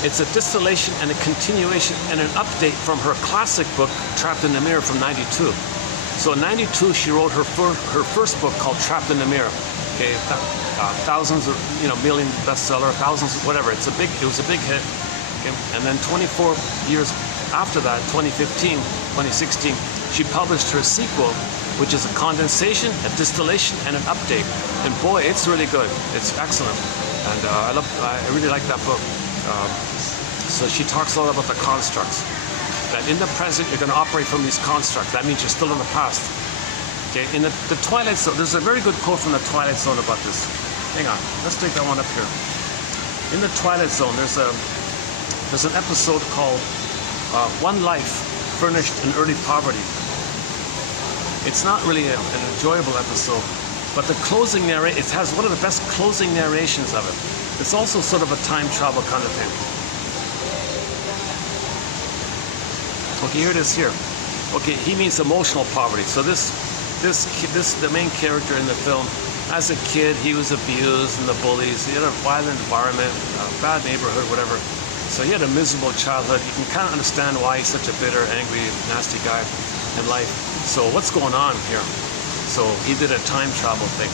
It's a distillation and a continuation and an update from her classic book, Trapped in the Mirror, from '92. So in '92, she wrote her first book called Trapped in the Mirror. Okay, thousands of, million bestseller, thousands, whatever. It was a big hit. Okay? And then 24 years after that, 2015, 2016, she published her sequel, which is a condensation, a distillation, and an update. And boy, it's really good. It's excellent, and I really like that book. So she talks a lot about the constructs. That in the present, you're going to operate from these constructs. That means you're still in the past. Okay, in the Twilight Zone, there's a very good quote from the Twilight Zone about this. Hang on, let's take that one up here. In the Twilight Zone, there's an episode called One Life Furnished in Early Poverty. It's not really an enjoyable episode, but the closing it has one of the best closing narrations of it. It's also sort of a time travel kind of thing. Okay, here it is here. Okay, he means emotional poverty. So the main character in the film, as a kid, he was abused and the bullies. He had a violent environment, a bad neighborhood, whatever. So he had a miserable childhood. You can kind of understand why he's such a bitter, angry, nasty guy in life. So what's going on here? So he did a time travel thing.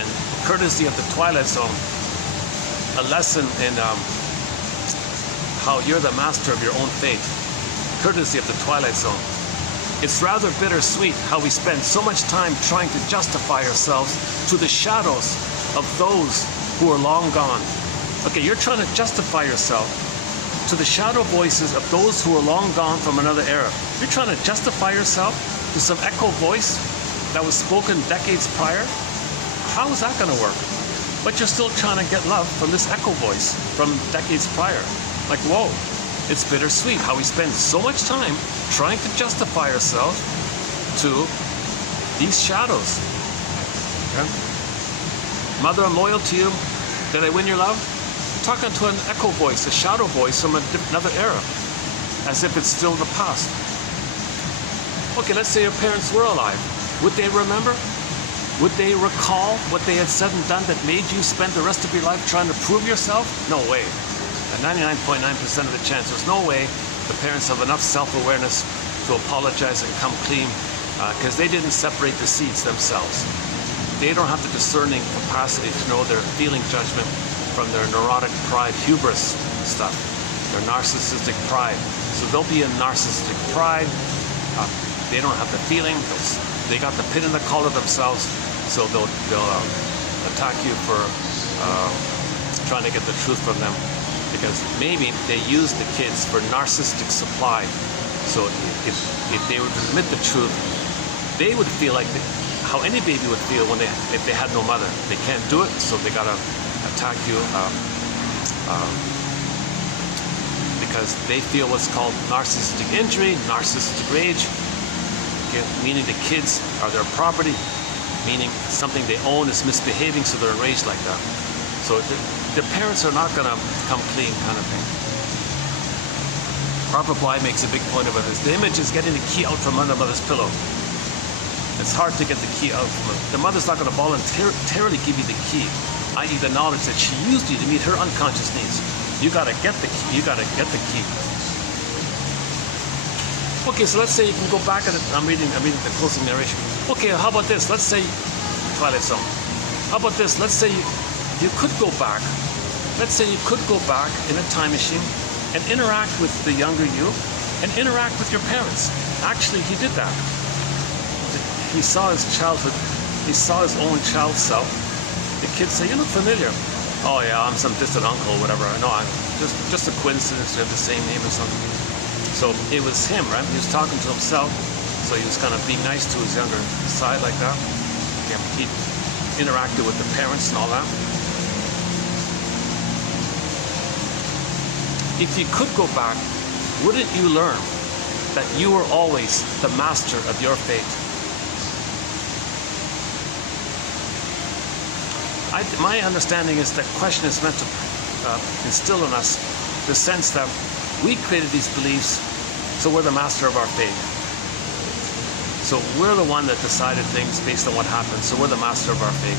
And courtesy of the Twilight Zone, a lesson in how you're the master of your own fate. Courtesy of the Twilight Zone. It's rather bittersweet how we spend so much time trying to justify ourselves to the shadows of those who are long gone. Okay, you're trying to justify yourself to the shadow voices of those who are long gone from another era. You're trying to justify yourself to some echo voice that was spoken decades prior. How is that going to work? But you're still trying to get love from this echo voice from decades prior. Like, whoa. It's bittersweet how we spend so much time trying to justify ourselves to these shadows. Okay? Mother, I'm loyal to you. Did I win your love? I'm talking to an echo voice, a shadow voice from another era, as if it's still the past. Okay, let's say your parents were alive. Would they remember? Would they recall what they had said and done that made you spend the rest of your life trying to prove yourself? No way. 99.9% of the chance, there's no way the parents have enough self-awareness to apologize and come clean, because they didn't separate the seeds themselves. They don't have the discerning capacity to know their feeling judgment from their neurotic pride, hubris stuff, their narcissistic pride. So they'll be in narcissistic pride. They don't have the feeling. They got the pin in the collar themselves, so they'll attack you for trying to get the truth from them. Because maybe they use the kids for narcissistic supply. So if they were to admit the truth, they would feel like how any baby would feel if they had no mother. They can't do it, so they gotta attack you because they feel what's called narcissistic injury, narcissistic rage, okay, meaning the kids are their property, meaning something they own is misbehaving, so they're enraged like that. So the parents are not going to come clean, kind of thing. Robert Bly makes a big point about this. The image is getting the key out from under mother's pillow. It's hard to get the key out from her. The mother's not going to voluntarily give you the key, i.e. the knowledge that she used you to meet her unconscious needs. You got to get the key. You got to get the key. Okay, so let's say you can go back at it. I'm reading the closing narration. Okay, how about this? Let's say Twilight Zone. How about this? Let's say you could go back. Let's say you could go back in a time machine and interact with the younger you and interact with your parents. Actually, he did that. He saw his childhood. He saw his own child self. The kids say, "You look familiar." "Oh yeah, I'm some distant uncle or whatever." "No, I'm just a coincidence. You have the same name or something." So it was him, right? He was talking to himself. So he was kind of being nice to his younger side like that. Yeah, he interacted with the parents and all that. if you could go back, wouldn't you learn that you were always the master of your fate? My understanding is that question is meant to instill in us the sense that we created these beliefs, so we're the master of our fate. So we're the one that decided things based on what happened, so we're the master of our fate.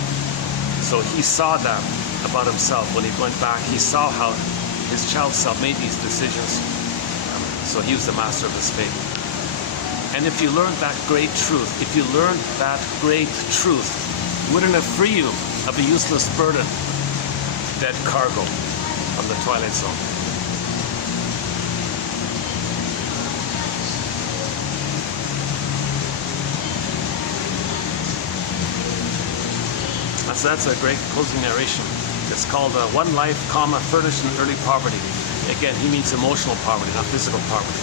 So he saw that about himself when he went back. He saw how his child self made these decisions, so he was the master of his fate. And if you learned that great truth, wouldn't it free you of a useless burden, dead cargo from the Twilight Zone? That's a great closing narration. It's called One Life, Furnished in Early Poverty. Again, he means emotional poverty, not physical poverty.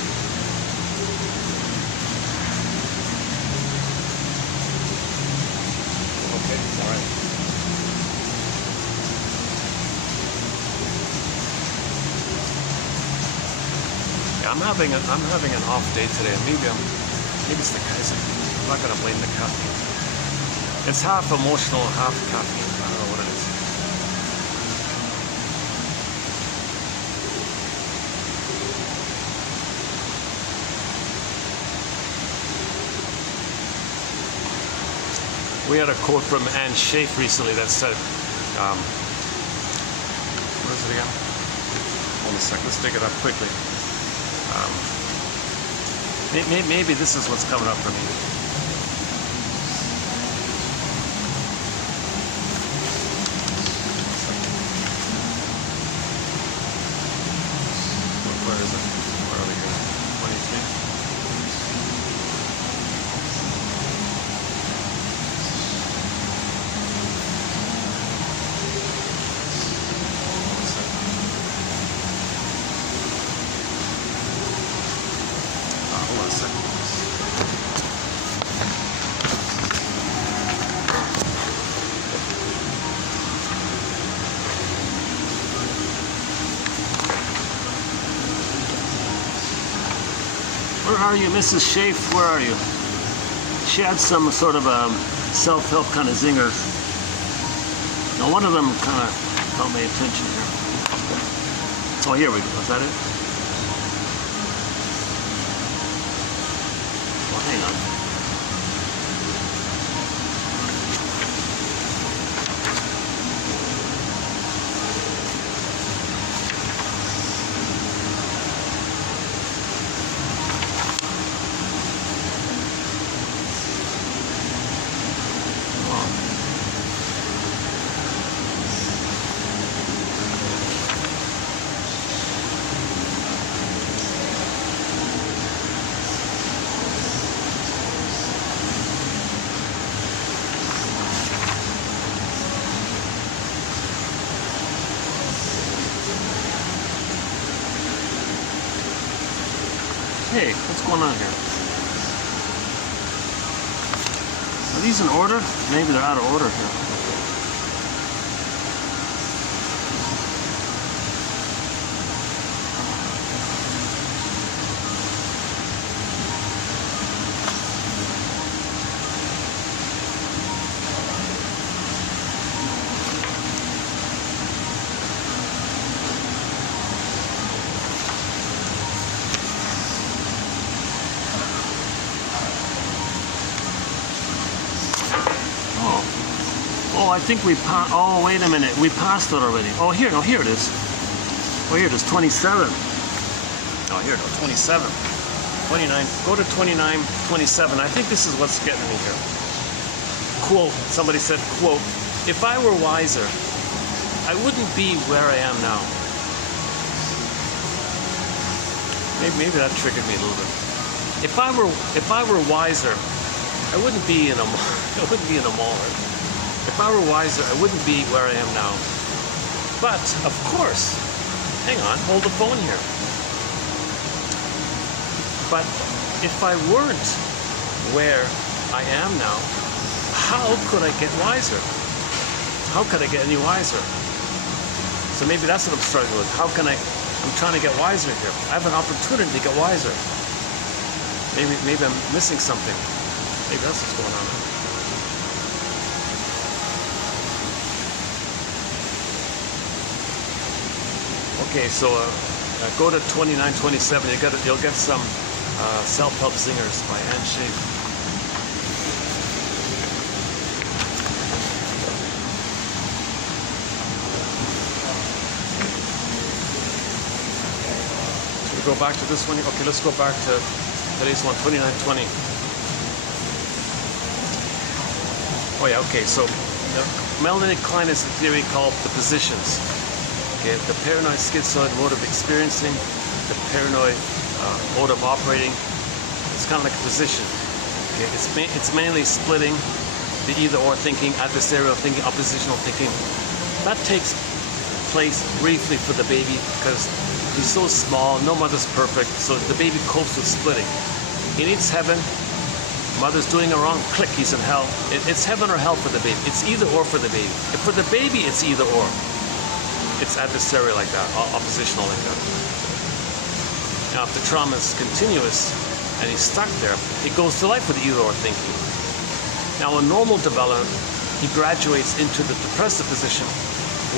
Okay, all right. Yeah, I'm having an off day today. Maybe it's the caffeine. I'm not gonna blame the caffeine. It's half emotional, half caffeine. I don't know what it is. We had a quote from Anne Schaaf recently that said, what is it again? Hold on a second, let's dig it up quickly. Maybe this is what's coming up for me. Where is it? Where are we here? 23? Hold on a second. Where are you, Mrs. Schaaf? Where are you? She had some sort of self-help kind of zingers. Now, one of them kind of caught my attention here. Oh, here we go. Is that it? Well, hang on. Hey, what's going on here? Are these in order? Maybe they're out of order here. Oh, I think we passed. Oh, wait a minute. We passed it already. Oh, here. No, here it is. Oh, here it is. 27. Oh, here, no, 27. 29. Go to 29, 27. I think this is what's getting me here. Quote. Somebody said, quote, "If I were wiser, I wouldn't be where I am now." Maybe that triggered me a little bit. If I were wiser, I wouldn't be in a mall. Right? If I were wiser, I wouldn't be where I am now. But, of course, hang on, hold the phone here. But if I weren't where I am now, how could I get wiser? How could I get any wiser? So maybe that's what I'm struggling with. How can I I'm trying to get wiser here. I have an opportunity to get wiser. Maybe I'm missing something. Maybe that's what's going on. Okay, so go to 2927. You'll get some self-help singers by Anne Shea. Go back to this one. Okay, let's go back to today's one, 2920. Oh yeah, okay, so Melanie Klein is the theory called the positions. Okay, the paranoid schizoid mode of experiencing, the paranoid mode of operating. It's kind of like a position. Okay, it's mainly splitting the either-or thinking, adversarial thinking, oppositional thinking. That takes place briefly for the baby because he's so small, no mother's perfect, so the baby copes with splitting. He needs heaven, mother's doing it wrong, click, he's in hell. It's heaven or hell for the baby. It's either or for the baby. If for the baby, it's either or. It's adversarial like that, oppositional like that. Now, if the trauma is continuous and he's stuck there, he goes to life with either or thinking. Now, in normal development, he graduates into the depressive position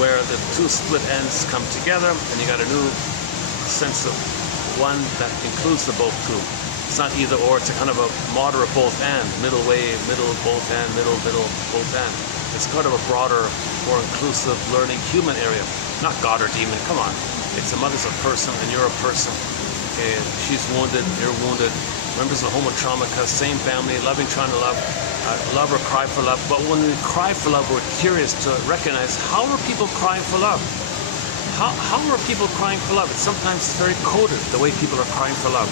where the two split ends come together and you got a new sense of one that includes the both two. It's not either or, it's a kind of a moderate both and, middle way, middle, both and, middle, both and. It's kind of a broader, more inclusive learning human area. Not God or demon, come on. It's a mother's a person and you're a person. Okay, she's wounded, you're wounded. Members of homo traumaca, same family, loving, trying to love. Love or cry for love. But when we cry for love, we're curious to recognize how are people crying for love? How are people crying for love? It's sometimes very coded, the way people are crying for love.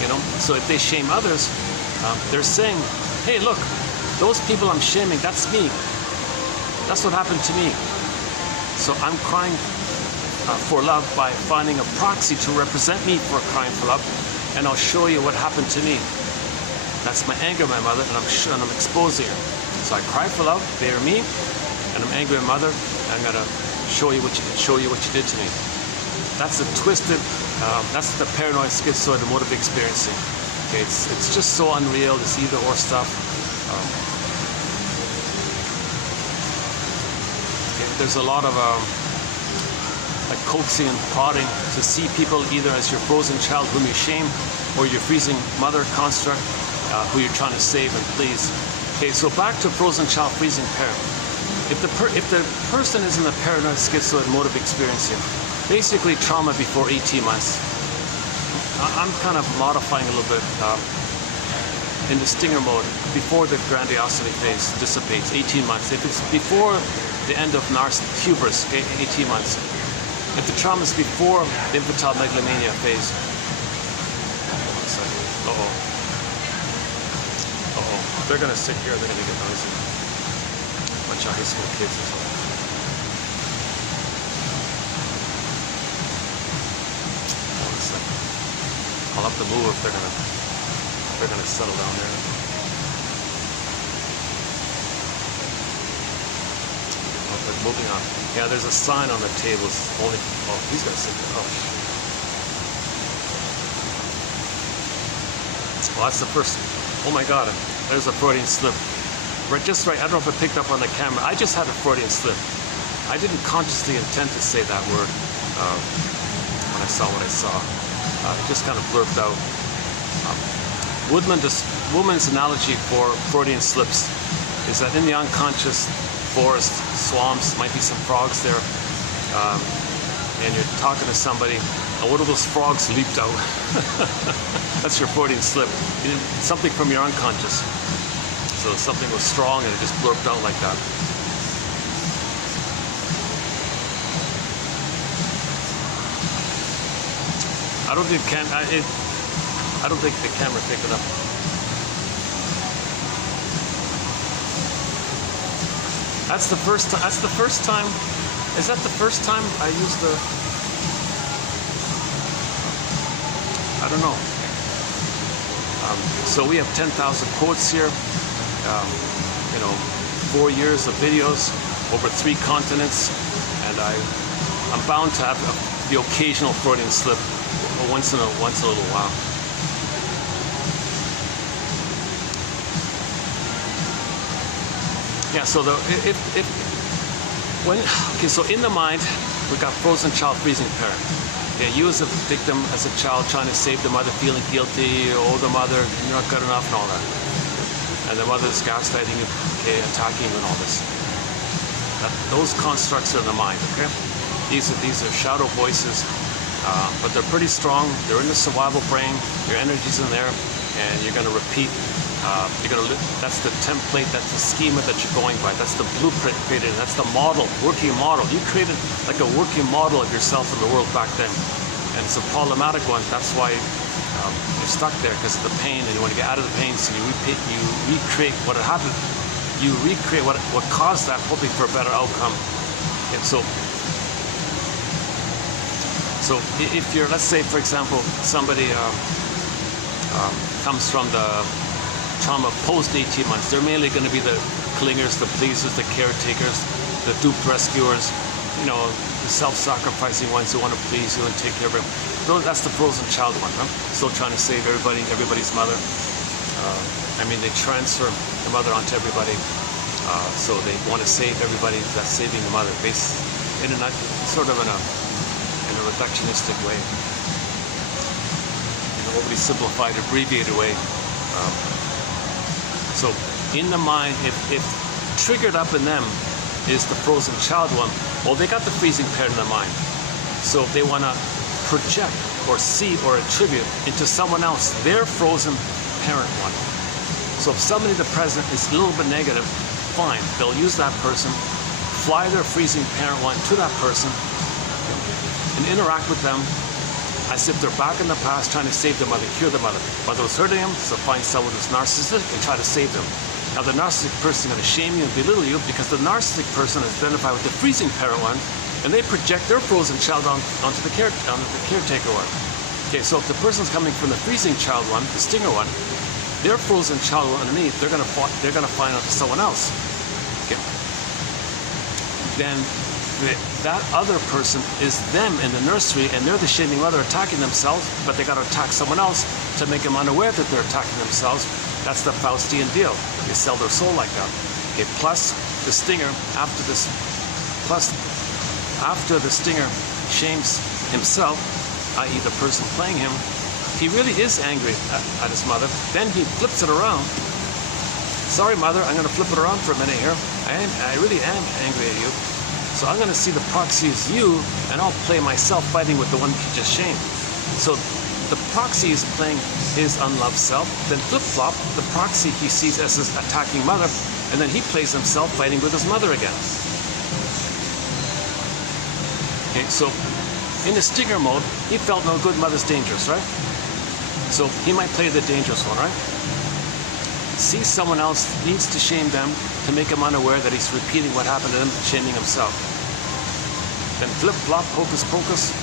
You know, so if they shame others, they're saying, hey, look, those people I'm shaming, that's me. That's what happened to me. So I'm crying for love by finding a proxy to represent me for crying for love, and I'll show you what happened to me. That's my anger at my mother, and I'm exposing her. So I cry for love, bear me, and I'm angry at my mother, and I'm gonna show you what you did to me. That's a twisted, that's the paranoid schizoid mode of experiencing. Okay, it's just so unreal, this either or stuff. Okay, there's a lot of like coaxing and prodding to see people either as your frozen child whom you shame, or your freezing mother construct who you're trying to save and please. Okay, so back to frozen child, freezing parent. If the person is in the paranoid schizoid mode of experiencing, basically trauma before 18 months. I'm kind of modifying a little bit in the stinger mode before the grandiosity phase dissipates, 18 months. If it's before the end of hubris, okay, 18 months. If the trauma is before the infantile megalomania phase. They're gonna sit here, they're gonna get noisy. Bunch of high school kids or something. Hold on a second. I'll have to move if they're gonna settle down there. Oh, they're moving on. Yeah, there's a sign on the tables. Only. Oh, he's gonna sit there. Oh. Well, that's the first. Oh my God. There's a Freudian slip. Just right, I don't know if I picked up on the camera. I just had a Freudian slip. I didn't consciously intend to say that word when I saw what I saw. It just kind of blurted out. Woman's analogy for Freudian slips is that in the unconscious forest, swamps, might be some frogs there, and you're talking to somebody, and one of those frogs leaped out. That's your Freudian slip. Something from your unconscious. So something was strong and it just blurped out like that. I don't think the camera picked it up. That's the first time. That's the first time. Is that the first time I used the? I don't know. So we have 10,000 quotes here. 4 years of videos over 3 continents, and I'm bound to have the occasional Freudian slip once in a little while. Yeah, so so in the mind, we got frozen child, freezing parent. Yeah, you as a victim, as a child, trying to save the mother, feeling guilty, oh, the mother, you're not good enough, and all that. And the mother's gaslighting you, okay, attacking you, and all this. Those constructs are in the mind, okay? These are shadow voices, but they're pretty strong. They're in the survival brain. Your energy's in there, and you're going to repeat. That's the template, that's the schema that you're going by. That's the blueprint created. That's the model, working model. You created like a working model of yourself in the world back then, and it's a problematic one. That's why you're stuck there, because of the pain, and you want to get out of the pain. So you recreate what had happened. You recreate what caused that, hoping for a better outcome. And so if you're, let's say, for example, somebody comes from the trauma post 18 months, they're mainly going to be the clingers, the pleasers, the caretakers, the duped rescuers, the self-sacrificing ones who want to please you and take care of them. That's the frozen child one, huh? Still trying to save everybody's mother. They transfer the mother onto everybody, so they want to save everybody. That's saving the mother, based in a reductionistic way, in an overly simplified, abbreviated way. So in the mind, if triggered up in them is the frozen child one, well, they got the freezing parent in the mind. So they want to project or see or attribute into someone else their frozen parent one. So if somebody in the present is a little bit negative, fine, they'll use that person, fly their freezing parent one to that person, and interact with them as if they're back in the past trying to save the mother, cure the mother. Mother was hurting him, so find someone who's narcissistic and try to save them. Now the narcissistic person is going to shame you and belittle you, because the narcissistic person is identified with the freezing parent one, and they project their frozen child onto the caretaker one. Okay, so if the person's coming from the freezing child one, the stinger one, their frozen child underneath, they're going to find out to someone else. Okay. Then that other person is them in the nursery, and they're the shaming mother attacking themselves, but they got to attack someone else to make them unaware that they're attacking themselves. That's the Faustian deal. They sell their soul like that. Okay, plus the stinger, after the stinger shames himself, i.e. the person playing him, he really is angry at his mother. Then he flips it around. Sorry, mother, I'm going to flip it around for a minute here. I really am angry at you. So I'm going to see the proxy as you, and I'll play myself fighting with the one he just shamed. So the proxy is playing his unloved self, then flip-flop, the proxy he sees as his attacking mother, and then he plays himself fighting with his mother again. Okay, so in the stinger mode, he felt no good, mother's dangerous, right? So he might play the dangerous one, right? See someone else, needs to shame them to make him unaware that he's repeating what happened to him, shaming himself. Then flip-flop, hocus-pocus.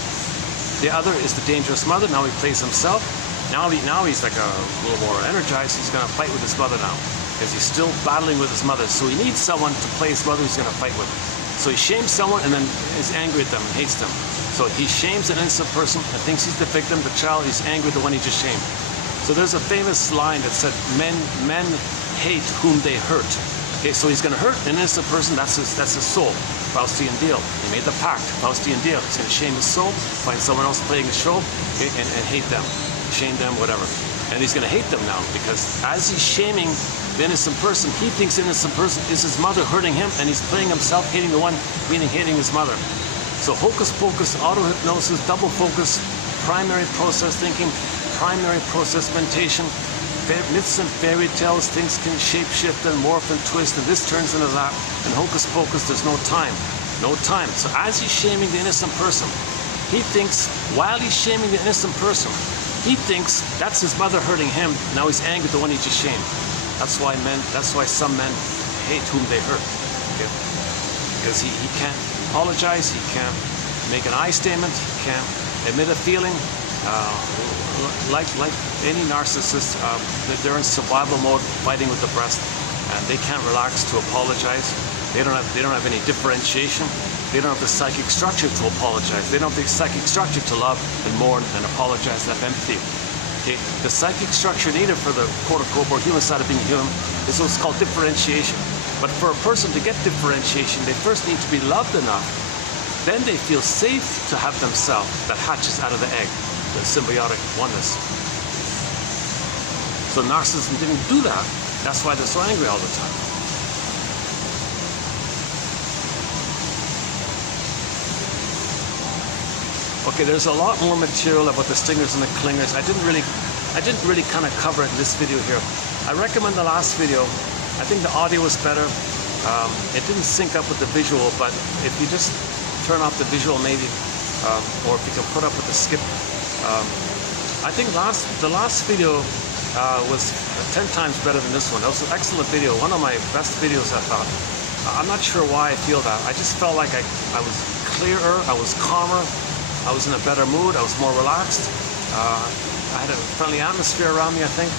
The other is the dangerous mother. Now he plays himself. Now he's like a little more energized. He's going to fight with his mother now, because he's still battling with his mother. So he needs someone to play his mother who's going to fight with. So he shames someone and then is angry at them and hates them. So he shames an innocent person and thinks he's the victim. The child, he's angry at the one he just shamed. So there's a famous line that said, men hate whom they hurt. Okay, so he's going to hurt an innocent person. That's his soul. Faustian deal. He made the pact. Faustian deal. He's going to shame his soul, find someone else playing his show, okay, and hate them, shame them, whatever. And he's going to hate them now, because as he's shaming the innocent person, he thinks the innocent person is his mother hurting him, and he's playing himself, hating the one, meaning hating his mother. So hocus pocus, auto-hypnosis, double focus, primary process thinking, primary process mentation, myths and fairy tales, things can shape-shift and morph and twist, and this turns into that, and hocus pocus, there's no time. No time. So as he's shaming the innocent person, he thinks, while he's shaming the innocent person, he thinks that's his mother hurting him. Now he's angry at the one he just shamed. That's why some men hate whom they hurt. Okay? Because he can't apologize, he can't make an I statement, he can't admit a feeling. Like any narcissist, they're in survival mode, fighting with the breast, and they can't relax to apologize. They don't have any differentiation. They don't have the psychic structure to apologize. They don't have the psychic structure to love and mourn and apologize and have empathy. Okay? The psychic structure needed for the quote-unquote more human side of being human is what's called differentiation. But for a person to get differentiation, they first need to be loved enough. Then they feel safe to have themselves that hatches out of the egg, the symbiotic oneness. So narcissism didn't do that. That's why they're so angry all the time. Okay, there's a lot more material about the stingers and the clingers. I didn't really kind of cover it in this video here. I recommend the last video. I think the audio was better. It didn't sync up with the visual, but if you just turn off the visual maybe, or if you can put up with the skip. I think the last video was 10 times better than this one. That was an excellent video, one of my best videos I thought. I'm not sure why I feel that. I just felt like I was clearer, I was calmer, I was in a better mood, I was more relaxed. I had a friendly atmosphere around me, I think.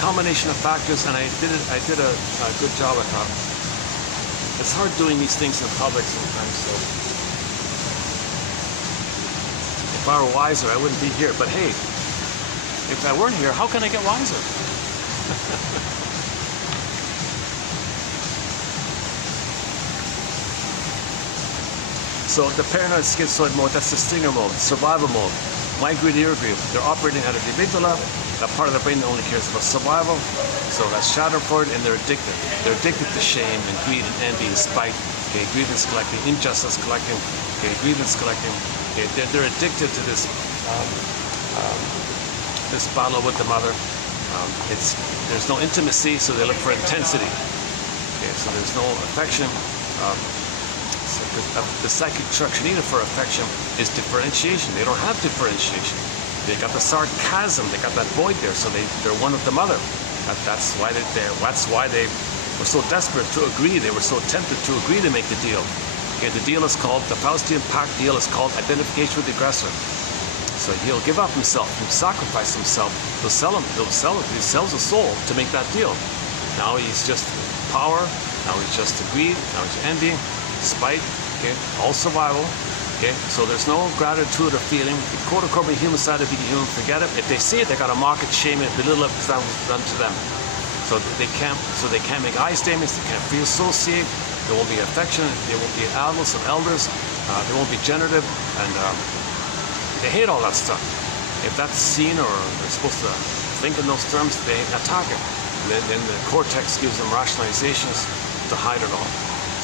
Combination of factors, and I did a good job, I thought. It's hard doing these things in public sometimes, so. If I were wiser, I wouldn't be here, but hey, if I weren't here, how can I get wiser? So the paranoid schizoid mode, that's the stinger mode, survival mode. My greedy, your greed. They're operating out of the amygdala, that part of the brain that only cares about survival. So that's Freud, and they're addicted. They're addicted to shame and greed and envy and spite. Okay, grievance collecting, injustice collecting. Okay, grievance collecting. Okay, they're addicted to this this battle with the mother. There's no intimacy, so they look for intensity. Okay, so there's no affection. The psychic structure needed for affection is differentiation. They don't have differentiation. They got the sarcasm. They got that void there, so they're one with the mother. That's why they were so desperate to agree. They were so tempted to agree to make the deal. Okay, the deal is called, the Faustian Pact deal is called identification with the aggressor. So he'll give up himself, he'll sacrifice himself, he'll sell him, he sells his soul to make that deal. Now he's just power, now he's just greed, now he's envy, spite, okay, all survival. Okay, so there's no gratitude or feeling. The quote-unquote human side of being human, forget it. If they see it, they gotta mock it, shame it, belittle it because that was done to them. So they can't make I statements, they can't free associate, there won't be affection, there won't be adults and elders, there won't be generative, and they hate all that stuff. If that's seen or they're supposed to think in those terms, they attack it. And then the cortex gives them rationalizations to hide it all.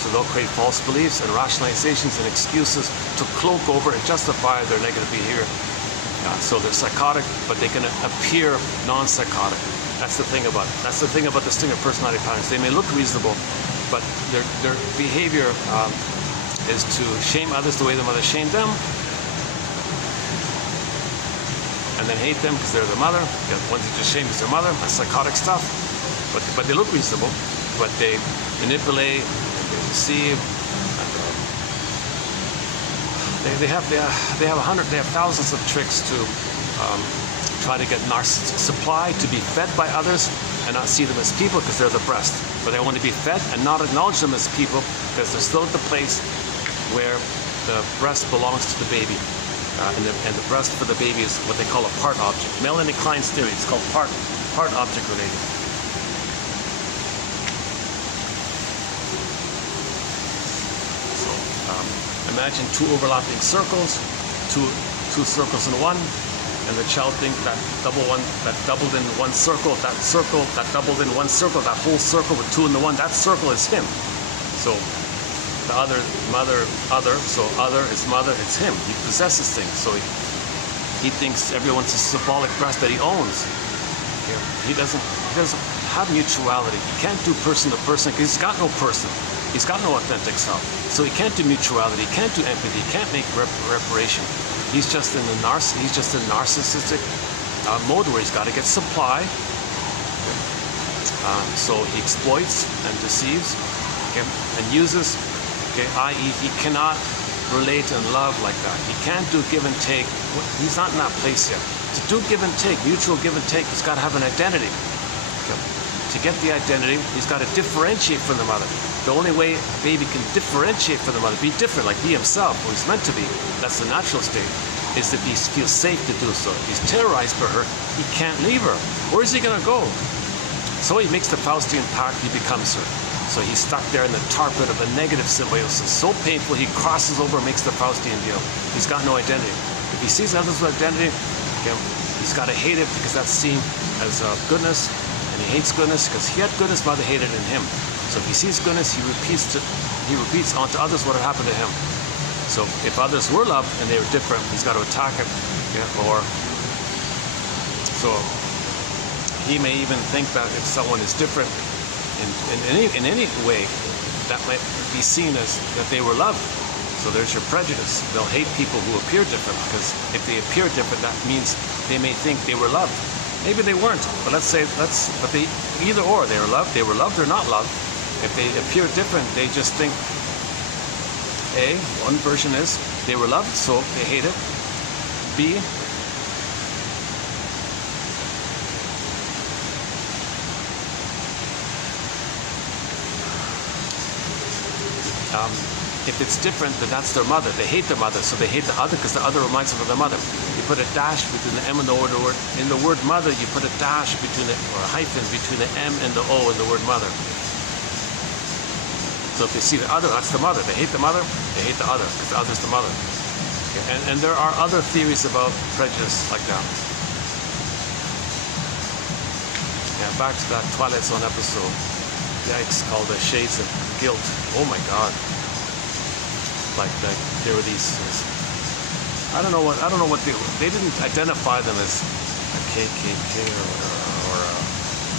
So they'll create false beliefs and rationalizations and excuses to cloak over and justify their negative behavior. So they're psychotic, but they can appear non-psychotic. That's the thing about it. That's the thing about the stinger personality patterns. They may look reasonable, but their behavior is to shame others the way the mother shamed them, and then hate them because they're their mother. The ones that just shame is their mother. That's psychotic stuff. But they look reasonable, but they manipulate. Deceive. They have thousands of tricks to try to get narcissists supply to be fed by others and not see them as people because they're the breast. But they want to be fed and not acknowledge them as people because they're still at the place where the breast belongs to the baby. And the breast for the baby is what they call a part object. Melanie Klein's theory, it's called part object related. Imagine two overlapping circles, two circles in one, and the child thinks that doubled in one circle, that doubled in one circle, that whole circle with two in the one, that circle is him. So the other is mother, it's him. He possesses things, so he thinks everyone's a symbolic breast that he owns. He doesn't have mutuality. He can't do person to person because he's got no person. He's got no authentic self. So he can't do mutuality, he can't do empathy, he can't make reparation. He's just in a narcissistic mode where he's got to get supply. So he exploits and deceives, okay, and uses, okay, i.e. he cannot relate and love like that. He can't do give and take. He's not in that place yet. To do give and take, mutual give and take, he's got to have an identity. Okay. To get the identity, he's got to differentiate from the mother. The only way a baby can differentiate from the mother, be different, like be himself, who he's meant to be, that's the natural state, is if he feels safe to do so. If he's terrorized by her, he can't leave her. Where is he going to go? So he makes the Faustian pact, he becomes her. So he's stuck there in the tarpon of a negative symbiosis. So painful, he crosses over and makes the Faustian deal. He's got no identity. If he sees others with identity, he's got to hate it because that's seen as goodness, and he hates goodness because he had goodness, mother hated in him. So if he sees goodness, he repeats onto others what had happened to him. So if others were loved and they were different, he's got to attack it, or so he may even think that if someone is different in any way, that might be seen as that they were loved. So there's your prejudice. They'll hate people who appear different because if they appear different, that means they may think they were loved. Maybe they weren't, but but they either or they were loved or not loved. If they appear different, they just think A, one version is they were loved, so they hate it. B, if it's different, then that's their mother. They hate their mother, so they hate the other because the other reminds them of their mother. You put a dash between the M and the O word. In the word mother, you put a dash between or a hyphen between the M and the O in the word mother. So if they see the other, that's the mother. They hate the mother, they hate the other because the other's the mother. Okay. And there are other theories about prejudice like that. Yeah, back to that Twilight Zone episode. Yikes, called the Shades of Guilt. Oh my God. Like there were these. I don't know what they didn't identify them as a KKK or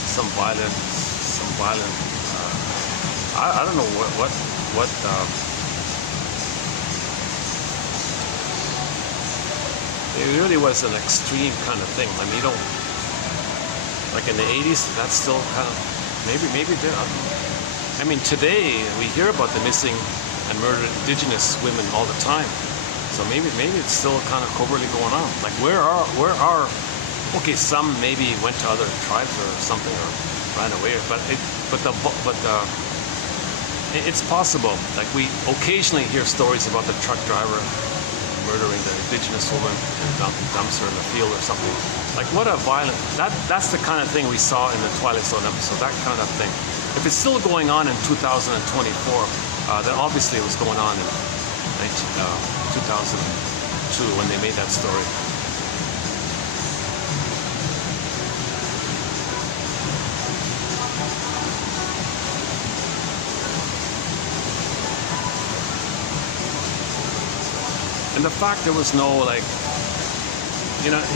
some violent. I don't know what. It really was an extreme kind of thing. I mean, you don't like in the 80s. That's still kind of maybe did. I mean, today we hear about the missing and murdered indigenous women all the time. So maybe it's still kind of covertly going on. Like where are okay, some maybe went to other tribes or something or ran away, but it's possible. Like we occasionally hear stories about the truck driver murdering the indigenous woman and dumps her in the field or something. Like what a violent, that's the kind of thing we saw in the Twilight Zone episode, that kind of thing. If it's still going on in 2024, then obviously it was going on in 2002 when they made that story. And the fact there was no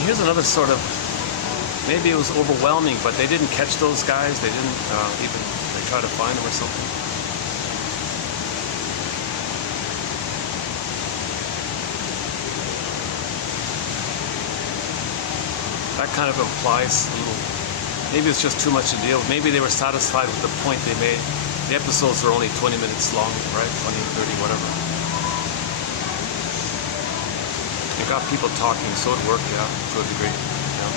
here's another sort of, maybe it was overwhelming, but they didn't catch those guys. They didn't even try to find them or something. That kind of implies maybe it's just too much to deal with. Maybe they were satisfied with the point they made. The episodes were only 20 minutes long, right? 20, 30, whatever. You got people talking, so it worked, yeah, to a degree. Yeah.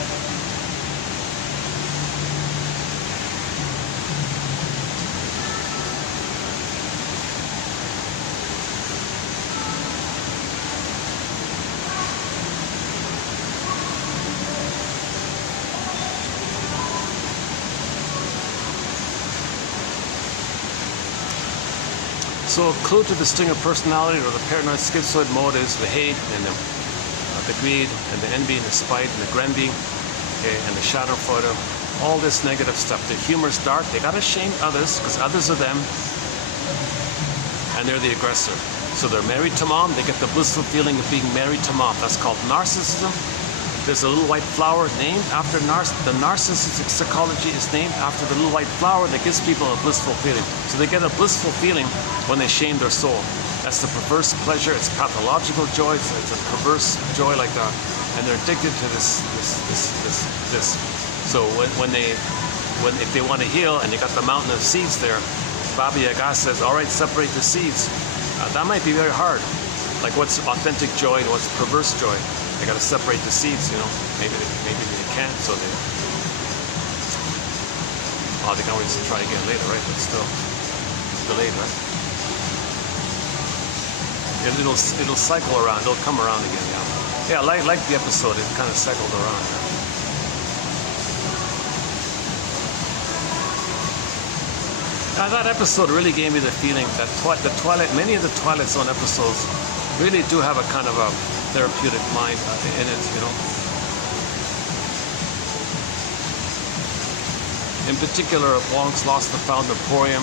So a clue to distinct a personality or the paranoid schizoid mode is the hate and the greed and the envy and the spite and the grenby, okay, and the schadenfreude, all this negative stuff. The humor's dark. They gotta shame others because others are them, and they're the aggressor. So they're married to mom. They get the blissful feeling of being married to mom. That's called narcissism. There's a little white flower named after the narcissistic psychology is named after the little white flower that gives people a blissful feeling. So they get a blissful feeling when they shame their soul. That's the perverse pleasure. It's pathological joy. It's a perverse joy like that, and they're addicted to this. So if they want to heal, and you got the mountain of seeds there, Baba Yaga says, all right, separate the seeds. That might be very hard. Like what's authentic joy and what's perverse joy? They got to separate the seeds, Maybe they can't, so they can always try again later, right? But still. delayed, right? It'll cycle around. It'll come around again. Yeah. Yeah. Like the episode, it kind of cycled around. Yeah. Now that episode really gave me the feeling that many of the Twilight Zone episodes really do have a kind of a therapeutic mind in it, you know. In particular, Wong's Lost and Found Emporium,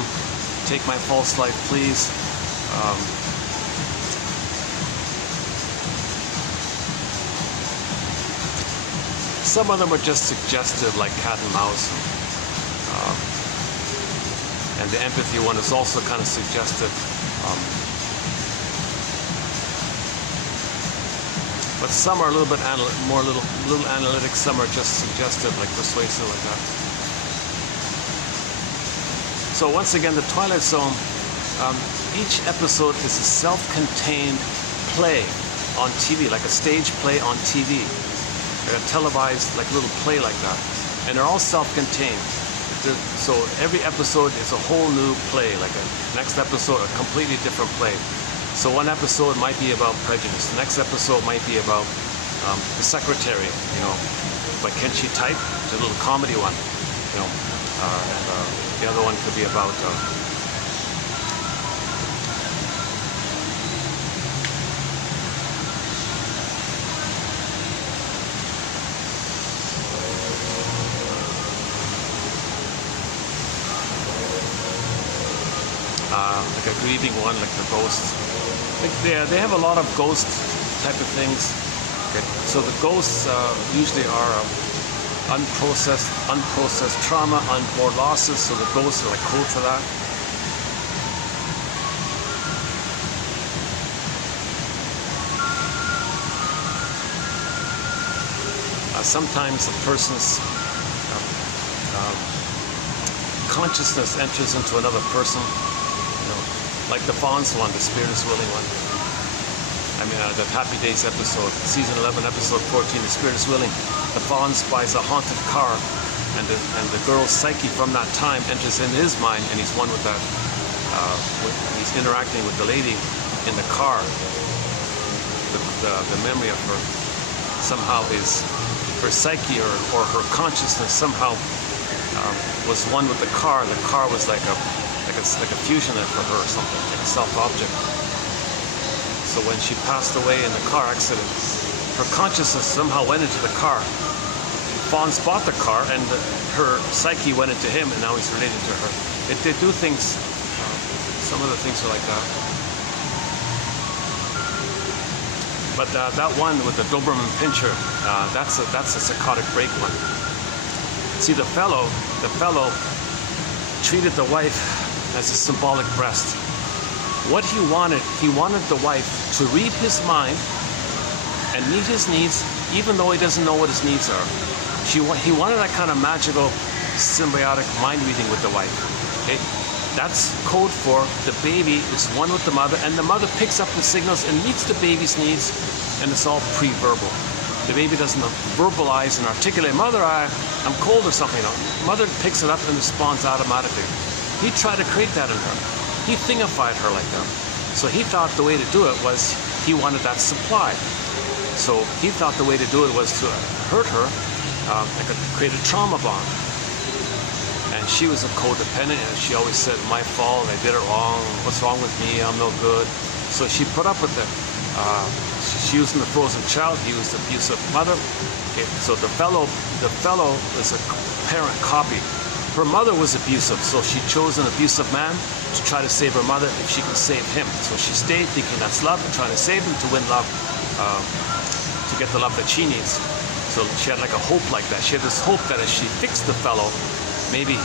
Take My False Life, Please. Some of them are just suggestive, like Cat and Mouse. And the empathy one is also kind of suggestive. But some are a little bit little analytic, some are just suggestive, like persuasive, like that. So once again, the Twilight Zone, each episode is a self-contained play on TV, like a stage play on TV. Like a televised, like little play like that. And they're all self-contained. So every episode is a whole new play, like a next episode, a completely different play. So one episode might be about prejudice. The next episode might be about the secretary, you know, by Can She Type? It's a little comedy one, you know. And the other one could be about like a grieving one, like the ghosts. Like they have a lot of ghost type of things. Okay. So the ghosts usually are unprocessed trauma, or losses. So the ghosts are like code for that. Sometimes a person's consciousness enters into another person. Like the Fawn's one, the Spirit is Willing one. I mean, the Happy Days episode, season 11, episode 14, the Spirit is Willing. The Fawn buys a haunted car, and the girl's psyche from that time enters into his mind, and he's one with that. He's interacting with the lady in the car. The memory of her somehow is her psyche or her consciousness somehow was one with the car. The car was like a fusion for her or something, like a self-object. So when she passed away in the car accident, her consciousness somehow went into the car. Fawn's bought the car, and her psyche went into him, and now he's related to her. They do things, some of the things are like that. But that one with the Doberman Pinscher, that's a psychotic break one. See, the fellow treated the wife as a symbolic breast. What he wanted the wife to read his mind and meet his needs, even though he doesn't know what his needs are. He wanted that kind of magical, symbiotic mind reading with the wife. Okay? That's code for the baby is one with the mother, and the mother picks up the signals and meets the baby's needs, and it's all pre-verbal. The baby doesn't verbalize and articulate, "Mother, I'm cold," or something. You know. Mother picks it up and responds automatically. He tried to create that in her. He thingified her like that. So he thought the way to do it was he wanted that supply. So he thought the way to do it was to hurt her, like create a trauma bond. And she was a codependent, and she always said, "My fault, I did it wrong, what's wrong with me, I'm no good." So she put up with it. She used the frozen child, he used abusive mother. Okay, so the fellow is a parent copy. Her mother was abusive, so she chose an abusive man to try to save her mother if she could save him. So she stayed thinking that's love and trying to save him to win love, to get the love that she needs. So she had like a hope like that. She had this hope that as she fixed the fellow, maybe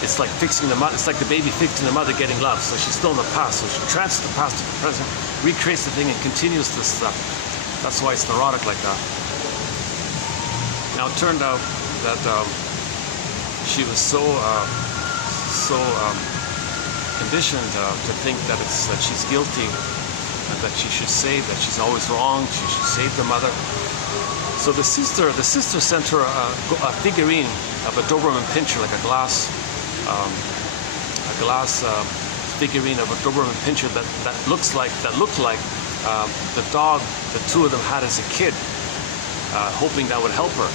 it's like fixing the mother, it's like the baby fixing the mother getting love. So she's still in the past. So she transfers the past to the present, recreates the thing, and continues this stuff. That's why it's neurotic like that. Now it turned out that she was so conditioned to think that she's guilty, and that she should save, that she's always wrong, she should save the mother. So the sister sent her a figurine of a Doberman Pinscher, like a glass figurine of a Doberman Pinscher that looked like the dog the two of them had as a kid, hoping that would help her.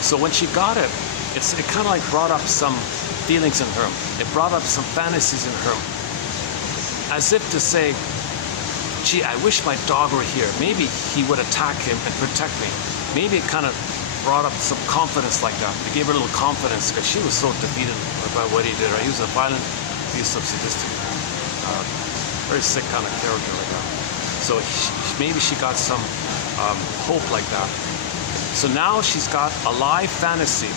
So when she got it, it kind of like brought up some feelings in her. It brought up some fantasies in her, as if to say, gee, I wish my dog were here. Maybe he would attack him and protect me. Maybe it kind of brought up some confidence like that. It gave her a little confidence because she was so defeated by what he did. Right? He was a violent, abusive, sadistic, very sick kind of character like that. So maybe she got some hope like that. So now she's got a live fantasy.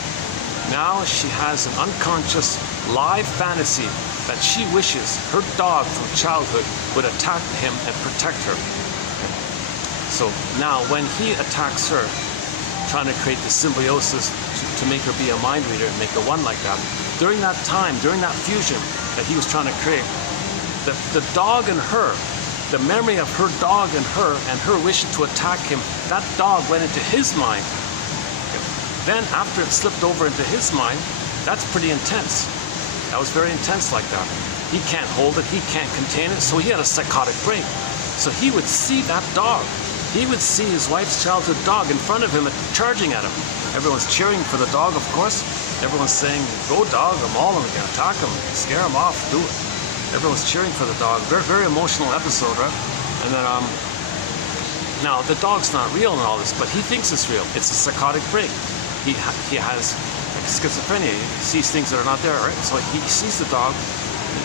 Now she has an unconscious live fantasy that she wishes her dog from childhood would attack him and protect her. So now when he attacks her, trying to create the symbiosis to make her be a mind reader and make her one like that, during that time, during that fusion that he was trying to create, the dog in her, the memory of her dog in her and her wishing to attack him, that dog went into his mind. Then after it slipped over into his mind, that's pretty intense. That was very intense like that. He can't hold it, he can't contain it, so he had a psychotic break. So he would see that dog. He would see his wife's childhood dog in front of him charging at him. Everyone's cheering for the dog, of course. Everyone's saying, go dog, I'm all him again, attack him, scare him off, do it. Everyone's cheering for the dog. Very, very emotional episode, right? And then, now the dog's not real and all this, but he thinks it's real. It's a psychotic break. He has like schizophrenia. He sees things that are not there, right? So he sees the dog,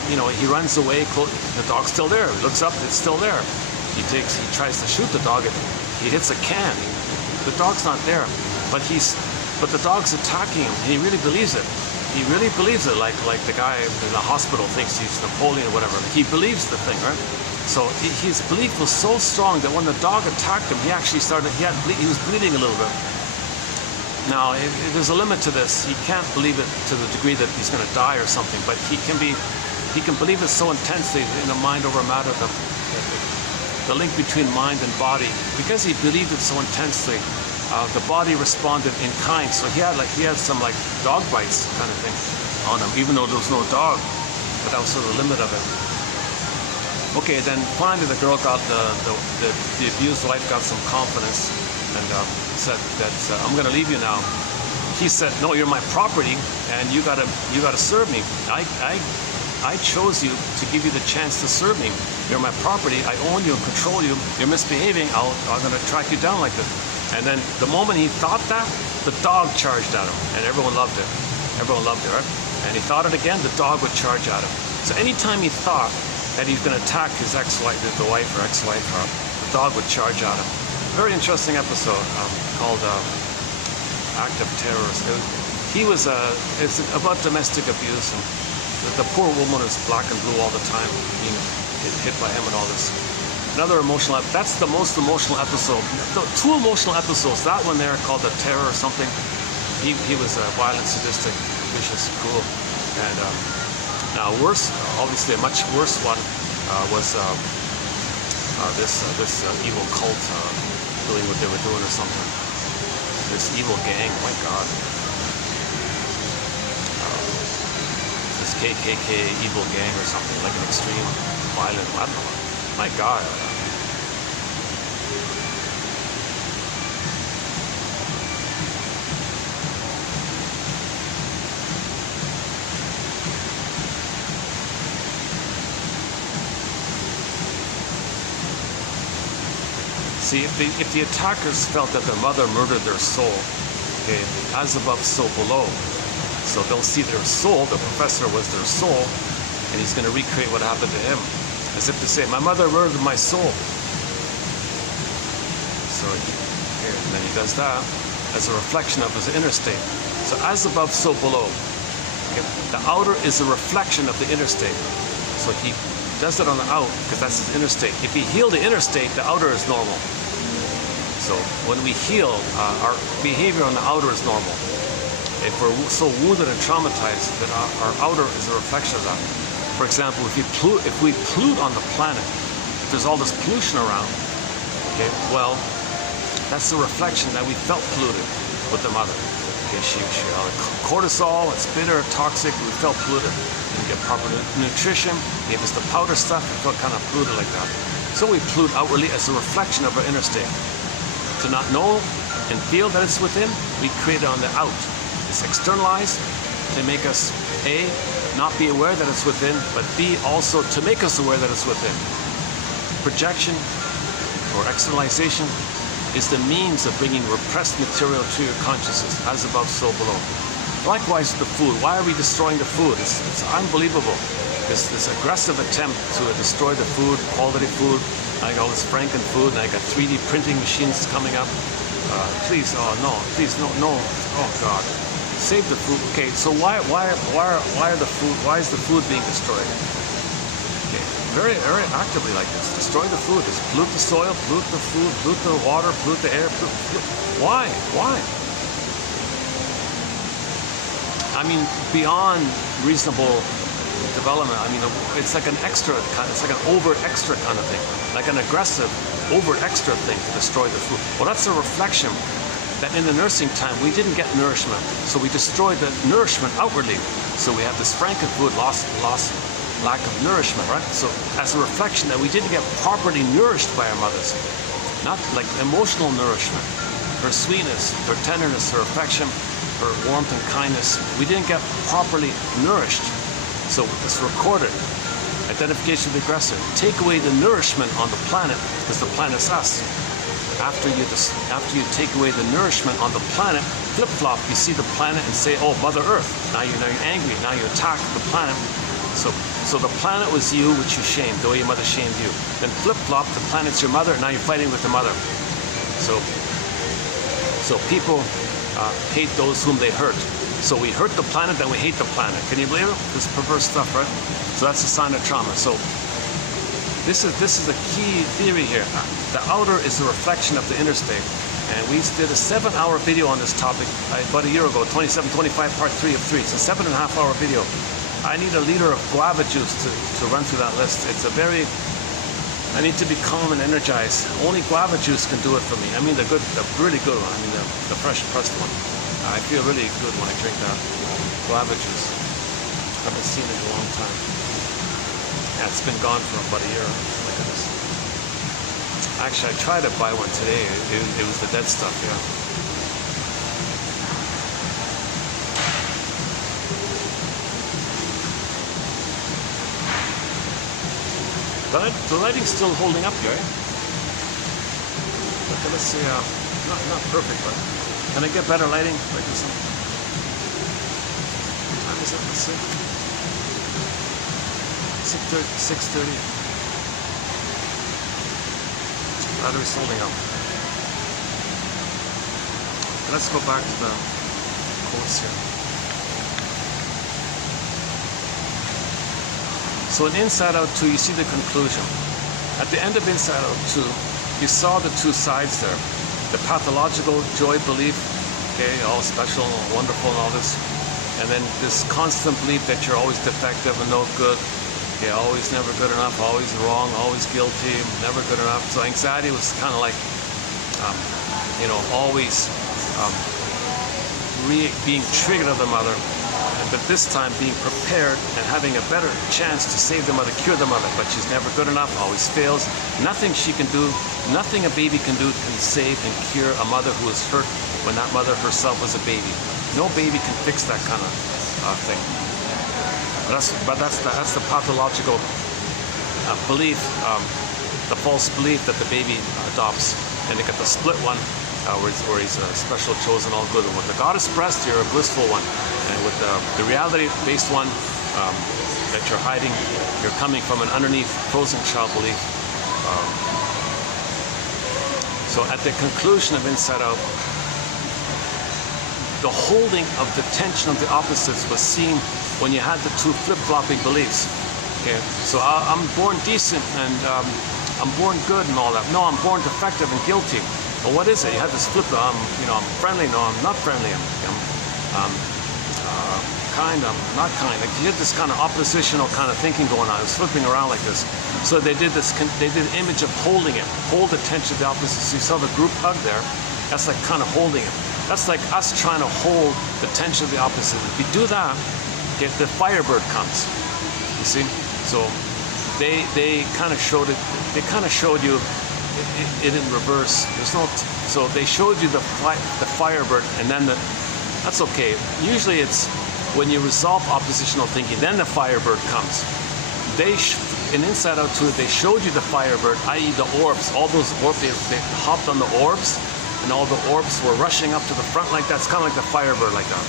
you know, he runs away, the dog's still there. He looks up, it's still there. He tries to shoot the dog, he hits a can. The dog's not there, but the dog's attacking him, and he really believes it. He really believes it, like the guy in the hospital thinks he's Napoleon or whatever. He believes the thing, right? So his belief was so strong that when the dog attacked him, he actually he was bleeding a little bit. Now, there's a limit to this. He can't believe it to the degree that he's going to die or something, but he can believe it so intensely in the mind over matter, the link between mind and body. Because he believed it so intensely, the body responded in kind. So he had some like dog bites kind of thing on him, even though there was no dog, but that was sort of the limit of it. Okay, then finally the girl got the abused wife got some confidence and said that I'm going to leave you now. He said, no, you're my property and you gotta serve me. I chose you to give you the chance to serve me. You're my property. I own you and control you. You're misbehaving. I'm going to track you down like this. And then the moment he thought that, the dog charged at him, and everyone loved it. Everyone loved it, right? And he thought it again, the dog would charge at him. So anytime he thought that he's going to attack his ex-wife, the wife or ex-wife, the dog would charge at him. Very interesting episode called Act of Terror. It's about domestic abuse, and the poor woman is black and blue all the time, being hit by him and all this. Another emotional, that's the most emotional episode. No, two emotional episodes. That one there called The Terror or something. He was violent, sadistic, vicious, cruel. And now worse, obviously a much worse one was this evil cult doing what they were doing or something. This evil gang, oh my God. This KKK evil gang or something, like an extreme violent, I don't know. My God. See, if the attackers felt that their mother murdered their soul, okay, as above, so below. So they'll see their soul, the professor was their soul, and he's going to recreate what happened to him. As if to say, my mother murdered my soul. So here, and then he does that as a reflection of his inner state. So as above, so below. Okay? The outer is a reflection of the inner state. So he does it on the out because that's his inner state. If he healed the inner state, the outer is normal. So when we heal, our behavior on the outer is normal. If we're so wounded and traumatized, then our outer is a reflection of that. For example, if we pollute on the planet, if there's all this pollution around, okay, well, that's the reflection that we felt polluted with the mother. Okay? cortisol, it's bitter, toxic, we felt polluted. Didn't get proper nutrition, gave us the powder stuff, we felt kind of polluted like that. So we pollute outwardly as a reflection of our inner state. To not know and feel that it's within, we create it on the out. It's externalized to make us, A, not be aware that it's within, but B, also to make us aware that it's within. Projection or externalization is the means of bringing repressed material to your consciousness, as above, so below. Likewise with the food. Why are we destroying the food? It's unbelievable. This aggressive attempt to destroy the food, quality food. I got all this Franken food, and I got 3D printing machines coming up. Please, oh no, please, no, oh God. Save the food. Okay, so why is the food being destroyed? Okay, very actively like this. Destroy the food. Just pollute the soil, pollute the food, pollute the water, pollute the air. Why? I mean, beyond reasonable development. I mean, it's like an extra kind. It's like an over extra kind of thing, like an aggressive over extra thing to destroy the food. Well, that's a reflection that in the nursing time we didn't get nourishment, so we destroyed the nourishment outwardly. So we have this Franken food lack of nourishment, right? So as a reflection that we didn't get properly nourished by our mothers, not like emotional nourishment, her sweetness, her tenderness, her affection, her warmth and kindness. We didn't get properly nourished. So it's recorded. Identification with the aggressor. Take away the nourishment on the planet, because the planet's us. After you take away the nourishment on the planet, flip-flop, you see the planet and say, oh, Mother Earth. Now you're angry. Now you attack the planet. So the planet was you, which you shamed, the way your mother shamed you. Then flip-flop, the planet's your mother, and now you're fighting with the mother. So people hate those whom they hurt. So we hurt the planet, then we hate the planet. Can you believe it? This perverse stuff, right? So that's a sign of trauma. So this is a key theory here. The outer is a reflection of the inner state. And we did a 7-hour video on this topic about a year ago, 2725 part 3 of 3. It's a 7.5-hour video. I need a liter of guava juice to run through that list. I need to be calm and energized. Only guava juice can do it for me. I mean, the really good one. I mean, the fresh pressed one. I feel really good when I drink that guava juice. I haven't seen it in a long time. Yeah, it's been gone for about a year. Look at this. Actually, I tried to buy one today. It was the dead stuff, yeah. But the lighting's still holding up here. Okay, let's see. Not perfect, but can I get better lighting like this? What time is it? Let's see. 6:30. Battery's holding up. Let's go back to the quotes here. So in Inside Out 2, you see the conclusion. At the end of Inside Out 2, you saw the two sides there. The pathological joy belief, okay, all special and wonderful and all this. And then this constant belief that you're always defective and no good. Okay, always never good enough, always wrong, always guilty, never good enough. So anxiety was kind of like, always being triggered of the mother. But this time being prepared and having a better chance to save the mother, cure the mother, but she's never good enough, always fails. Nothing she can do, nothing a baby can do can save and cure a mother who was hurt when that mother herself was a baby. No baby can fix that kind of thing. But that's the pathological belief, the false belief that the baby adopts. And they got the split one, where he's a special, chosen, all good. And with the goddess breast, you're a blissful one. And with the reality-based one that you're hiding, you're coming from an underneath frozen child belief. So at the conclusion of Inside Out, the holding of the tension of the opposites was seen when you had the two flip-flopping beliefs. Okay, so I'm born decent and I'm born good and all that. No, I'm born defective and guilty. Well, what is it? You have this flip. I'm friendly. No, I'm not friendly. I'm kind. I'm not kind. Like you had this kind of oppositional kind of thinking going on. It was flipping around like this. So they did this. They did an image of holding it. Hold the tension of the opposites. So you saw the group hug there. That's like kind of holding it. That's like us trying to hold the tension of the opposite. If you do that, okay, the Firebird comes. You see? So they kind of showed it. They kind of showed you it in reverse. There's no. So they showed you the Firebird, and then that's okay. Usually it's when you resolve oppositional thinking, then the Firebird comes. In Inside Out 2, they showed you the Firebird, i.e. the orbs. All those orbs, they hopped on the orbs, and all the orbs were rushing up to the front like that. It's kind of like the Firebird like that.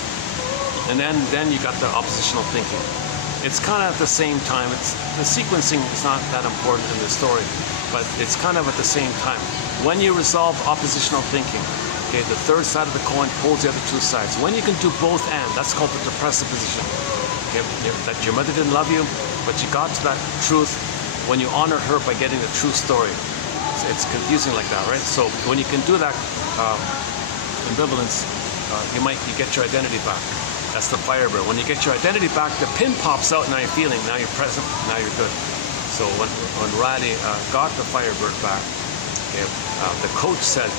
And then you got the oppositional thinking. It's kind of at the same time. The sequencing is not that important in the story, but it's kind of at the same time. When you resolve oppositional thinking, okay, the third side of the coin holds the other two sides. When you can do both and, that's called the depressive position. Okay, that your mother didn't love you, but you got to that truth when you honor her by getting the true story. It's confusing like that, right? So when you can do that ambivalence, you get your identity back. That's the Firebird. When you get your identity back, the pin pops out. Now you're feeling. Now you're present. Now you're good. So when Riley got the Firebird back, okay, the coach said,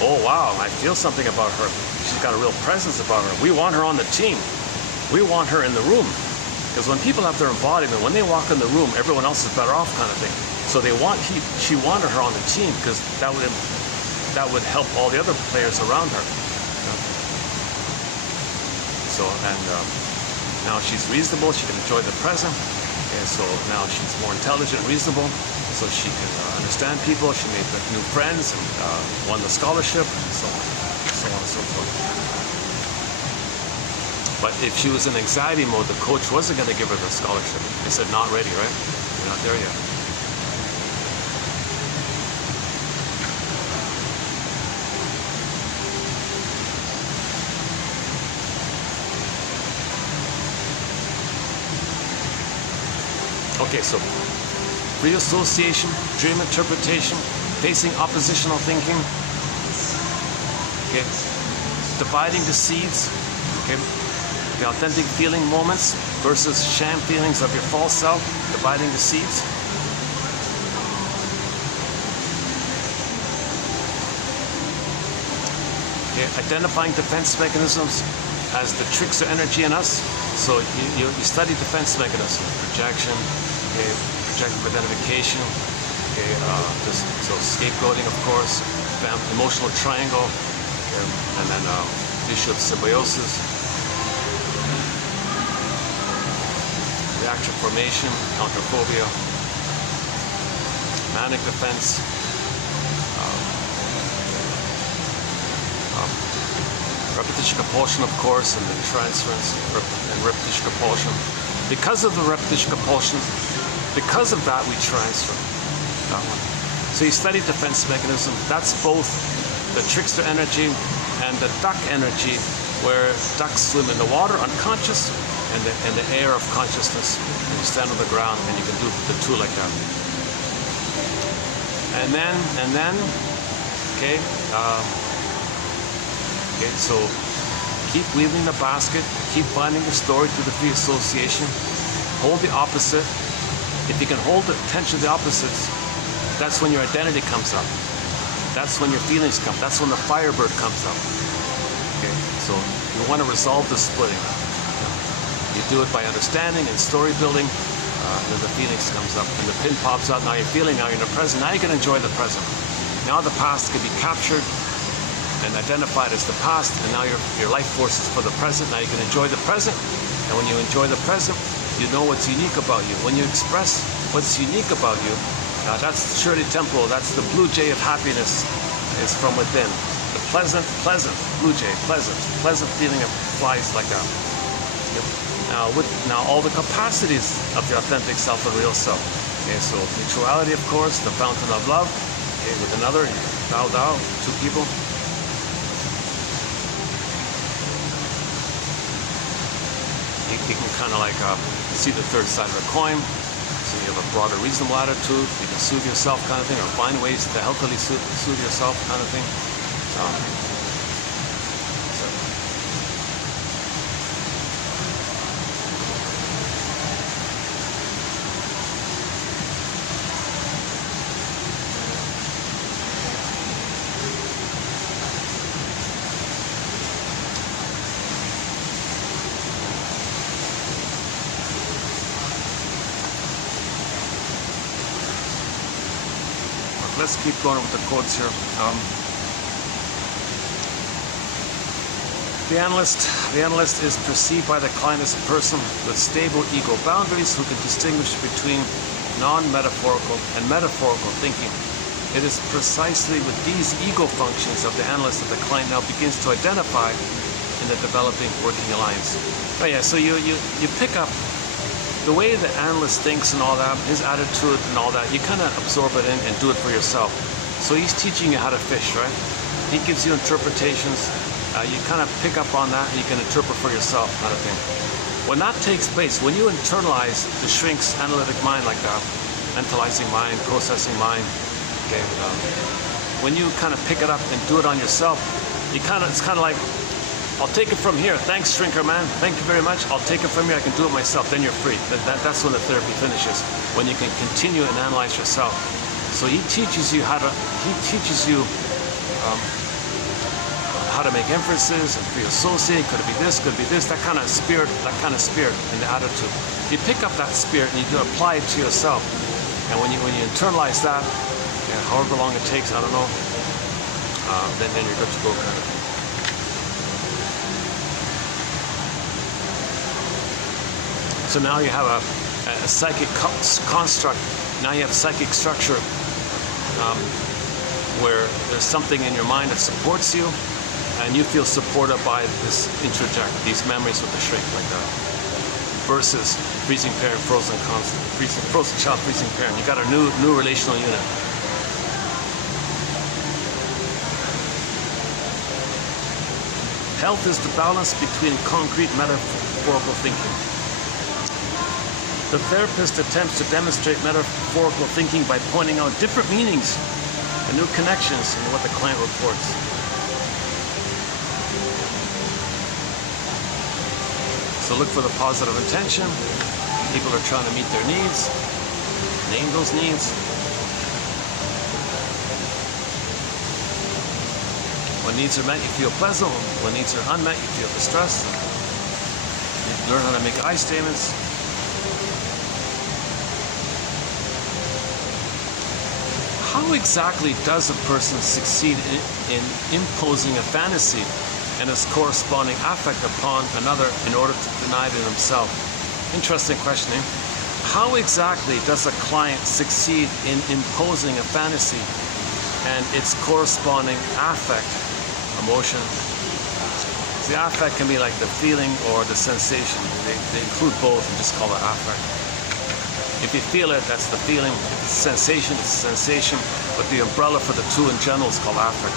"Oh wow, I feel something about her. She's got a real presence about her. We want her on the team. We want her in the room." Because when people have their embodiment, when they walk in the room, everyone else is better off, kind of thing. So she wanted her on the team because that would help all the other players around her. So now she's reasonable. She can enjoy the present. And so now she's more intelligent, reasonable. So she can understand people. She made new friends and won the scholarship, and so on and so forth. But if she was in anxiety mode, the coach wasn't going to give her the scholarship. They said, "Not ready, right? You're not there yet." Okay, so reassociation, dream interpretation, facing oppositional thinking, okay, dividing the seeds, okay, the authentic feeling moments versus sham feelings of your false self, dividing the seeds. Okay, identifying defense mechanisms as the tricks or energy in us. So you study defense mechanisms, projection, okay, projective identification, okay, so scapegoating, of course, emotional triangle, okay, and then issue of symbiosis, reaction formation, counterphobia, manic defense, repetition compulsion, of course, and then transference and repetition compulsion. Because of the repetition compulsion, because of that, we transfer that one. So you study defense mechanism. That's both the trickster energy and the duck energy, where ducks swim in the water, unconscious, and the air of consciousness. And you stand on the ground, and you can do the two like that. And then, okay. Okay, so keep weaving the basket, keep finding the story through the free association, hold the opposite. If you can hold the tension of the opposites, that's when your identity comes up. That's when your feelings come. That's when the Firebird comes up. Okay, so you want to resolve the splitting. You do it by understanding and story building, and then the feelings comes up, and the pin pops out. Now you're feeling, now you're in the present. Now you can enjoy the present. Now the past can be captured and identified as the past, and now your life force is for the present. Now you can enjoy the present, and when you enjoy the present, you know what's unique about you. When you express what's unique about you, that's Shirley Temple, that's the blue jay of happiness, is from within. The pleasant blue jay, pleasant feeling of flies like that. Yep. Now all the capacities of the authentic self and real self. Okay, so mutuality, of course, the fountain of love. Okay, with another, Dao, two people. You can kind of like see the third side of the coin. So you have a broader, reasonable attitude. You can soothe yourself, kind of thing, or find ways to healthily soothe yourself, kind of thing. let's keep going with the quotes here. The analyst is perceived by the client as a person with stable ego boundaries who can distinguish between non-metaphorical and metaphorical thinking. It is precisely with these ego functions of the analyst that the client now begins to identify in the developing working alliance. Oh yeah, so you pick up the way the analyst thinks and all that, his attitude and all that, you kind of absorb it in and do it for yourself. So he's teaching you how to fish, right? He gives you interpretations. You kind of pick up on that and you can interpret for yourself, kind of thing. When that takes place, when you internalize the shrink's analytic mind like that, mentalizing mind, processing mind, okay, when you kind of pick it up and do it on yourself, it's kind of like, I'll take it from here. Thanks, shrinker man. Thank you very much. I'll take it from here. I can do it myself. Then you're free. That's when the therapy finishes. When you can continue and analyze yourself. So he teaches you how to make inferences and pre-associate. Could it be this? Could it be this? That kind of spirit and the attitude. You pick up that spirit and you do apply it to yourself. And when you internalize that, yeah, however long it takes, I don't know, then you're good to go, kind of thing. So now you have a psychic construct. Now you have psychic structure where there's something in your mind that supports you, and you feel supported by this interject, these memories with the shrink like that. Versus freezing parent, frozen child, freezing parent. You got a new relational unit. Health is the balance between concrete metaphorical thinking. The therapist attempts to demonstrate metaphorical thinking by pointing out different meanings and new connections in what the client reports. So look for the positive intention. People are trying to meet their needs. Name those needs. When needs are met, you feel pleasant. When needs are unmet, you feel distressed. You learn how to make I statements. How exactly does a person succeed in imposing a fantasy and its corresponding affect upon another in order to deny it in himself? Interesting question, eh? How exactly does a client succeed in imposing a fantasy and its corresponding affect, emotion? The affect can be like the feeling or the sensation. They include both and just call it affect. If you feel it, that's the feeling. If it's a sensation, it's a sensation. But the umbrella for the two in general is called affect.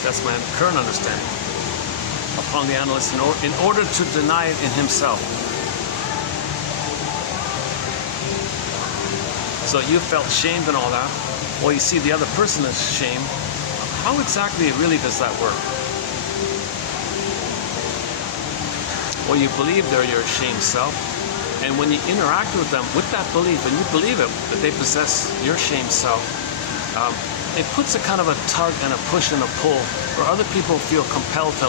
That's my current understanding. Upon the analyst, in order to deny it in himself. So you felt shamed and all that. Well, you see the other person is shamed. How exactly really does that work? Well, you believe they're your ashamed self. And when you interact with them with that belief, and you believe it, that they possess your shame self, it puts a kind of a tug and a push and a pull where other people feel compelled to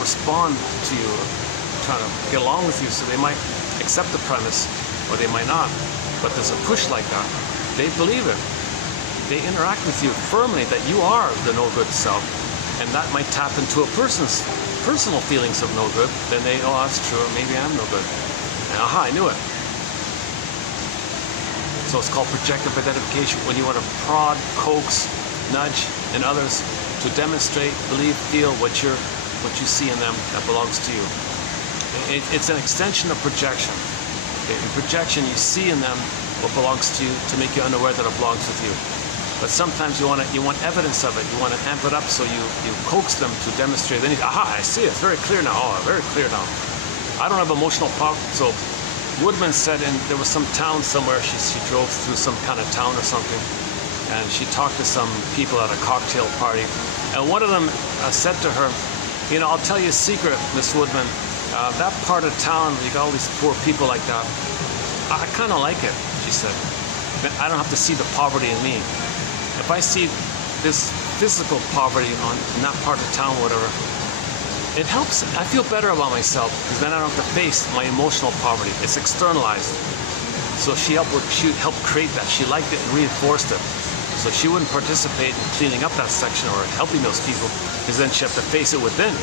respond to you, trying to get along with you, so they might accept the premise or they might not. But there's a push like that. They believe it. They interact with you firmly that you are the no good self, and that might tap into a person's personal feelings of no good. Then they, oh, that's true, maybe I'm no good. And aha, I knew it. So it's called projective identification, when you want to prod, coax, nudge in others to demonstrate, believe, feel what you see in them that belongs to you. It's an extension of projection. In projection, you see in them what belongs to you to make you unaware that it belongs with you. But sometimes you want evidence of it. You want to amp it up, so you coax them to demonstrate. Then aha, I see it. It's very clear now. Oh, very clear now. I don't have emotional power. So Woodman said, there was some town somewhere. She drove through some kind of town or something, and she talked to some people at a cocktail party. And one of them said to her, you know, I'll tell you a secret, Miss Woodman. That part of town, you got all these poor people like that. I kind of like it, she said. But I don't have to see the poverty in me. If I see this physical poverty in that part of town, whatever, it helps. I feel better about myself, because then I don't have to face my emotional poverty. It's externalized. So she helped create that. She liked it and reinforced it. So she wouldn't participate in cleaning up that section or helping those people, because then she have to face it within.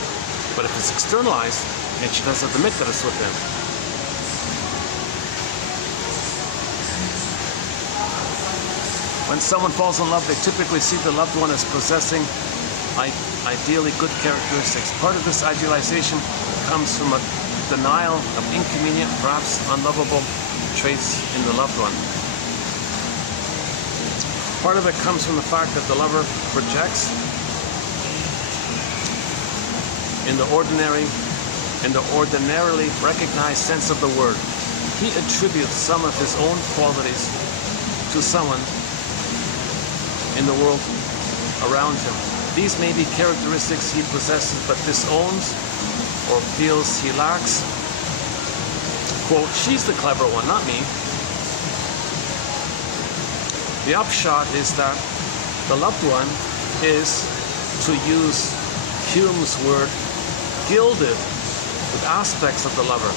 But if it's externalized, then she doesn't have to admit that it's within. When someone falls in love, they typically see the loved one as possessing ideally good characteristics. Part of this idealization comes from a denial of inconvenient, perhaps unlovable traits in the loved one. Part of it comes from the fact that the lover projects in the ordinarily recognized sense of the word. He attributes some of his own qualities to someone in the world around him. These may be characteristics he possesses but disowns or feels he lacks. Quote, she's the clever one, not me. The upshot is that the loved one is, to use Hume's word, gilded with aspects of the lover.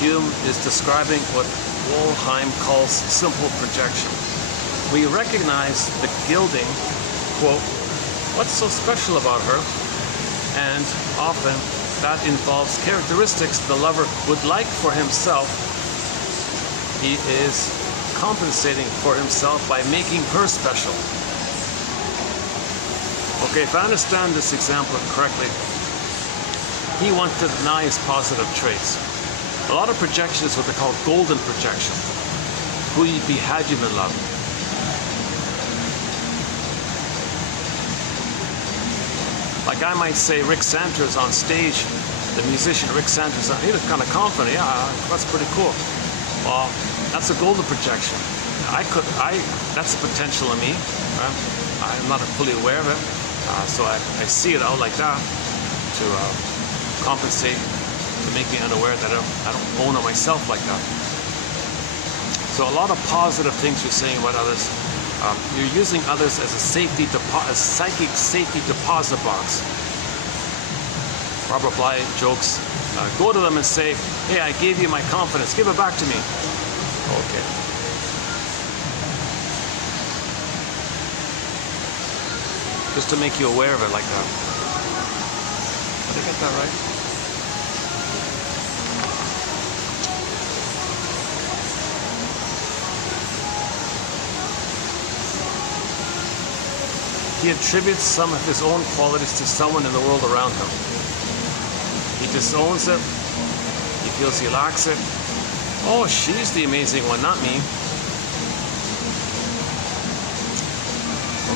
Hume is describing what Wollheim calls simple projection. We recognize the gilding, quote, what's so special about her? And often that involves characteristics the lover would like for himself. He is compensating for himself by making her special. Okay, if I understand this example correctly, he wants to deny his positive traits. A lot of projection is what they call golden projection. Who had you been loved? Like I might say Rick Santos on stage, the musician Rick Santos, he was kind of confident, yeah, that's pretty cool. Well, that's a golden projection. That's a potential in me. Right? I'm not fully aware of it, so I see it out like that to compensate, to make me unaware that I don't own it myself like that. So a lot of positive things you're saying about others. You're using others as a psychic safety deposit box. Robert Bly jokes, go to them and say, hey, I gave you my confidence, give it back to me. Okay. Just to make you aware of it like that. Did I get that right? He attributes some of his own qualities to someone in the world around him. He disowns it. He feels he lacks it. Oh, she's the amazing one, not me.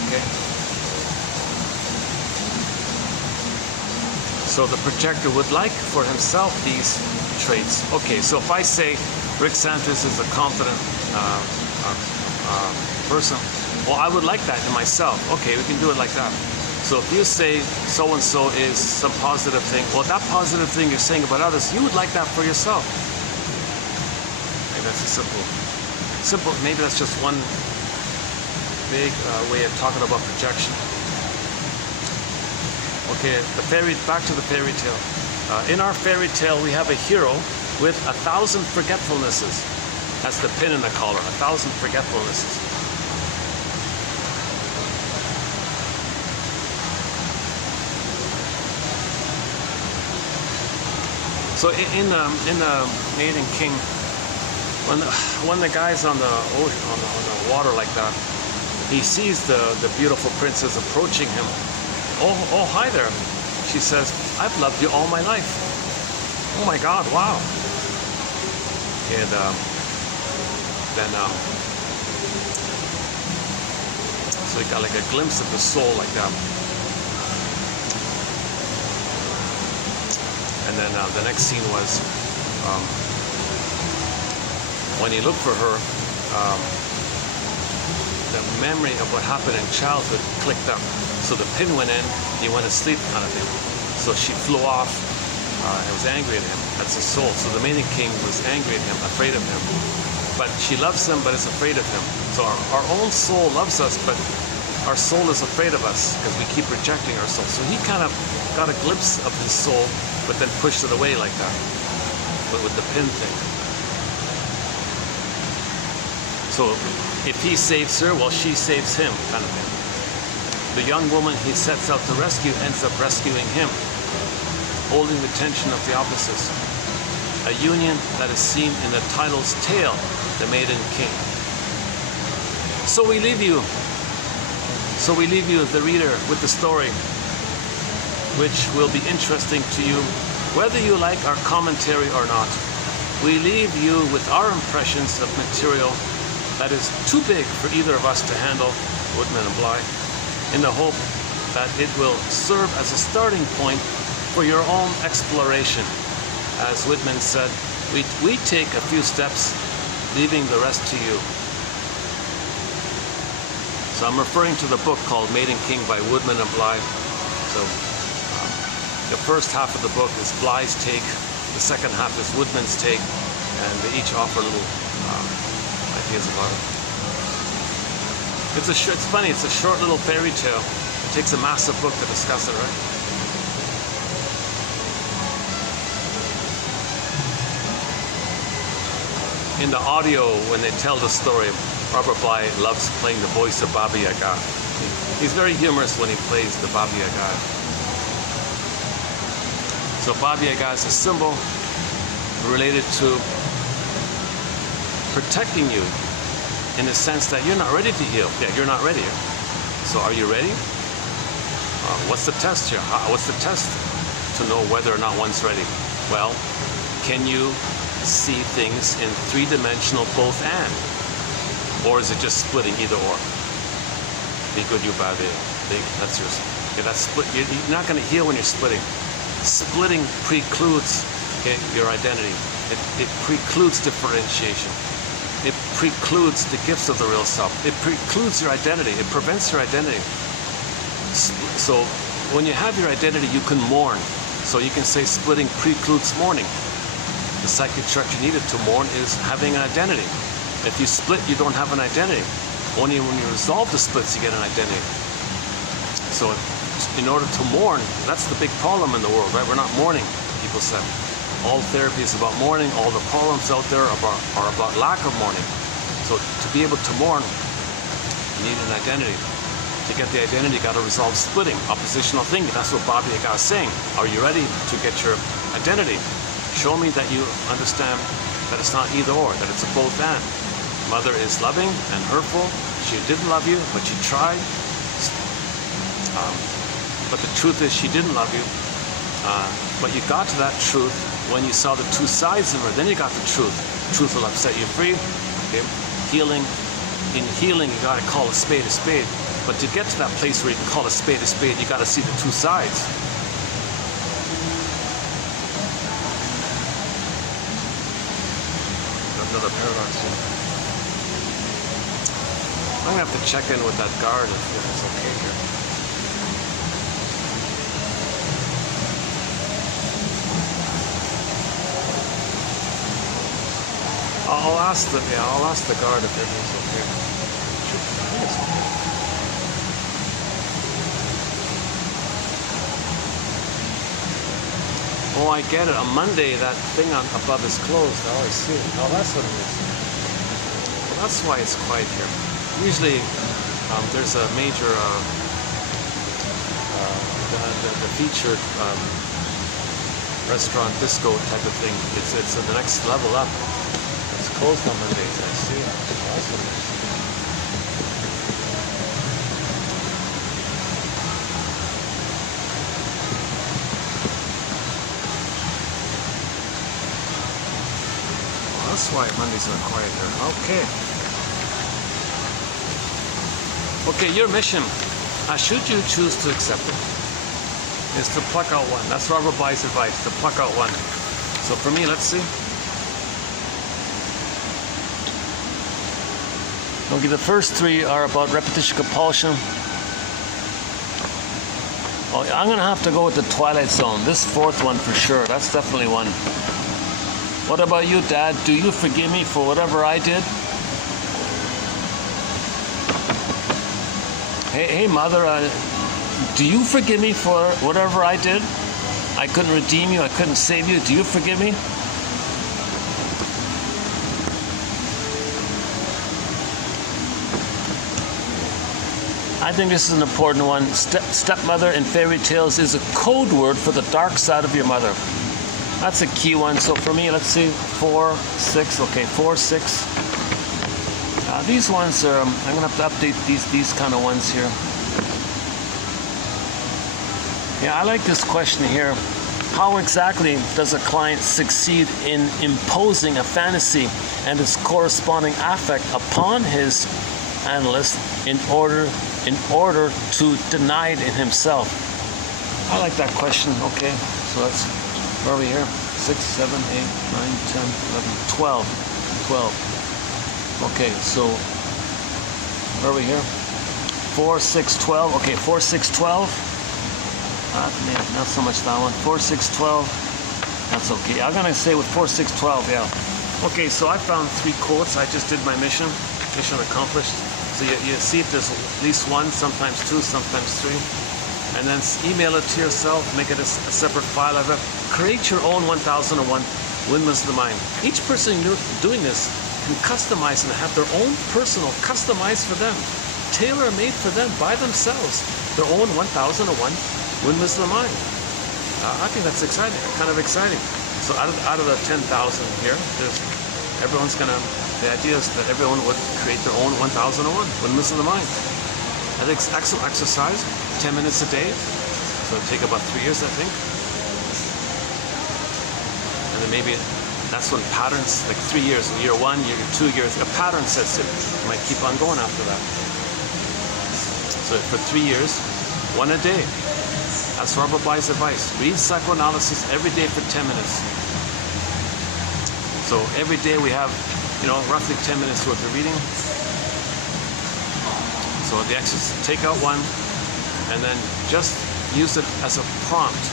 Okay. So the projector would like for himself these traits. Okay, so if I say Rick Santos is a confident person, well, I would like that in myself. Okay, we can do it like that. So if you say so-and-so is some positive thing, well, that positive thing you're saying about others, you would like that for yourself. Maybe that's a simple, maybe that's just one big way of talking about projection. Okay, back to the fairy tale. In our fairy tale, we have a hero with 1,000 forgetfulnesses. That's the pin in the collar, 1,000 forgetfulnesses. So in Maiden King, when the guy's on the ocean, on the water like that, he sees the beautiful princess approaching him. Oh, hi there. She says, I've loved you all my life. Oh my God, wow. And then so he got like a glimpse of the soul like that. And then the next scene was when he looked for her, the memory of what happened in childhood clicked up. So the pin went in, he went to sleep kind of thing. So she flew off and was angry at him. That's his soul. So the Maiden King was angry at him, afraid of him. But she loves him, but is afraid of him. So our own soul loves us, but our soul is afraid of us because we keep rejecting our soul. So he kind of got a glimpse of his soul, but then pushed it away like that, but with the pin thing. So if he saves her, well, she saves him, kind of thing. The young woman he sets out to rescue ends up rescuing him, holding the tension of the opposites. A union that is seen in the title's tale, The Maiden King. So we leave you, the reader, with the story, which will be interesting to you, whether you like our commentary or not. We leave you with our impressions of material that is too big for either of us to handle, Woodman and Bly, in the hope that it will serve as a starting point for your own exploration. As Whitman said, we take a few steps, leaving the rest to you. So I'm referring to the book called Maiden King by Woodman and Bly. So the first half of the book is Bly's take, the second half is Woodman's take, and they each offer little ideas about it. It's funny, it's a short little fairy tale. It takes a massive book to discuss it, right? In the audio, when they tell the story, Robert Bly loves playing the voice of Baba Yaga. He's very humorous when he plays the Baba Yaga. So Baba Yaga is a symbol related to protecting you in the sense that you're not ready to heal. Yeah, you're not ready. So are you ready? What's the test here? What's the test to know whether or not one's ready? Well, can you see things in three-dimensional both and? Or is it just splitting either or? Be good, you bad. That's yours. Okay, that's split. You're not going to heal when you're splitting. Splitting precludes your identity. It precludes differentiation. It precludes the gifts of the real self. It precludes your identity. It prevents your identity. So when you have your identity, you can mourn. So you can say splitting precludes mourning. The psychic structure needed to mourn is having an identity. If you split, you don't have an identity. Only when you resolve the splits, you get an identity. So in order to mourn, that's the big problem in the world, right? We're not mourning, people said. All therapy is about mourning. All the problems out there are about lack of mourning. So to be able to mourn, you need an identity. To get the identity, you got to resolve splitting, oppositional thinking. That's what Baba Yaga is saying. Are you ready to get your identity? Show me that you understand that it's not either or, that it's a both and. Mother is loving and hurtful. She didn't love you, but she tried. But the truth is she didn't love you. But you got to that truth when you saw the two sides of her. Then you got the truth. Truth will set you free. Okay? Healing. In healing, you got to call a spade a spade. But to get to that place where you can call a spade, you got to see the two sides. Another paradox here. I'm gonna have to check in with that guard if it's okay here. I'll ask the guard if everything's okay. I think it's okay. Oh, I get it. On Monday, that thing above is closed. Oh, I see. Oh, that's what it is. Well, that's why it's quiet here. Usually, there's a major, the featured restaurant disco type of thing. It's the next level up. It's closed on Mondays. I see. Oh, that's what it is. That's why Mondays are quiet there. Okay, your mission, should you choose to accept it, is to pluck out one. That's Robert Bly's advice, to pluck out one. So for me, let's see. Okay, the first three are about repetition compulsion. Oh, I'm going to have to go with the Twilight Zone. This fourth one for sure. That's definitely one. What about you, Dad? Do you forgive me for whatever I did? Hey, Mother, do you forgive me for whatever I did? I couldn't redeem you. I couldn't save you. Do you forgive me? I think this is an important one. Stepmother in fairy tales is a code word for the dark side of your mother. That's a key one. So for me, let's see, 4, 6. Okay, 4, 6. These ones are, I'm going to have to update these kind of ones here. Yeah, I like this question here. How exactly does a client succeed in imposing a fantasy and its corresponding affect upon his analyst in order to deny it in himself? I like that question. Okay, so that's, where are we here? 6, 7, 8, 9, 10, 11, 12. 12. Okay, so where are we here? 4, 6, 12. Okay, 4, 6, 12. Not so much that one. 4, 6, 12. That's okay. I'm gonna say with 4, 6, 12. Yeah. Okay, so I found 3 quotes. I just did my mission. Mission accomplished. So you see if there's at least 1, sometimes 2, sometimes 3. And then email it to yourself. Make it a separate file of it. Create your own 1001 Windmills of the Mind. Each person doing this can customize and have their own personal, customized for them, tailor-made for them by themselves, their own 1001 Windmills of the Mind. I think that's exciting, kind of exciting. So out of the 10,000 here, everyone's gonna, the idea is that everyone would create their own 1001 Windmills of the Mind. I think it's excellent exercise, 10 minutes a day. So it'll take about 3 years, I think. And then maybe that's when patterns, like 3 years, year 1, year 2 years, a pattern sets in. You might keep on going after that. So for 3 years, 1 a day. That's Robert Bly's advice. Read psychoanalysis every day for 10 minutes. So every day we have, roughly 10 minutes worth of reading. So the exercise, take out 1, and then just use it as a prompt,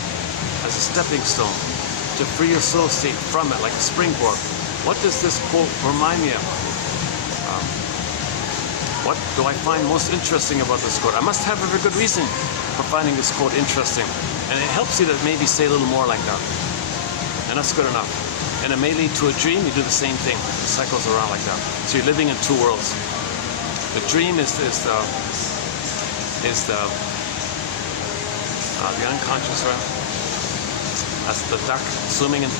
as a stepping stone, to free your soul state from it, like a springboard. What does this quote remind me of? What do I find most interesting about this quote? I must have a very good reason for finding this quote interesting. And it helps you to maybe say a little more like that. And that's good enough. And it may lead to a dream, you do the same thing. It cycles around like that. So you're living in 2 worlds. The dream is the unconscious, right? That's the duck swimming and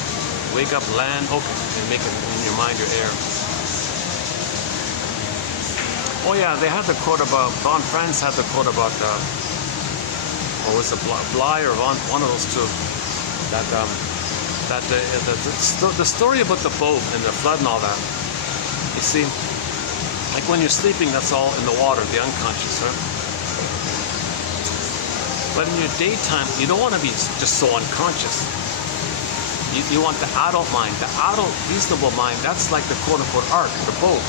wake up, land, open, and make it in your mind, your air. Oh yeah, they had the quote about, Transference had the quote about, what was it, Bly or one of those two, that the story about the boat and the flood and all that. You see, like when you're sleeping, that's all in the water, the unconscious, right? But in your daytime, you don't want to be just so unconscious. You want the adult mind, the adult reasonable mind. That's like the quote-unquote ark, the boat.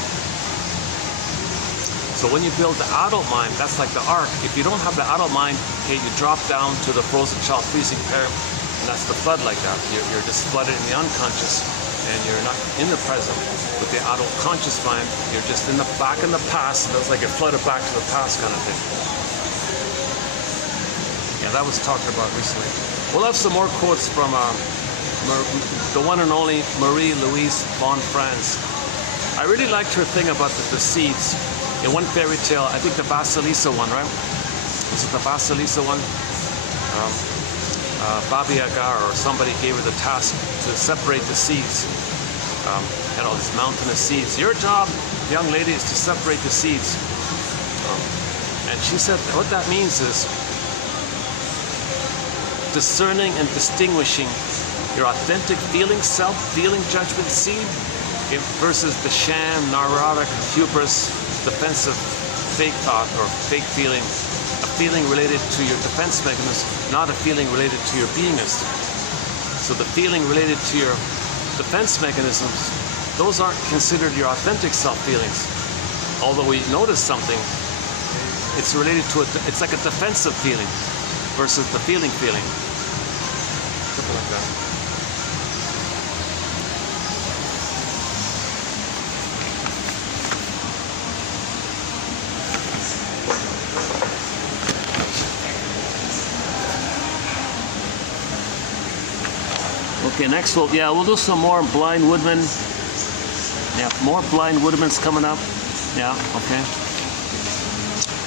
So when you build the adult mind, that's like the ark. If you don't have the adult mind, okay, you drop down to the frozen child freezing pair, and that's the flood like that. You're just flooded in the unconscious, and you're not in the present. With the adult conscious mind, you're just back in the past. That's like you're flooded back to the past kind of thing. Yeah, that was talked about recently. We'll have some more quotes from the one and only Marie-Louise von Franz. I really liked her thing about the seeds. In one fairy tale, I think the Vasilisa one, right? Was it the Vasilisa one? Baba Yaga or somebody gave her the task to separate the seeds. Had all this mountain of seeds. Your job, young lady, is to separate the seeds. And she said what that means is discerning and distinguishing your authentic feeling, self-feeling judgment seed versus the sham, neurotic, hubris, defensive fake thought or fake feeling, a feeling related to your defense mechanism, not a feeling related to your beingness. So the feeling related to your defense mechanisms, those aren't considered your authentic self-feelings. Although we notice something, it's related to it's like a defensive feeling versus the feeling. Something like that. Okay, next we'll do some more blind woodmen. Yeah, more blind woodmans coming up. Yeah, okay.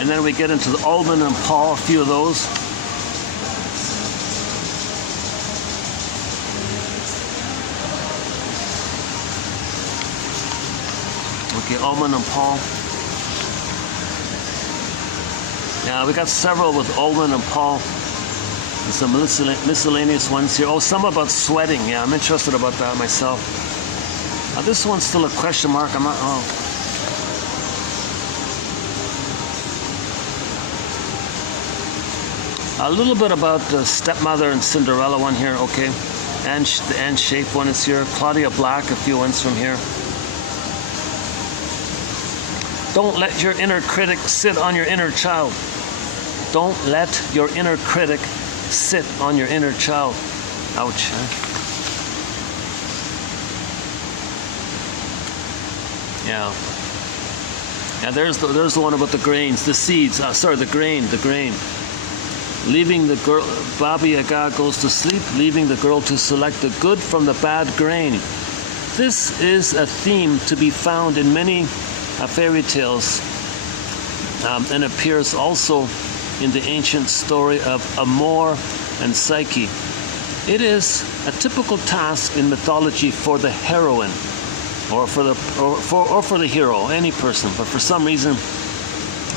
And then we get into the almond and Paul, a few of those. Okay, almond and Paul. Yeah, we got several with almond and Paul. And some miscellaneous ones here. Oh, some about sweating. Yeah, I'm interested about that myself. This one's still a question mark. I'm not. Oh. A little bit about the stepmother and Cinderella one here. Okay, and the Anne Shape one is here. Claudia Black, a few ones from here. Don't let your inner critic sit on your inner child. Don't let your inner critic sit on your inner child. Ouch. Huh? Yeah. Yeah, there's the one about the grains, the seeds. The grain. Leaving the girl, Baba Yaga goes to sleep, leaving the girl to select the good from the bad grain. This is a theme to be found in many fairy tales, and appears also in the ancient story of Amor and Psyche. It is a typical task in mythology for the heroine, or for the hero, any person. But for some reason,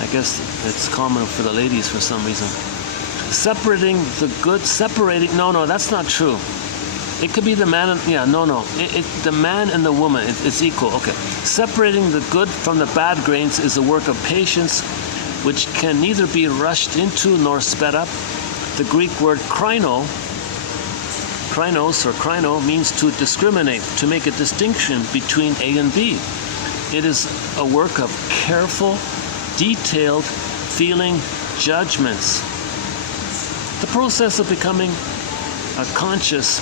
I guess it's common for the ladies for some reason. Separating the good, no, that's not true. It could be the man and, the man and the woman, it's equal, okay. Separating the good from the bad grains is a work of patience, which can neither be rushed into nor sped up. The Greek word krynos means to discriminate, to make a distinction between A and B. It is a work of careful, detailed, feeling judgments. The process of becoming conscious,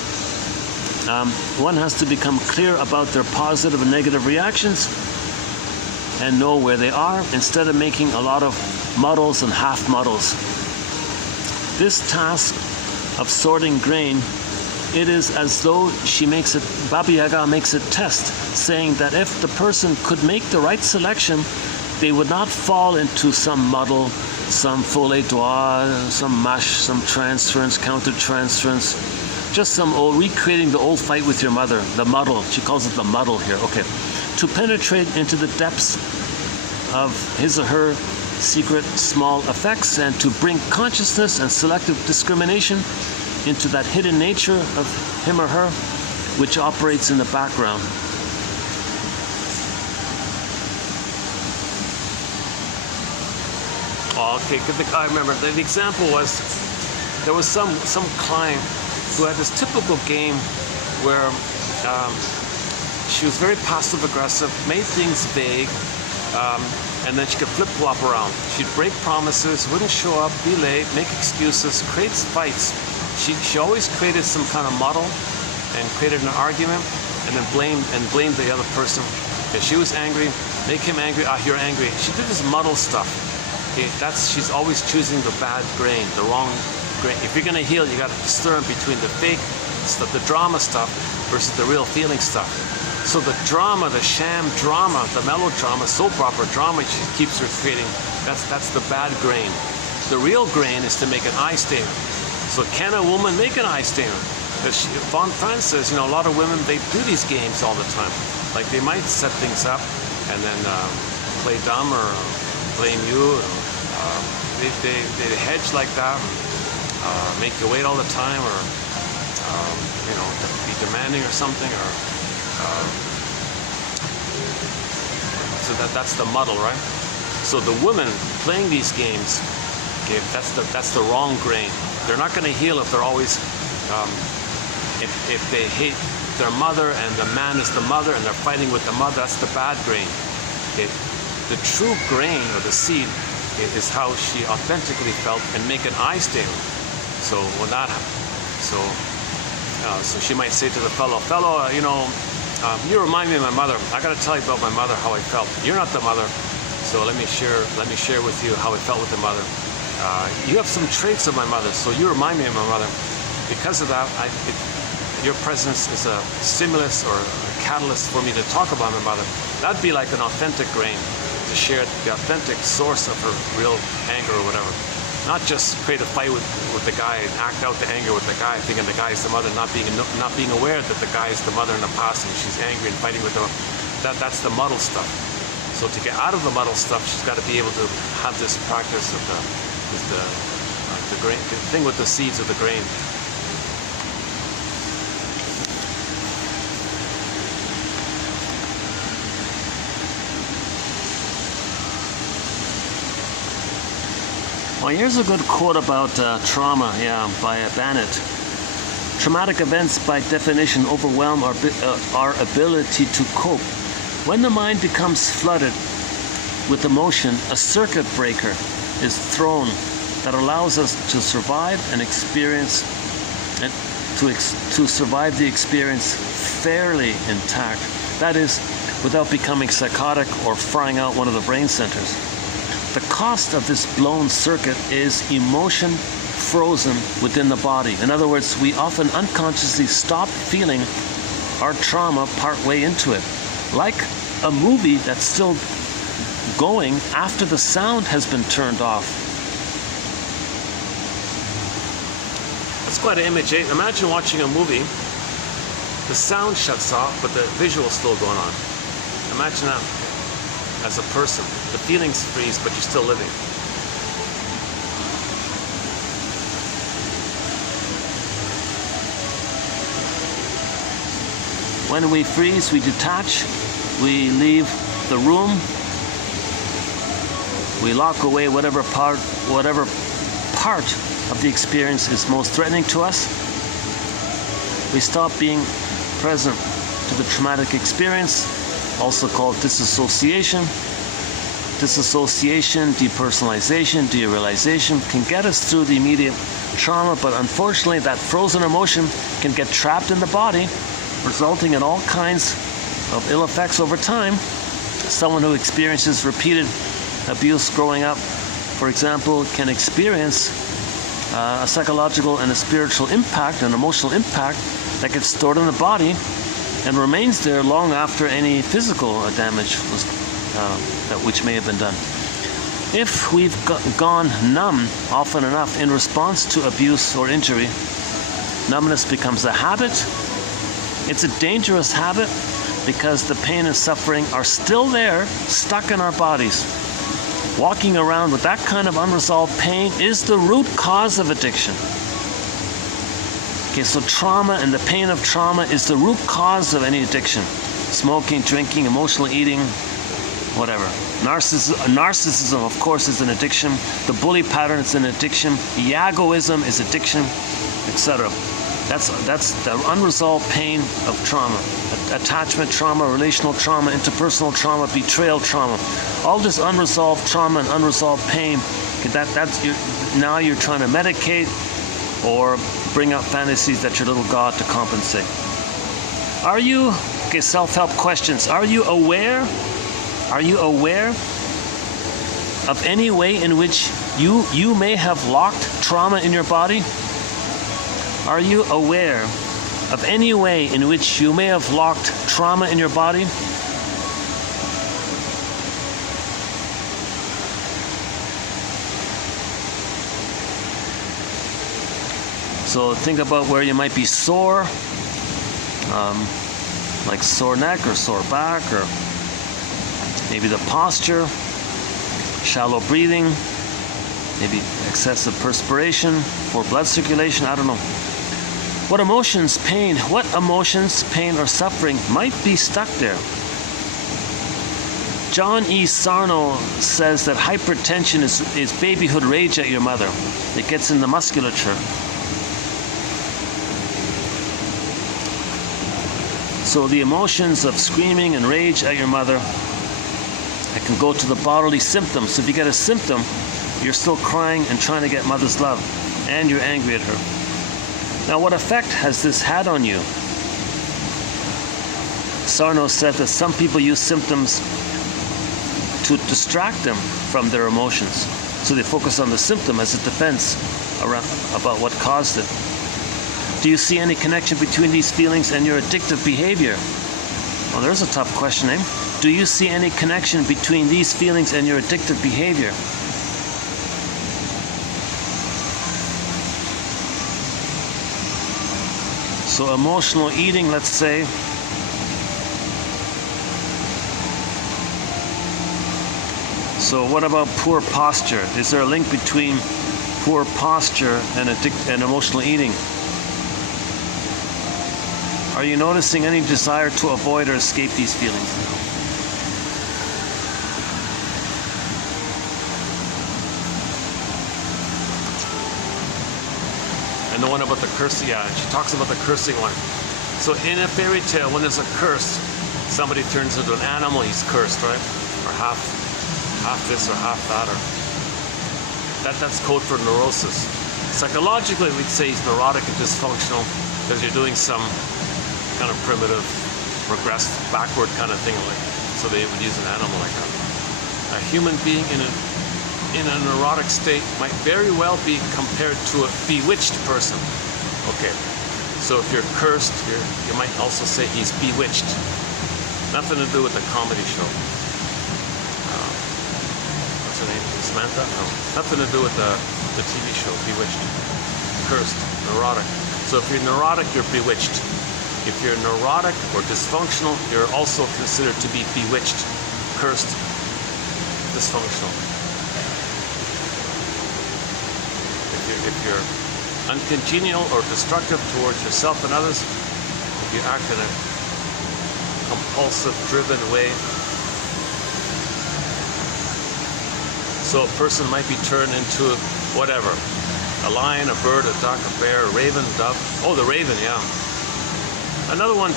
one has to become clear about their positive and negative reactions and know where they are, instead of making a lot of muddles and half muddles. This task of sorting grain, it is as though Baba Yaga makes a test, saying that if the person could make the right selection, they would not fall into some muddle, some faux étoile, some mash, some transference, counter-transference, just some recreating the old fight with your mother, the muddle. She calls it the muddle here. Okay. To penetrate into the depths of his or her secret small effects, and to bring consciousness and selective discrimination into that hidden nature of him or her, which operates in the background. Oh, okay, I remember. The example was, there was some client who had this typical game where she was very passive-aggressive, made things vague, and then she could flip-flop around. She'd break promises, wouldn't show up, be late, make excuses, creates fights. She always created some kind of muddle and created an argument, and then blamed the other person. If she was angry, make him angry. You're angry. She did this muddle stuff. Okay, she's always choosing the bad grain, the wrong grain. If you're gonna heal, you gotta discern between the fake stuff, the drama stuff, versus the real feeling stuff. So the drama, the sham drama, the melodrama, soap opera drama she keeps her creating, that's the bad grain. The real grain is to make an eye statement. So can a woman make an eye statement? Because Von Franz says, a lot of women, they do these games all the time. Like they might set things up and then play dumb or blame you. They hedge like that, make you wait all the time, or be demanding or something, or so that's the muddle, right? So the women playing these games, okay, that's the wrong grain. They're not going to heal if they're always if they hate their mother and the man is the mother and they're fighting with the mother. That's the bad grain. Okay? The true grain or the seed is how she authentically felt, and make an I statement. So when that happens, so she might say to the fellow, you remind me of my mother. I got to tell you about my mother, how I felt. You're not the mother, so let me share with you how I felt with the mother. You have some traits of my mother, so you remind me of my mother. Because of that, your presence is a stimulus or a catalyst for me to talk about my mother. That'd be like an authentic grain. to share the authentic source of her real anger or whatever. Not just create a fight with the guy and act out the anger with the guy, thinking the guy is the mother, not being aware that the guy is the mother in the past and she's angry and fighting with him. That's the muddle stuff. So to get out of the muddle stuff, she's got to be able to have this practice of the grain, the thing with the seeds of the grain. Well, here's a good quote about trauma, by Bannett. Traumatic events, by definition, overwhelm our ability to cope. When the mind becomes flooded with emotion, a circuit breaker is thrown that allows us to survive an experience, and to survive the experience fairly intact. That is, without becoming psychotic or frying out one of the brain centers. The cost of this blown circuit is emotion frozen within the body. In other words, we often unconsciously stop feeling our trauma partway into it. Like a movie that's still going after the sound has been turned off. That's quite an image, eh? Imagine watching a movie, the sound shuts off, but the visual is still going on. Imagine that. As a person, the feelings freeze, but you're still living. When we freeze, we detach, we leave the room, we lock away whatever part of the experience is most threatening to us. We stop being present to the traumatic experience, also called disassociation. Disassociation, depersonalization, derealization can get us through the immediate trauma, but unfortunately that frozen emotion can get trapped in the body, resulting in all kinds of ill effects over time. Someone who experiences repeated abuse growing up, for example, can experience a psychological and a spiritual impact, an emotional impact that gets stored in the body and remains there long after any physical damage was, which may have been done. If we've gone numb often enough in response to abuse or injury, numbness becomes a habit. It's a dangerous habit because the pain and suffering are still there, stuck in our bodies. Walking around with that kind of unresolved pain is the root cause of addiction. Okay, so trauma and the pain of trauma is the root cause of any addiction. Smoking, drinking, emotional eating, whatever. Narcissism, of course, is an addiction. The bully pattern is an addiction. Egoism is addiction, etc. That's the unresolved pain of trauma. Attachment trauma, relational trauma, interpersonal trauma, betrayal trauma. All this unresolved trauma and unresolved pain, now you're trying to medicate or bring up fantasies that your little god to compensate. Self-help questions. Are you aware of any way in which you may have locked trauma in your body? Are you aware of any way in which you may have locked trauma in your body? So think about where you might be sore, like sore neck or sore back, or maybe the posture, shallow breathing, maybe excessive perspiration, poor blood circulation, I don't know. What emotions, pain or suffering might be stuck there? John E. Sarno says that hypertension is babyhood rage at your mother. It gets in the musculature. So the emotions of screaming and rage at your mother, it can go to the bodily symptoms. So if you get a symptom, you're still crying and trying to get mother's love, and you're angry at her. Now, what effect has this had on you? Sarno said that some people use symptoms to distract them from their emotions. So they focus on the symptom as a defense about what caused it. Do you see any connection between these feelings and your addictive behavior? Well, there's a tough question, eh? Do you see any connection between these feelings and your addictive behavior? So emotional eating, let's say. So what about poor posture? Is there a link between poor posture and emotional eating? Are you noticing any desire to avoid or escape these feelings? And the one about the cursing, yeah, she talks about the cursing one. So in a fairy tale, when there's a curse, somebody turns into an animal, he's cursed, right? Or half this or half that, or that's code for neurosis. Psychologically, we'd say he's neurotic and dysfunctional because you're doing some kind of primitive, regressed, backward kind of thing, like, so they would use an animal like that. A human being in a neurotic state might very well be compared to a bewitched person. Okay, so if you're cursed, you might also say he's bewitched. Nothing to do with the comedy show. What's her name? Samantha? No, nothing to do with the TV show, Bewitched. Cursed, neurotic. So if you're neurotic, you're bewitched. If you're neurotic or dysfunctional, you're also considered to be bewitched, cursed, dysfunctional. If you're uncongenial or destructive towards yourself and others, if you act in a compulsive, driven way, so a person might be turned into whatever, a lion, a bird, a duck, a bear, a raven, dove. Oh, the raven, yeah. Another one,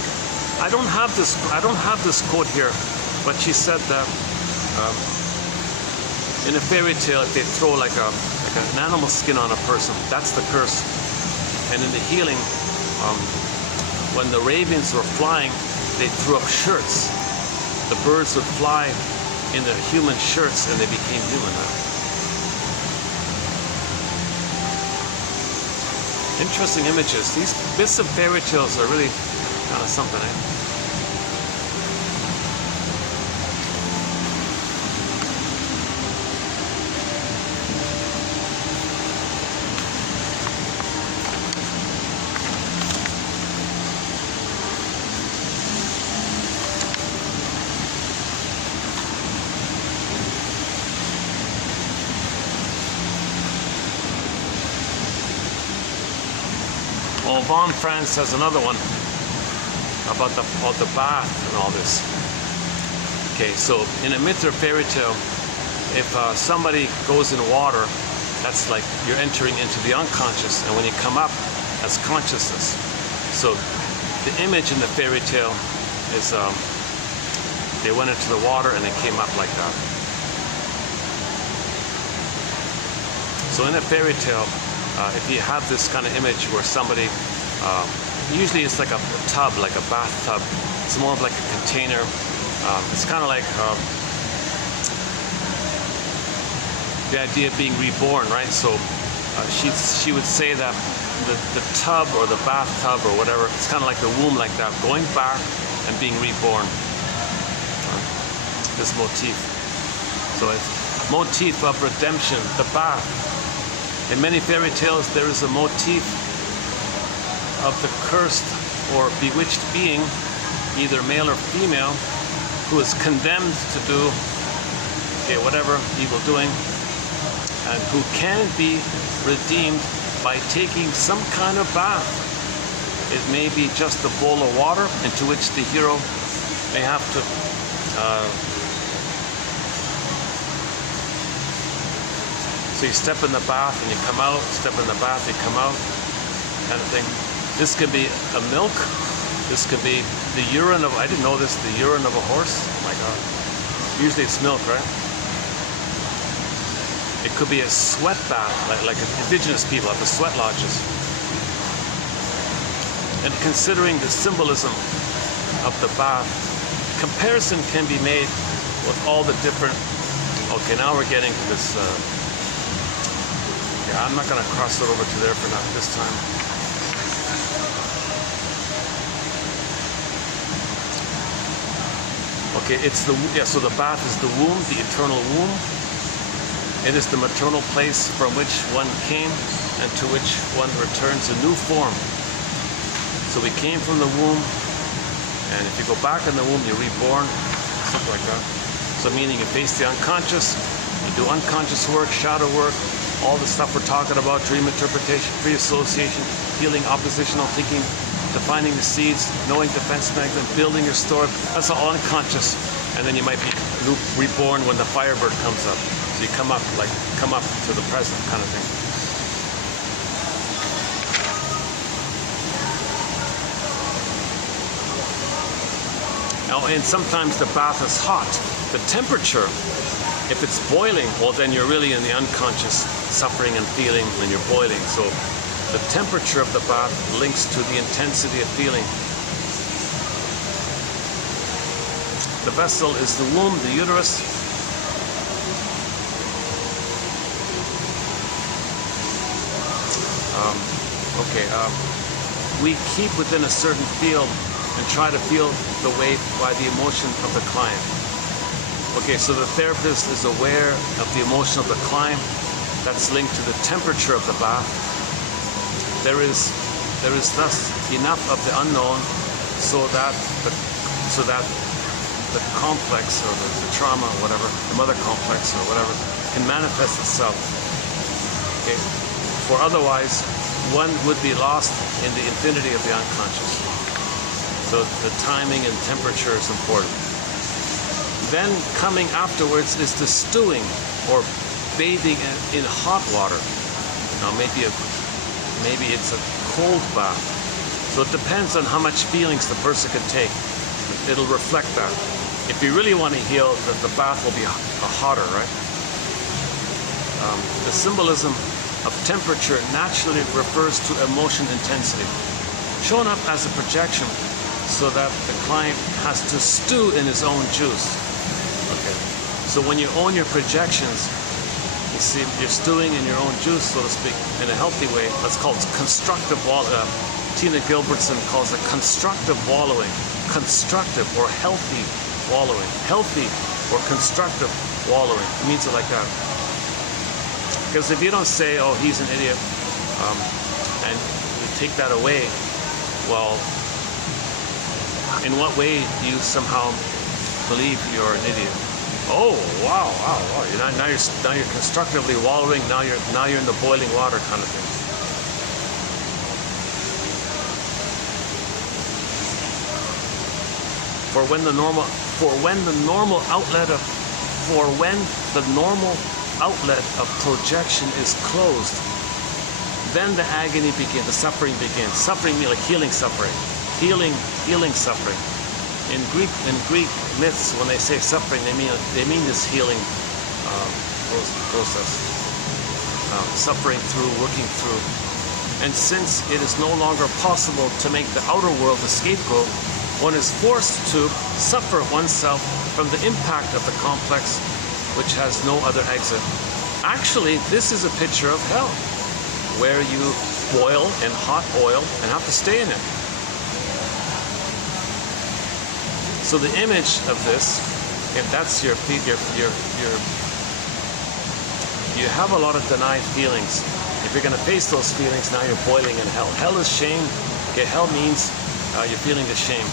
I don't have this quote here, but she said that in a fairy tale, if they throw like an animal skin on a person, that's the curse. And in the healing, when the ravens were flying, they threw up shirts. The birds would fly in their human shirts, and they became human. Interesting images. These bits of fairy tales are really kind of something, eh? Well, Von Franz has another one about the bath and all this. Okay, so in a myth or fairy tale, if somebody goes in water, that's like you're entering into the unconscious, and when you come up, that's consciousness. So the image in the fairy tale is they went into the water and they came up like that. So in a fairy tale, if you have this kind of image where somebody, usually it's like a tub, like a bathtub. It's more of like a container. It's kind of like the idea of being reborn, right? So she would say that the tub or the bathtub or whatever, it's kind of like the womb, like that, going back and being reborn. This motif. So it's motif of redemption, the bath. In many fairy tales, there is a motif of the cursed or bewitched being, either male or female, who is condemned to do whatever evil doing, and who can be redeemed by taking some kind of bath. It may be just a bowl of water into which the hero may have to so you step in the bath and you come out, step in the bath, you come out, kind of thing. This could be a milk. This could be the urine of, I didn't know this, the urine of a horse. Oh my God. Usually it's milk, right? It could be a sweat bath, like indigenous people have the sweat lodges. And considering the symbolism of the bath, comparison can be made with all the different, okay, now we're getting to this, I'm not going to cross it over to there for now this time. Okay, so the bath is the womb, the eternal womb. It is the maternal place from which one came and to which one returns a new form. So we came from the womb, and if you go back in the womb, you're reborn, something like that. So meaning you face the unconscious, you do unconscious work, shadow work, all the stuff we're talking about, dream interpretation, free association, healing oppositional thinking, defining the seeds, knowing defense mechanism, building your story. That's all unconscious. And then you might be reborn when the firebird comes up. So you come up to the present kind of thing. Now, and sometimes the bath is hot. The temperature, if it's boiling, well, then you're really in the unconscious suffering and feeling, and you're boiling. So the temperature of the bath links to the intensity of feeling. The vessel is the womb, the uterus. We keep within a certain field and try to feel the weight by the emotion of the client. Okay, so the therapist is aware of the emotion of the client. That's linked to the temperature of the bath. There is thus enough of the unknown so that the complex or the trauma, whatever, the mother complex or whatever, can manifest itself. Okay, for otherwise, one would be lost in the infinity of the unconscious. So the timing and temperature is important. Then coming afterwards is the stewing or bathing in hot water. Now maybe it's a cold bath. So it depends on how much feelings the person can take. It'll reflect that. If you really want to heal, the bath will be hotter, right? The symbolism of temperature naturally refers to emotion intensity, shown up as a projection so that the client has to stew in his own juice. Okay. So when you own your projections, you see, you're stewing in your own juice, so to speak, in a healthy way. That's called constructive wallowing. Tina Gilbertson calls it constructive wallowing. Constructive or healthy wallowing. Healthy or constructive wallowing. It means it like that. Because if you don't say, oh, he's an idiot, and you take that away, well, in what way do you somehow believe you're an idiot? Oh, wow. Now you're constructively wallowing. Now you're in the boiling water kind of thing. When the normal outlet of projection is closed, then the agony begins, the suffering begins. Suffering means like healing suffering. Healing suffering. In Greek myths, when they say suffering, they mean this healing process. Suffering through, working through. And since it is no longer possible to make the outer world the scapegoat, one is forced to suffer oneself from the impact of the complex, which has no other exit. Actually, this is a picture of hell, where you boil in hot oil and have to stay in it. So the image of this, if that's you have a lot of denied feelings. If you're going to face those feelings, now you're boiling in hell. Hell is shame. Okay, hell means you're feeling the shame.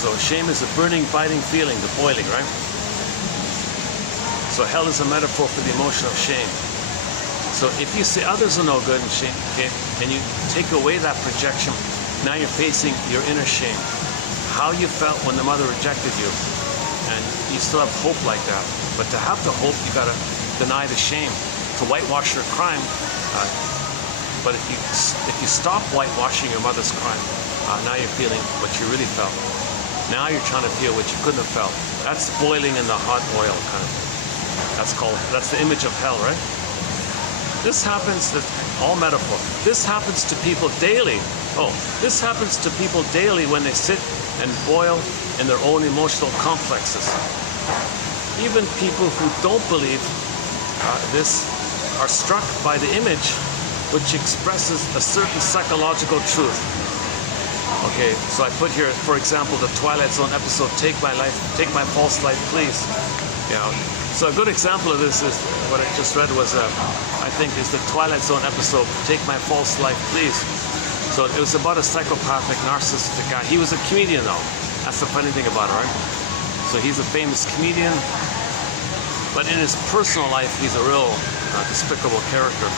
So shame is a burning, biting feeling, the boiling, right? So hell is a metaphor for the emotion of shame. So if you say others are no good and shame, okay, and you take away that projection, now you're facing your inner shame. How you felt when the mother rejected you. And you still have hope like that. But to have the hope, you gotta deny the shame. To whitewash your crime. But if you stop whitewashing your mother's crime, now you're feeling what you really felt. Now you're trying to feel what you couldn't have felt. That's boiling in the hot oil kind of thing. That's the image of hell, right? This happens, all metaphor. This happens to people daily. This happens to people daily when they sit and boil in their own emotional complexes. Even people who don't believe this are struck by the image which expresses a certain psychological truth. Okay, so I put here, for example, the Twilight Zone episode, Take My Life, Take My False Life, Please. You know, so a good example of this is what I just read was, I think, is the Twilight Zone episode, Take My False Life, Please. So it was about a psychopathic, narcissistic guy. He was a comedian, though. That's the funny thing about it, right? So he's a famous comedian, but in his personal life, he's a real despicable character.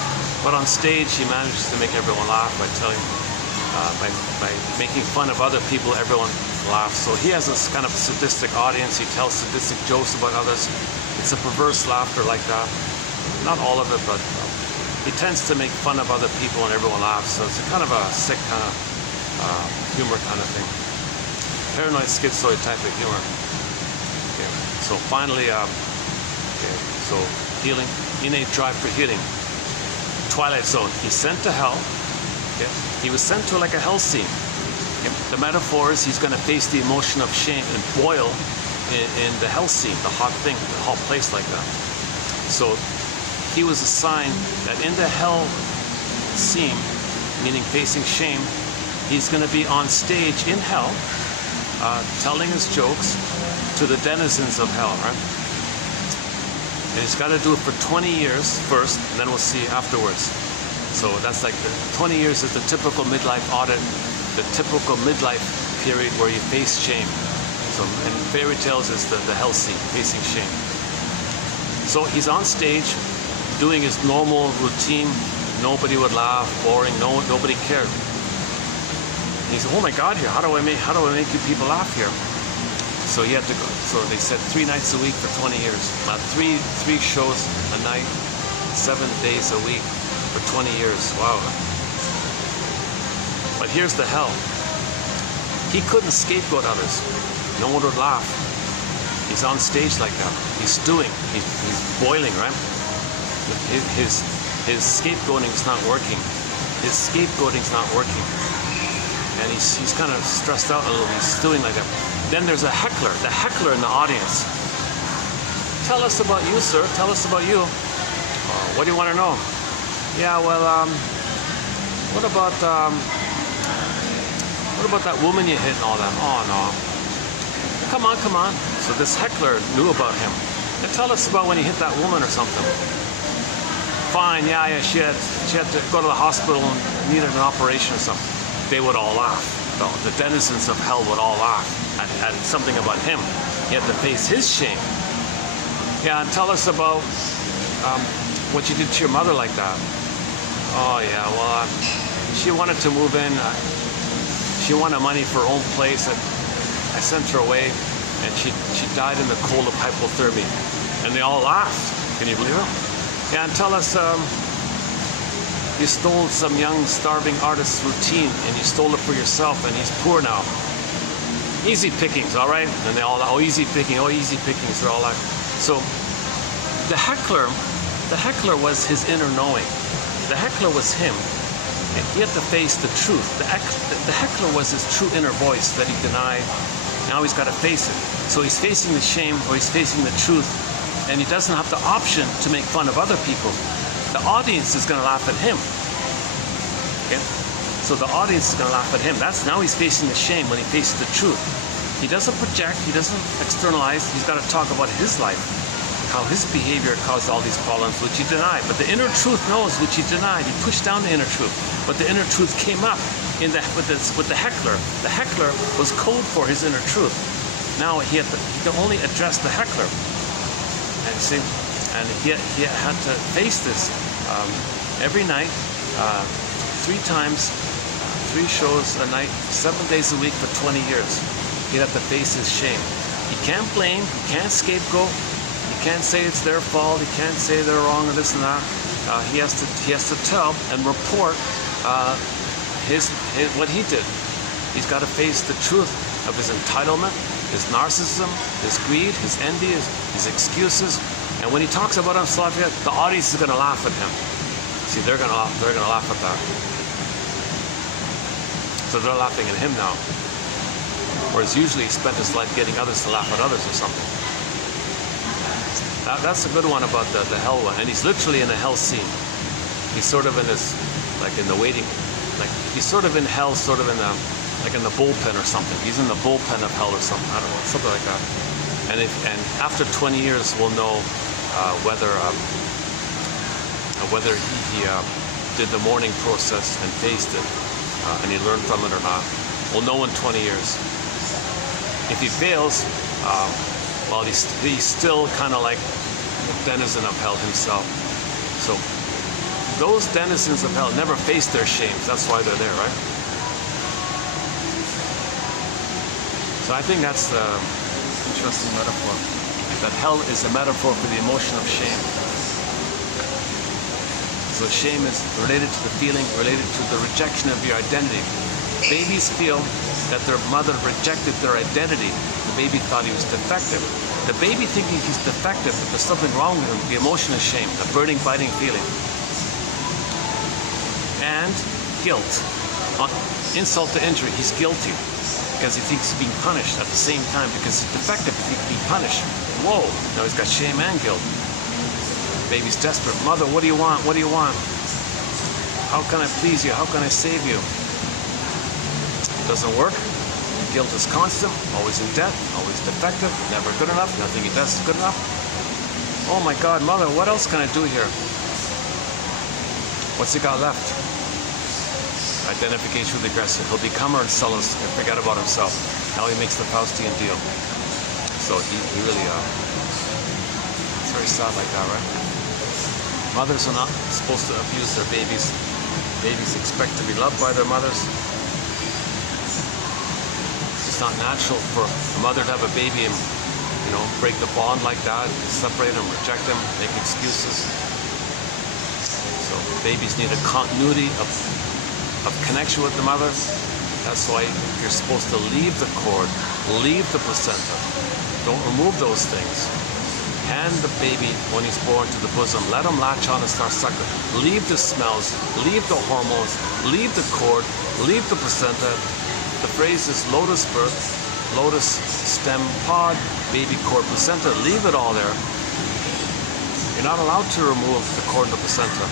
But on stage, he manages to make everyone laugh by telling, by making fun of other people, everyone laughs. So he has this kind of sadistic audience. He tells sadistic jokes about others. It's a perverse laughter like that. Not all of it, but he tends to make fun of other people and everyone laughs. So it's a kind of a sick kind of humor kind of thing. Paranoid schizoid type of humor. Okay. So finally, okay, so healing, innate drive for healing. Twilight Zone, he's sent to hell. Okay. He was sent to like a hell scene. Okay. The metaphor is he's going to face the emotion of shame and boil in the hell scene, the hot thing, the hot place like that. So he was assigned that in the hell scene, meaning facing shame, he's going to be on stage in hell, telling his jokes to the denizens of hell, right? And he's got to do it for 20 years first, and then we'll see afterwards. So that's like 20 years is the typical midlife audit, the typical midlife period where you face shame. So in fairy tales is the hell scene, facing shame. So he's on stage doing his normal routine. Nobody would laugh, boring, nobody cared. He said, oh my God, here, how do I make you people laugh here? So he had to go. So they said 3 nights a week for 20 years. Three shows a night, 7 days a week for 20 years. Wow. But here's the hell. He couldn't scapegoat others. No one would laugh. He's on stage like that. He's stewing. He's boiling, right? His scapegoating's not working. His scapegoating's not working. And he's kind of stressed out a little. He's stewing like that. Then there's a heckler, the heckler in the audience. Tell us about you, sir. Tell us about you. What do you want to know? Yeah, well, what about that woman you hit and all that? Oh, no. Come on. So this heckler knew about him. And tell us about when he hit that woman or something. Fine, yeah, she had to go to the hospital and needed an operation or something. They would all laugh. The denizens of hell would all laugh at something about him. He had to face his shame. Yeah, and tell us about what you did to your mother like that. Oh yeah, well, she wanted to move in. She wanted money for her own place. I sent her away, and she died in the cold of hypothermia. And they all laughed. Can you believe it? Yeah, and tell us, you stole some young starving artist's routine, and you stole it for yourself, and he's poor now. Easy pickings, all right? And they all, oh, easy pickings, they're all like. So the heckler was his inner knowing. The heckler was him. And he had to face the truth. The heckler was his true inner voice that he denied. Now he's got to face it. So he's facing the shame, or he's facing the truth, and he doesn't have the option to make fun of other people. The audience is going to laugh at him. Okay? So the audience is going to laugh at him. Now he's facing the shame when he faces the truth. He doesn't project, he doesn't externalize, he's got to talk about his life, how his behavior caused all these problems, which he denied. But the inner truth knows, which he denied. He pushed down the inner truth. But the inner truth came up with the heckler. The heckler was code for his inner truth. Now he could only address the heckler. And see, and he had to face this every night, 3 times, 3 shows a night, 7 days a week for 20 years. He'd have to face his shame. He can't blame, he can't scapegoat, he can't say it's their fault, he can't say they're wrong or this and that. He has to tell and report what he did. He's got to face the truth of his entitlement, his narcissism, his greed, his envy, his excuses. And when he talks about himself, the audience is going to laugh at him. See, they're going to laugh at that. So they're laughing at him now. Whereas usually he spent his life getting others to laugh at others or something. That's a good one about the hell one. And he's literally in a hell scene. He's sort of in this, like in the waiting, like he's sort of in hell, sort of in the like in the bullpen or something. He's in the bullpen of hell or something. I don't know, something like that. And after 20 years, we'll know whether he did the mourning process and faced it, and he learned from it or not. We'll know in 20 years. If he fails, well, he's still kind of like a denizen of hell himself. So those denizens of hell never face their shames. That's why they're there, right? So I think that's the interesting metaphor. That hell is a metaphor for the emotion of shame. So shame is related to the feeling, related to the rejection of your identity. Babies feel that their mother rejected their identity. The baby thought he was defective. The baby thinking he's defective, that there's something wrong with him, the emotion is shame, a burning, biting feeling. And guilt. Insult to injury, he's guilty because he thinks he's being punished at the same time. Because he's defective, he thinks he's being punished. Whoa, now he's got shame and guilt. The baby's desperate. Mother, what do you want? What do you want? How can I please you? How can I save you? It doesn't work. Guilt is constant, always in debt, always defective, never good enough, nothing he does is good enough. Oh my God, mother, what else can I do here? What's he got left? Identification with the aggressor. He'll become her and sell us and forget about himself. Now he makes the Faustian deal. So he really, it's very sad like that, right? Mothers are not supposed to abuse their babies. Babies expect to be loved by their mothers. It's not natural for a mother to have a baby and, break the bond like that, separate them, reject them, make excuses. So babies need a continuity of connection with the mother. That's why you're supposed to leave the cord, leave the placenta. Don't remove those things. Hand the baby when he's born to the bosom. Let him latch on and start suckling. Leave the smells, leave the hormones, leave the cord, leave the placenta. The phrase is lotus birth, lotus stem pod, baby cord, placenta. Leave it all there. You're not allowed to remove the cord and the placenta.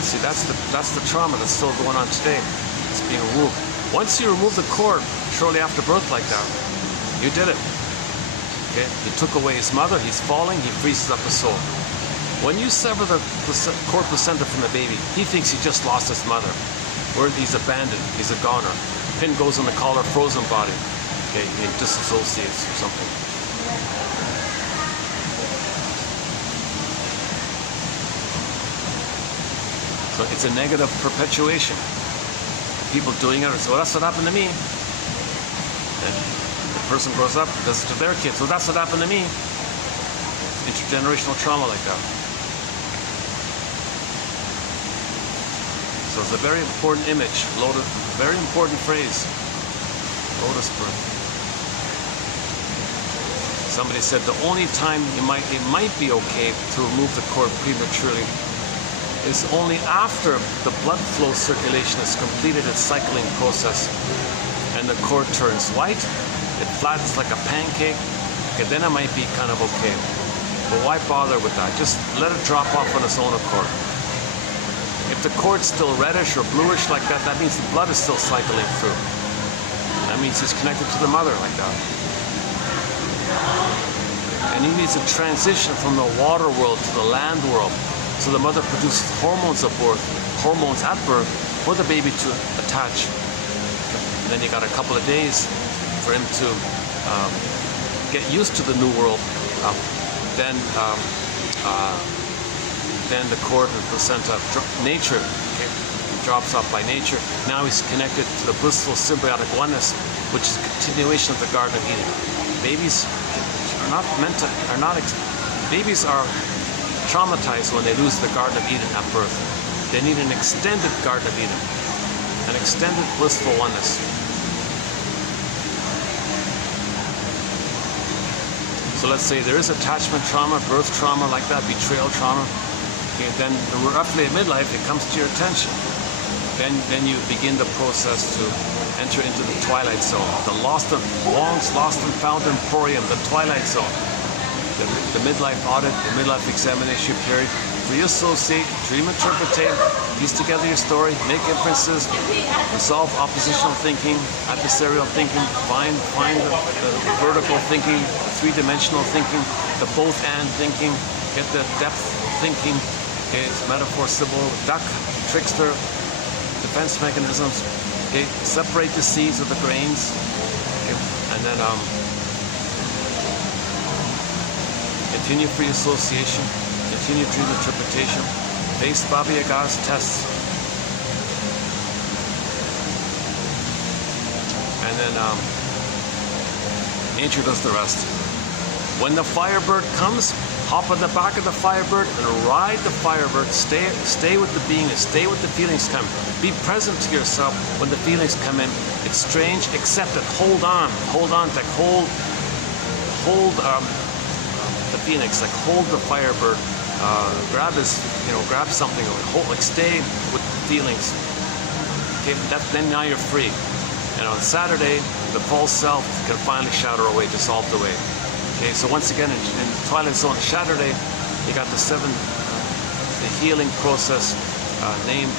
See, that's the trauma that's still going on today. It's being removed. Once you remove the cord, shortly after birth like that, you did it. Okay? You took away his mother, he's falling, he freezes up his soul. When you sever the cord placenta from the baby, he thinks he just lost his mother. Where he's abandoned, he's a goner. Pin goes on the collar, frozen body. Okay, he disassociates or something. So it's a negative perpetuation. People doing it, so that's what happened to me. And the person grows up, does it to their kids. So that's what happened to me. Intergenerational trauma like that. So it's a very important image, lotus, very important phrase, lotus birth. Somebody said the only time it might be okay to remove the cord prematurely is only after the blood flow circulation has completed its cycling process and the cord turns white, it flattens like a pancake. Okay, then it might be kind of okay. But why bother with that? Just let it drop off on its own accord. If the cord's still reddish or bluish like that, that means the blood is still cycling through. That means he's connected to the mother like that. And he needs a transition from the water world to the land world. So the mother produces hormones at birth for the baby to attach. And then you got a couple of days for him to get used to the new world. Then the cord and placenta, nature, okay, drops off by nature. Now he's connected to the blissful symbiotic oneness, which is a continuation of the Garden of Eden. Babies babies are traumatized when they lose the Garden of Eden at birth. They need an extended Garden of Eden, an extended blissful oneness. So let's say there is attachment trauma, birth trauma like that, betrayal trauma. Okay, then roughly at midlife, it comes to your attention. Then you begin the process to enter into the Twilight Zone, the Wong's lost and found emporium, the Twilight Zone. The midlife audit, the midlife examination period, free associate, dream interpretate, piece together your story, make inferences, resolve oppositional thinking, adversarial thinking, find the vertical thinking, the three-dimensional thinking, the both and thinking, get the depth thinking, okay, it's metaphor, symbol, duck, trickster, defense mechanisms, okay, separate the seeds of the grains, okay, and then continue free association, continue dream interpretation, face Baba Yaga's tests, and then nature does the rest. When the Firebird comes, hop on the back of the Firebird and ride the Firebird. Stay with the beingness, stay with the feelings come. Be present to yourself when the feelings come in. It's strange, accept it, hold on, like hold the phoenix, like hold the Firebird, grab something, or like stay with feelings. Okay, then now you're free. And on Saturday, the false self can finally shatter away, dissolved away. Okay, so once again, in Twilight Zone Saturday, you got the healing process named,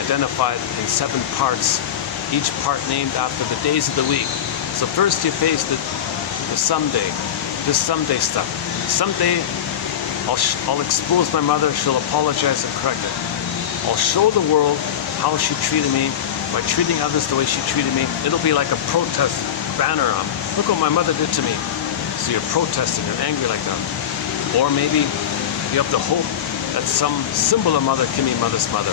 identified in 7 parts, each part named after the days of the week. So first you face the someday, this someday stuff. Someday, I'll expose my mother, she'll apologize and correct it. I'll show the world how she treated me by treating others the way she treated me. It'll be like a protest banner. Look what my mother did to me. So you're protesting, you're angry like that. Or maybe you have the hope that some symbol of mother can be mother's mother.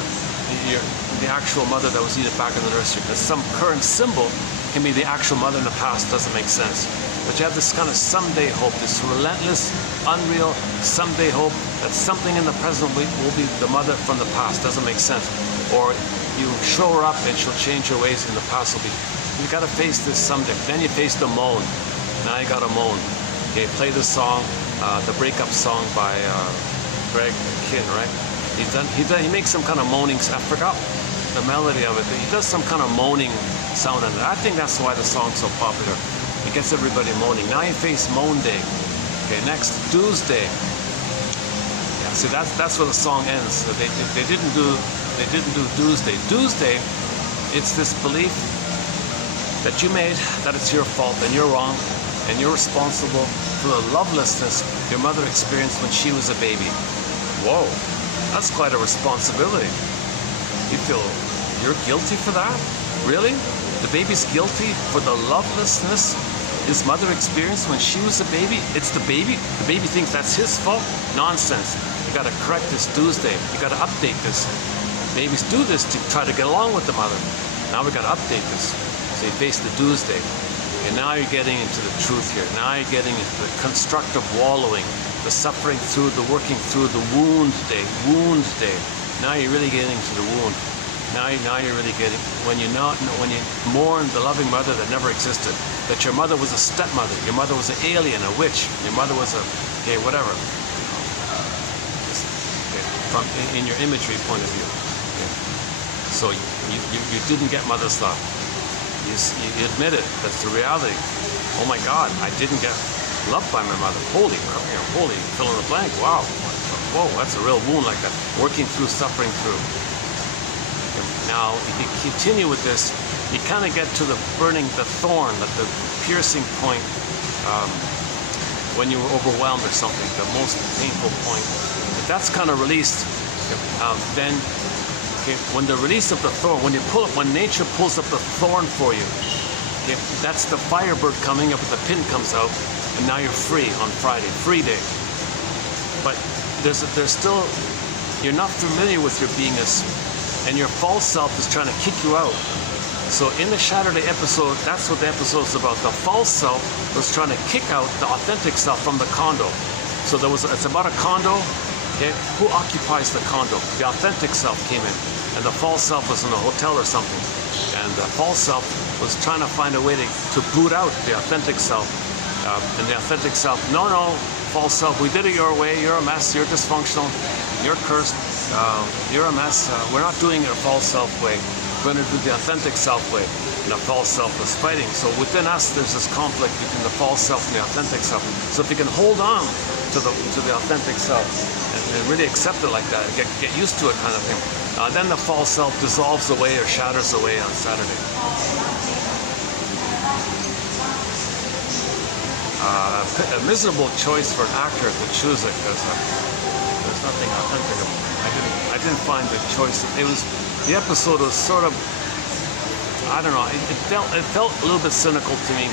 The actual mother that was needed back in the nursery. That some current symbol can be the actual mother in the past. Doesn't make sense. But you have this kind of someday hope, this relentless, unreal someday hope that something in the present week will be the mother from the past. Doesn't make sense. Or you show her up and she'll change her ways in the past. Will be. You got to face this someday. Then you face the moan. Now you got to moan. Okay, play the song, the breakup song by Greg Kinn, right? He makes some kind of moaning. I forgot the melody of it. But he does some kind of moaning sound in it. I think that's why the song's so popular. It gets everybody moaning. Now you face Moan Day. Okay, next Tuesday. Yeah, see that's where the song ends. So they didn't do Tuesday. Tuesday, it's this belief that you made, that it's your fault and you're wrong and you're responsible for the lovelessness your mother experienced when she was a baby. Whoa, that's quite a responsibility. You feel you're guilty for that? Really? The baby's guilty for the lovelessness his mother experienced when she was a baby? It's the baby? The baby thinks that's his fault? Nonsense. You gotta correct this Tuesday. You gotta update this. Babies do this to try to get along with the mother. Now we gotta update this. So you face the Tuesday. And now you're getting into the truth here. Now you're getting into the constructive wallowing, the suffering through, the working through, the wound day. Now you're really getting to the wound. Now you're really getting, when you mourn the loving mother that never existed, that your mother was a stepmother, your mother was an alien, a witch, your mother was a, okay, whatever. Okay, from in your imagery point of view. Okay. So you didn't get mother's love. You admit it. That's the reality. Oh my God, I didn't get loved by my mother. Holy, fill in the blank. Wow. Whoa, that's a real wound like that. Working through, suffering through. Now, if you continue with this, you kind of get to the burning, the thorn, the piercing point when you were overwhelmed or something, the most painful point. If that's kind of released, then when the release of the thorn, when nature pulls up the thorn for you, that's the Firebird coming up, the pin comes out, and now you're free on Friday, free day. But there's still, you're not familiar with your beingness, and your false self is trying to kick you out. So in the Saturday episode, that's what the episode's about. The false self was trying to kick out the authentic self from the condo. So it's about a condo. Okay, who occupies the condo? The authentic self came in, and the false self was in a hotel or something. And the false self was trying to find a way to boot out the authentic self. And the authentic self, no, false self, we did it your way. You're a mess. You're dysfunctional. You're cursed. You're a mess. We're not doing it a false self way. We're going to do the authentic self way. And the false self was fighting. So within us, there's this conflict between the false self and the authentic self. So if you can hold on to to the authentic self, and really accept it like that, get used to it kind of thing. Then the false self dissolves away or shatters away on Saturday. A miserable choice for an actor to choose it, because there's nothing authentic. I didn't find the choice. The episode was sort of, I don't know. It felt a little bit cynical to me,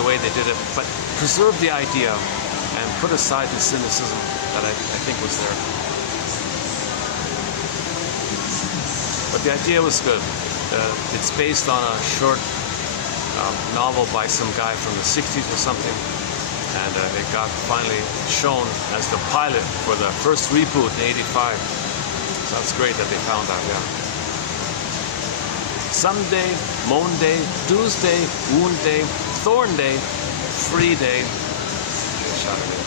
the way they did it. But preserve the idea and put aside the cynicism that I think was there. But the idea was good. It's based on a short novel by some guy from the 60s or something, and it got finally shown as the pilot for the first reboot in '85. So that's great that they found that, yeah. Someday, Monday, Tuesday, Wound Day, Thorn Day, Free Day, Saturday.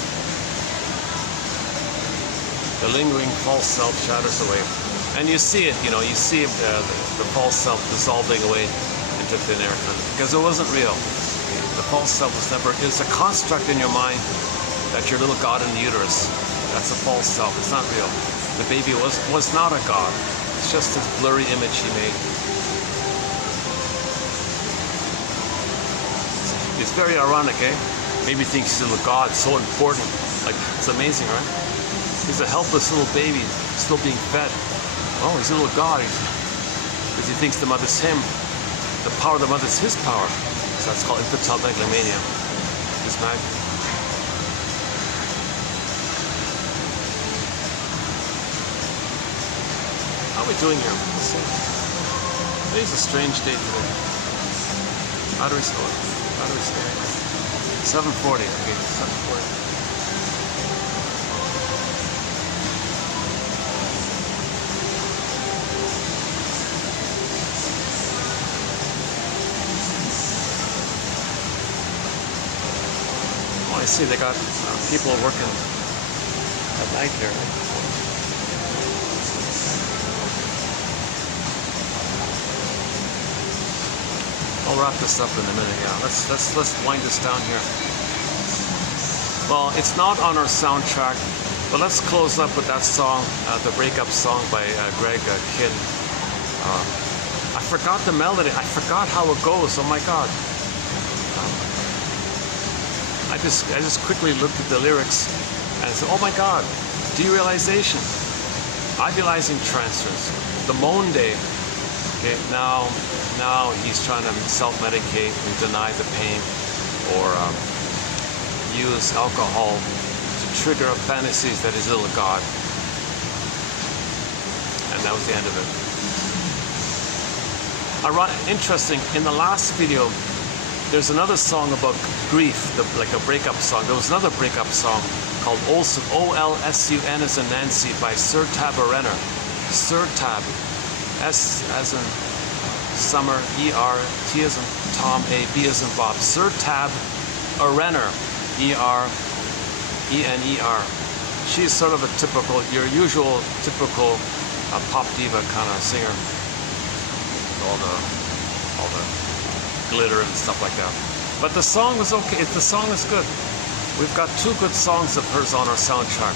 The lingering false self shatters away. And you see it, you see the false self dissolving away into thin air, because it wasn't real. The false self was never, it's a construct in your mind that your little God in the uterus, that's a false self, it's not real. The baby was not a God, it's just this blurry image he made. It's very ironic, eh? Maybe he thinks he's a little God, so important. Like, it's amazing, right? He's a helpless little baby, still being fed. Oh, he's a little God, because he thinks the mother's him. The power of the mother is his power. So that's called infantile megalomania. His mag. How are we doing here? Let's see. Today's a strange day today. How do we start? 7:40. Okay, 7:40. I see they got people working at night here. I'll wrap this up in a minute. Yeah, let's wind this down here. Well, it's not on our soundtrack, but let's close up with that song, the breakup song by Greg Kinn. I forgot the melody. I forgot how it goes. Oh my God. I just quickly looked at the lyrics and said, oh my God, derealization, idealizing transference, the moan day. Okay, now he's trying to self-medicate and deny the pain, or use alcohol to trigger fantasies that he's a little God. And that was the end of it. Interesting, in the last video, there's another song about grief, like a breakup song. There was another breakup song called Olson, O-L-S-U-N as in Nancy, by Sir Tab Renner. Sir Tab, S as in Summer, E-R, T as in Tom, A, B as in Bob. Sir Tab Renner, E-R-E-N-E-R. She's sort of a typical, your usual typical pop diva kind of singer. All the glitter and stuff like that. But the song was okay. The song is good. We've got two good songs of hers on our soundtrack.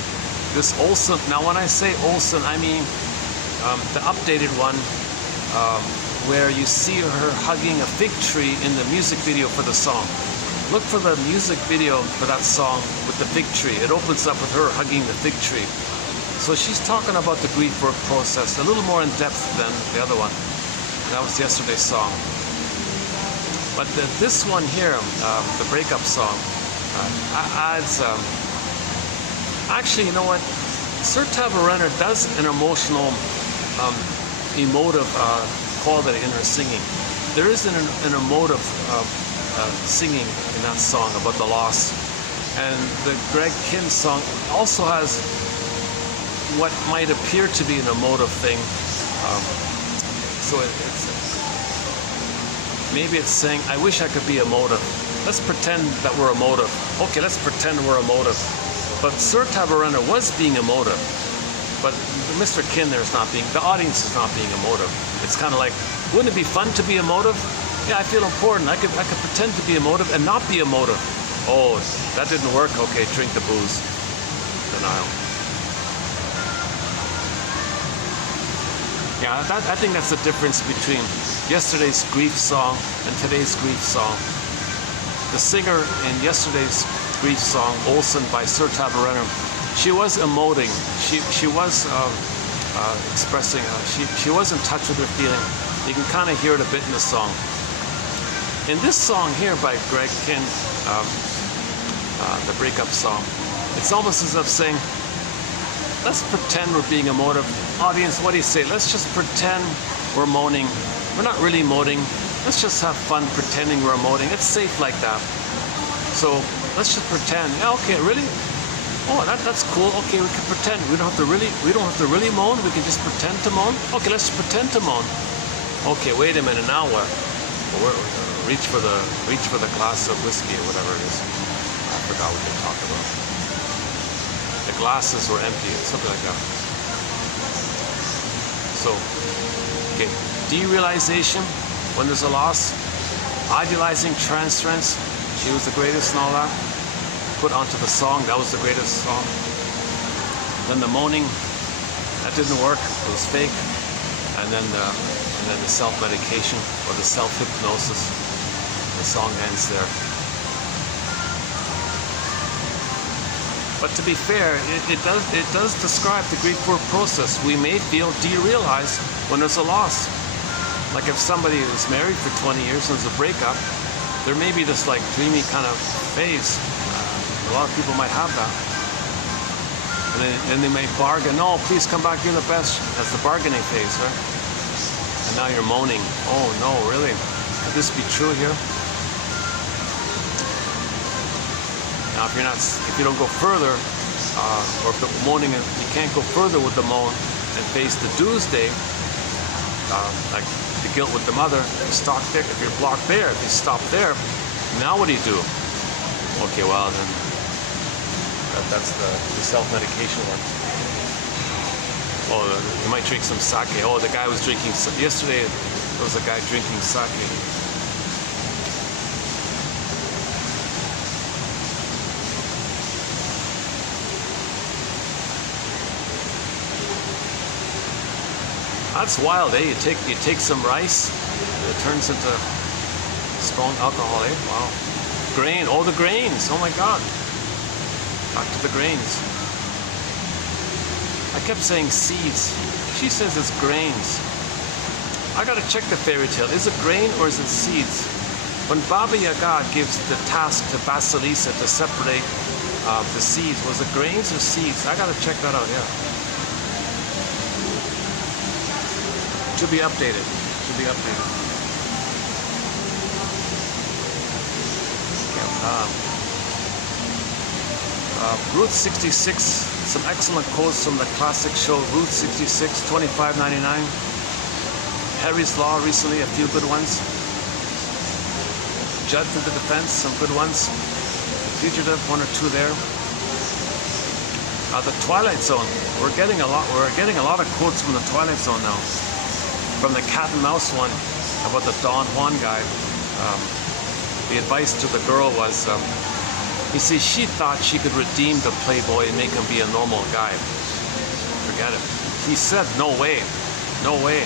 This Olson, now when I say Olson, I mean the updated one, where you see her hugging a fig tree in the music video for the song. Look for the music video for that song with the fig tree. It opens up with her hugging the fig tree. So she's talking about the grief work process a little more in depth than the other one. That was yesterday's song. But this one here, the breakup song, adds, actually, you know what? Sir Tab Renner does an emotional, emotive quality in her singing. There is an emotive singing in that song about the loss. And the Greg Kinn song also has what might appear to be an emotive thing. So maybe it's saying, I wish I could be emotive. Let's pretend that we're emotive. Okay, let's pretend we're emotive. But Sir Tab Renner was being emotive. But Mr. Kinn there is not being, the audience is not being emotive. It's kind of like, wouldn't it be fun to be emotive? Yeah, I feel important. I could pretend to be emotive and not be emotive. Oh, that didn't work. Okay, drink the booze. denial. Yeah, I think that's the difference between yesterday's grief song and today's grief song. The singer in yesterday's grief song, Olsen by Sir Tabarenner, she was emoting. She was expressing. She was in touch with her feeling. You can kind of hear it a bit in the song. In this song here by Greg Kinn, the breakup song, it's almost as if saying, let's pretend we're being emotive. Audience, what do you say? Let's just pretend we're moaning. We're not really moaning. Let's just have fun pretending we're emoting. It's safe like that. So let's just pretend. Yeah, okay, really? Oh, that's cool. Okay, we can pretend. We don't have to really moan. We can just pretend to moan. Okay, let's pretend to moan. Okay, wait a minute. Now what? We're reach for the glass of whiskey or whatever it is. I forgot what they talked about. The glasses were empty, something like that. So, okay, derealization when there's a loss, idealizing transference, she was the greatest and all that, put onto the song, that was the greatest song. Then the moaning, that didn't work, it was fake. And then the self-medication or the self-hypnosis, the song ends there. But to be fair, it does describe the grief work process. We may feel derealized when there's a loss. Like if somebody is married for 20 years and there's a breakup, there may be this like dreamy kind of phase. A lot of people might have that. And then they may bargain, no, please come back, you're the best. That's the bargaining phase, right? And now you're moaning, oh no, really? Could this be true here? Now, if you don't go further, or if the moaning, you can't go further with the moan and face the doomsday, like the guilt with the mother, you stop there. If you're blocked there, if you stop there, now what do you do? Okay, well then, that's the self-medication one. Oh, you might drink some sake. Oh, the guy was drinking, yesterday there was a guy drinking sake. That's wild, eh? You take some rice, it turns into strong alcohol, eh? Wow. Grain, oh the grains, oh my God. Back to the grains. I kept saying seeds. She says it's grains. I gotta check the fairy tale. Is it grain or is it seeds? When Baba Yaga gives the task to Vasilisa to separate the seeds, was it grains or seeds? I gotta check that out, yeah. To be updated. To be updated. Route 66, some excellent quotes from the classic show Route 66, $25.99. Harry's Law recently, a few good ones. Judd to the Defense, some good ones. Fugitive, one or two there. The Twilight Zone, we're getting a lot of quotes from the Twilight Zone now. From the cat and mouse one about the Don Juan guy, the advice to the girl was, you see, she thought she could redeem the playboy and make him be a normal guy. Forget it. He said, no way, no way.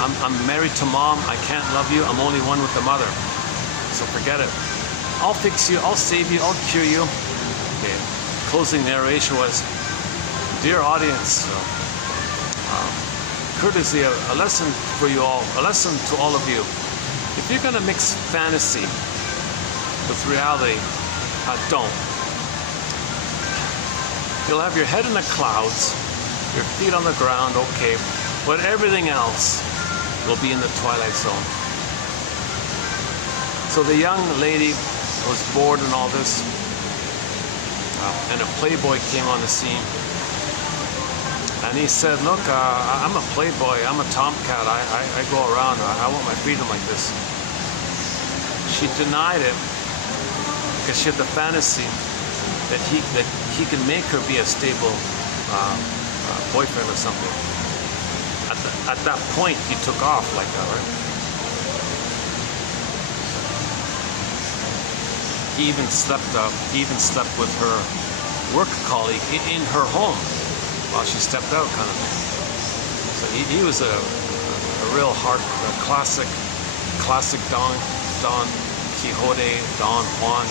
I'm married to mom, I can't love you, I'm only one with the mother. So forget it. I'll fix you, I'll save you, I'll cure you. Okay. Closing narration was, dear audience, courtesy, a lesson for you all, a lesson to all of you. If you're gonna mix fantasy with reality, don't. You'll have your head in the clouds, your feet on the ground, okay, but everything else will be in the Twilight Zone. So the young lady was bored and all this, and a playboy came on the scene. And he said, look, I'm a playboy, I'm a tomcat, I go around, I want my freedom like this. She denied it because she had the fantasy that he can make her be a stable boyfriend or something. At that point, he took off like that, right? He even slept with her work colleague in her home while she stepped out, kind of thing. So he was a real classic Don Quixote, Don Juan,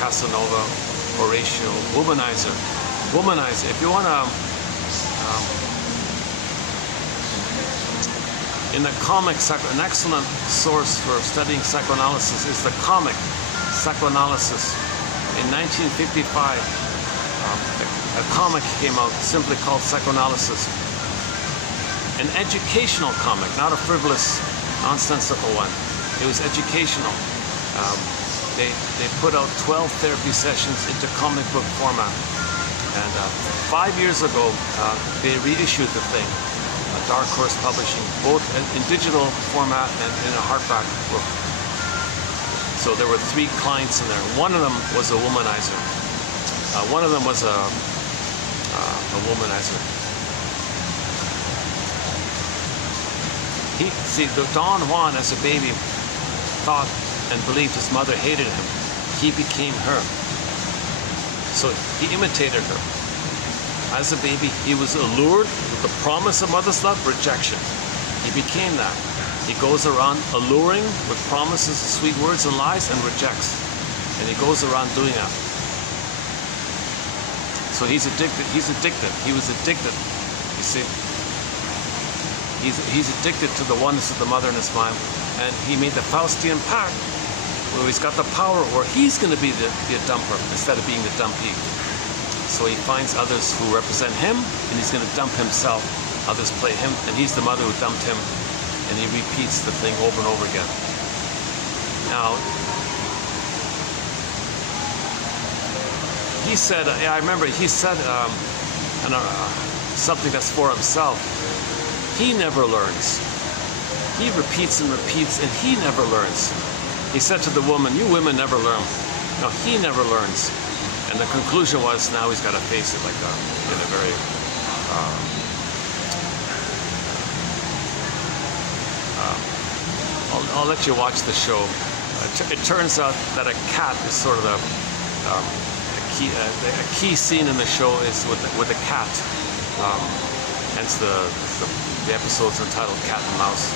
Casanova, Horatio, womanizer. If you want to, in the comic, an excellent source for studying psychoanalysis is the comic Psychoanalysis. In 1955, a comic came out simply called Psychoanalysis. An educational comic, not a frivolous, nonsensical one. It was educational. They put out 12 therapy sessions into comic book format. And 5 years ago, they reissued the thing. Dark Horse Publishing, both in digital format and in a hardback book. So there were 3 clients in there. One of them was a womanizer. One of them was a womanizer. The Don Juan, as a baby, thought and believed his mother hated him. He became her. So he imitated her. As a baby, he was allured with the promise of mother's love, rejection. He became that. He goes around alluring with promises, sweet words and lies, and rejects. And he goes around doing that. So he's addicted. He was addicted. You see? He's addicted to the oneness of the mother in his mind. And he made the Faustian pact where he's got the power where he's going to be the dumper instead of being the dumpee. So he finds others who represent him, and he's going to dump himself. Others play him, and he's the mother who dumped him. And he repeats the thing over and over again. Now, he said, I remember he said something that's for himself. He never learns. He repeats and repeats, and he never learns. He said to the woman, you women never learn. No, he never learns. And the conclusion was, now he's got to face it like that, in a very I'll let you watch the show. It turns out that a cat is sort of a key scene in the show is with a cat. Hence the episodes are titled Cat and Mouse.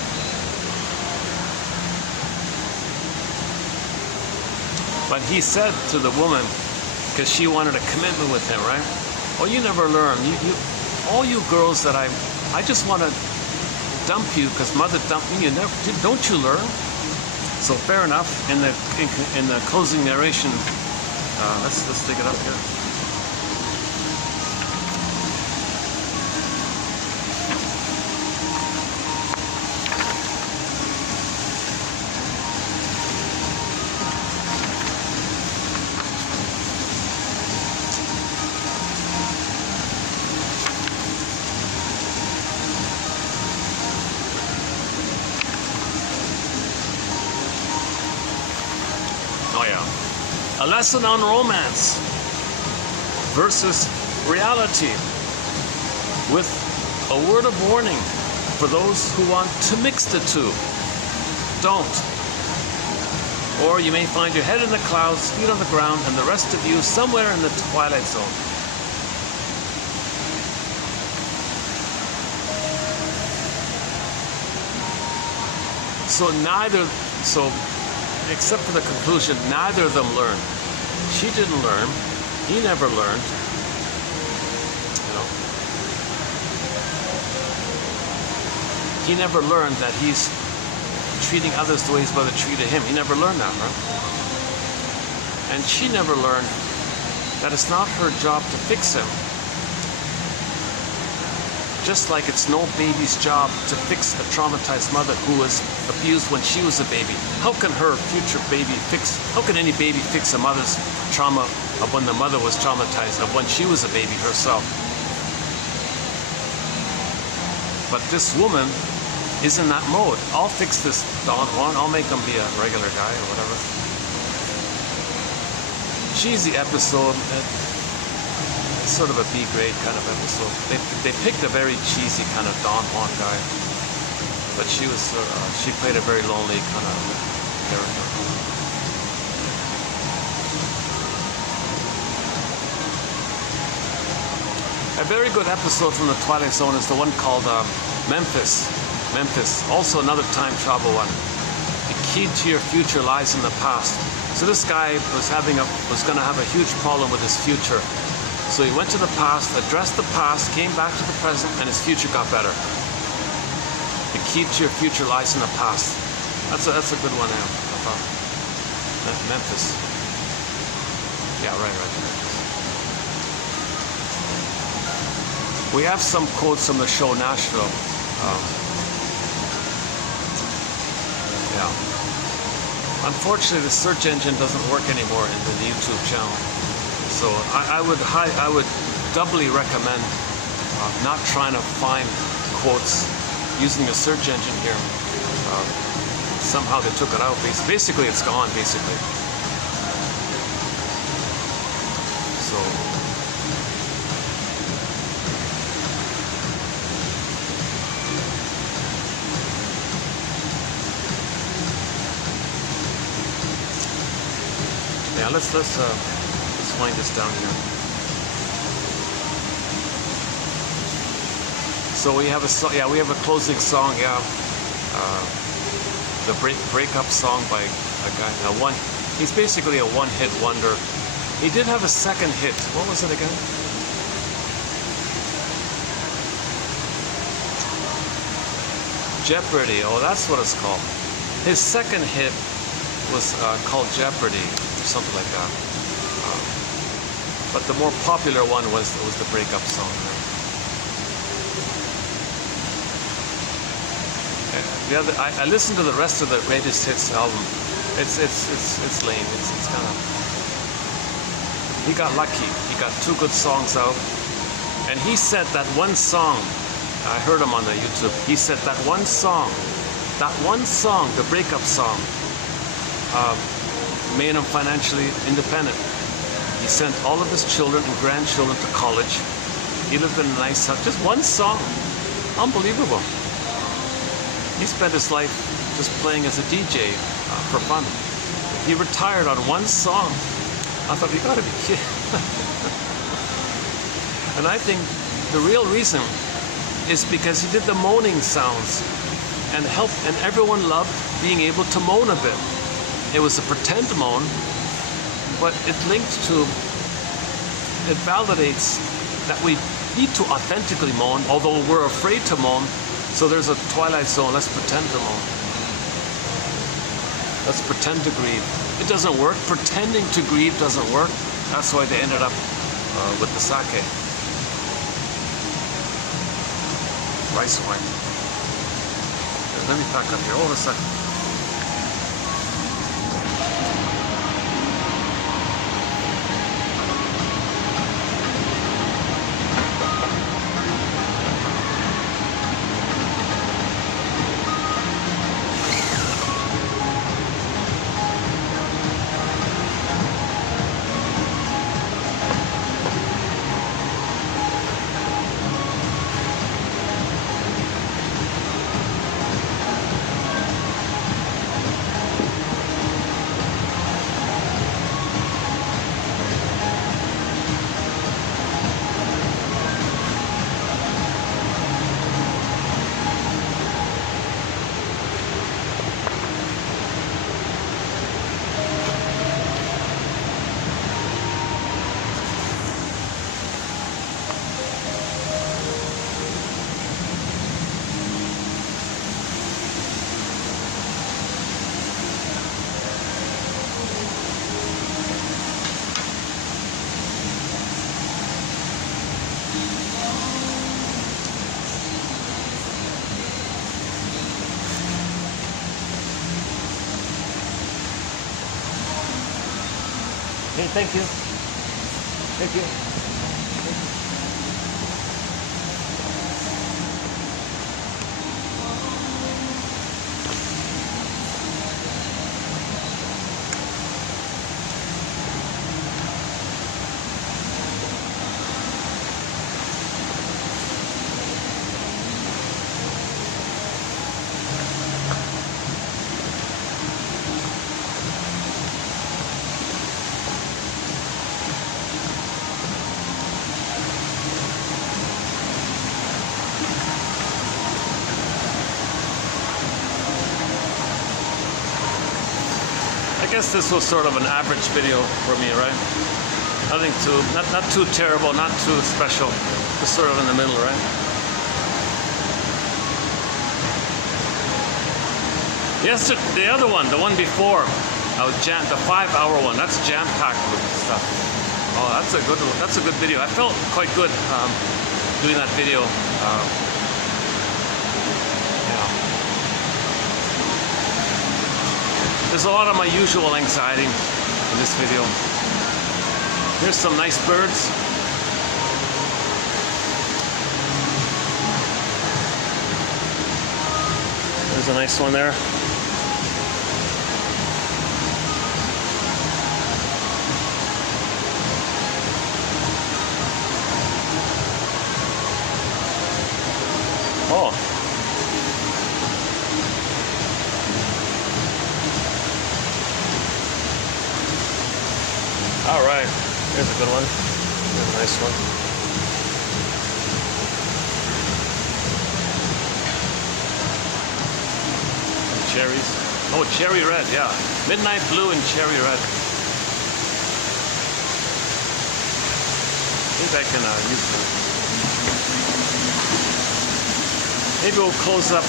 But he said to the woman, because she wanted a commitment with him, right? Oh, you never learn. All you girls that I just want to dump you because mother dumped me. Don't you learn? So fair enough. In the closing narration, let's take it up here. A lesson on romance versus reality, with a word of warning for those who want to mix the two. Don't. Or you may find your head in the clouds, feet on the ground, and the rest of you somewhere in the Twilight Zone. So except for the conclusion, neither of them learned. She didn't learn. He never learned. He never learned that he's treating others the way his mother treated him. He never learned that, right? And she never learned that it's not her job to fix him. Just like it's no baby's job to fix a traumatized mother who was abused when she was a baby. How can any baby fix a mother's trauma of when the mother was traumatized, of when she was a baby herself? But this woman is in that mode. I'll fix this Don Juan, I'll make him be a regular guy or whatever. Cheesy episode. Sort of a B-grade kind of episode. They picked a very cheesy kind of Don Juan guy, but she played a very lonely kind of character. A very good episode from the Twilight Zone is the one called Memphis. Memphis, also another time travel one. The key to your future lies in the past. So this guy was going to have a huge problem with his future. So he went to the past, addressed the past, came back to the present, and his future got better. The key to your future lies in the past. That's a good one there. Memphis. Yeah, right. We have some quotes from the show Nashville. Yeah. Unfortunately, the search engine doesn't work anymore in the YouTube channel. So I would doubly recommend not trying to find quotes using the search engine here. Somehow they took it out. Basically, it's gone. Basically. So. Yeah, let's wind this down here. So we have a closing song. Yeah, the breakup song by a guy. He's basically a one-hit wonder. He did have a second hit. What was it again? Jeopardy. Oh, that's what it's called. His second hit was called Jeopardy. Something like that. But the more popular one was the breakup song. I listened to the rest of the greatest hits album. It's lame. It's kind of. He got lucky. He got 2 good songs out, and he said that one song. I heard him on the YouTube. He said that one song, the breakup song. Made him financially independent. He sent all of his children and grandchildren to college. He lived in a nice house. Just one song. Unbelievable. He spent his life just playing as a DJ for fun. He retired on one song. I thought, you gotta be kidding. And I think the real reason is because he did the moaning sounds and everyone loved being able to moan a bit. It was a pretend moan, but it validates that we need to authentically moan, although we're afraid to moan. So there's a Twilight Zone. Let's pretend to moan. Let's pretend to grieve. It doesn't work. Pretending to grieve doesn't work. That's why they ended up with the sake. Rice wine. Let me back up here. Hold a second. Hey, thank you. Thank you. guess this was sort of an average video for me, right? Nothing too, not too terrible, not too special, just sort of in the middle, right? Yes, the other one, the one before, the 5-hour one, that's jam-packed with stuff. Oh, that's a good video. I felt quite good doing that video. Yeah. There's a lot of my usual anxiety in this video. Here's some nice birds. There's a nice one there. Oh. All right. Here's a good one. Here's a nice one. Some cherries. Oh, cherry red, yeah. Midnight blue and cherry red. I think I can use them. Maybe we'll close up,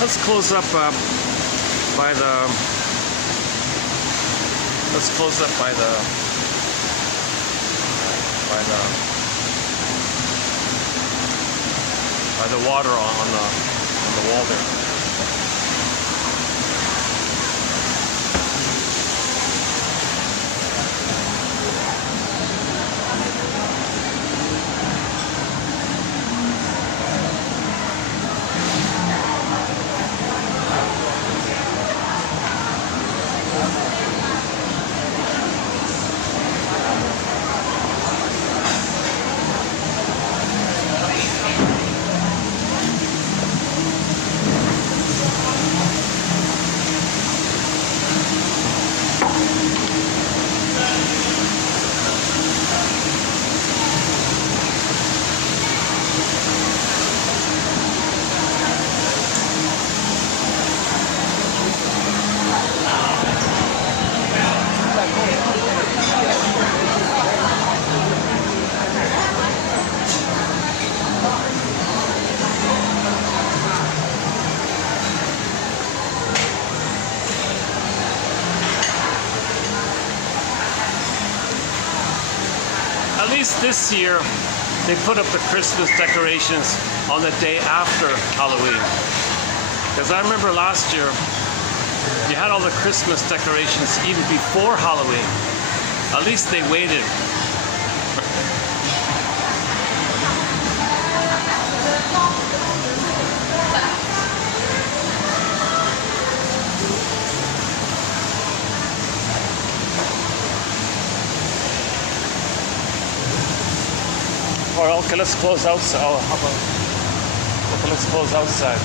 let's close up by the water on the wall there. At least this year, they put up the Christmas decorations on the day after Halloween. Because I remember last year, you had all the Christmas decorations even before Halloween. At least they waited. Or okay, let's close outside. Oh, how about, okay, let's close outside.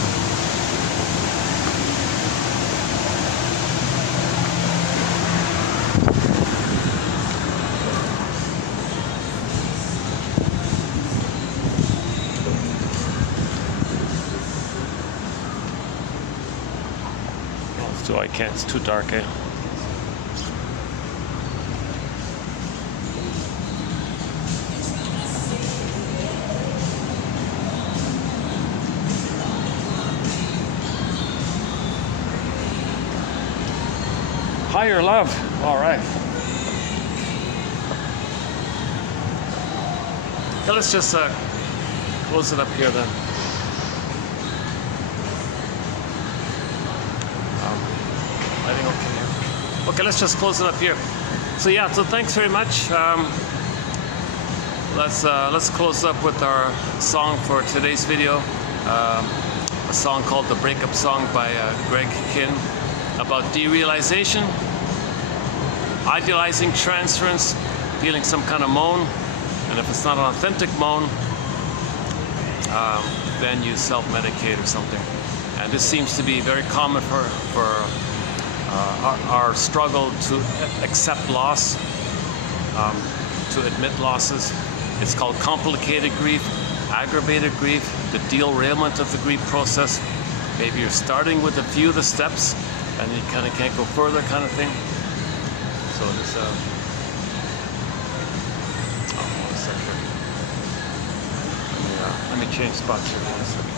So I can't, it's too dark, eh? Higher love. All right. Okay, let's just close it up here then. I think okay. Okay, let's just close it up here. So yeah, so thanks very much. Let's close up with our song for today's video. A song called "The Breakup Song" by Greg Kinn, about derealization, idealizing transference, feeling some kind of moan, and if it's not an authentic moan, then you self-medicate or something. And this seems to be very common for our struggle to accept loss, to admit losses. It's called complicated grief, aggravated grief, the derailment of the grief process. Maybe you're starting with a few of the steps and you kind of can't go further kind of thing. So this, oh, one second. Let me change spots here for a second.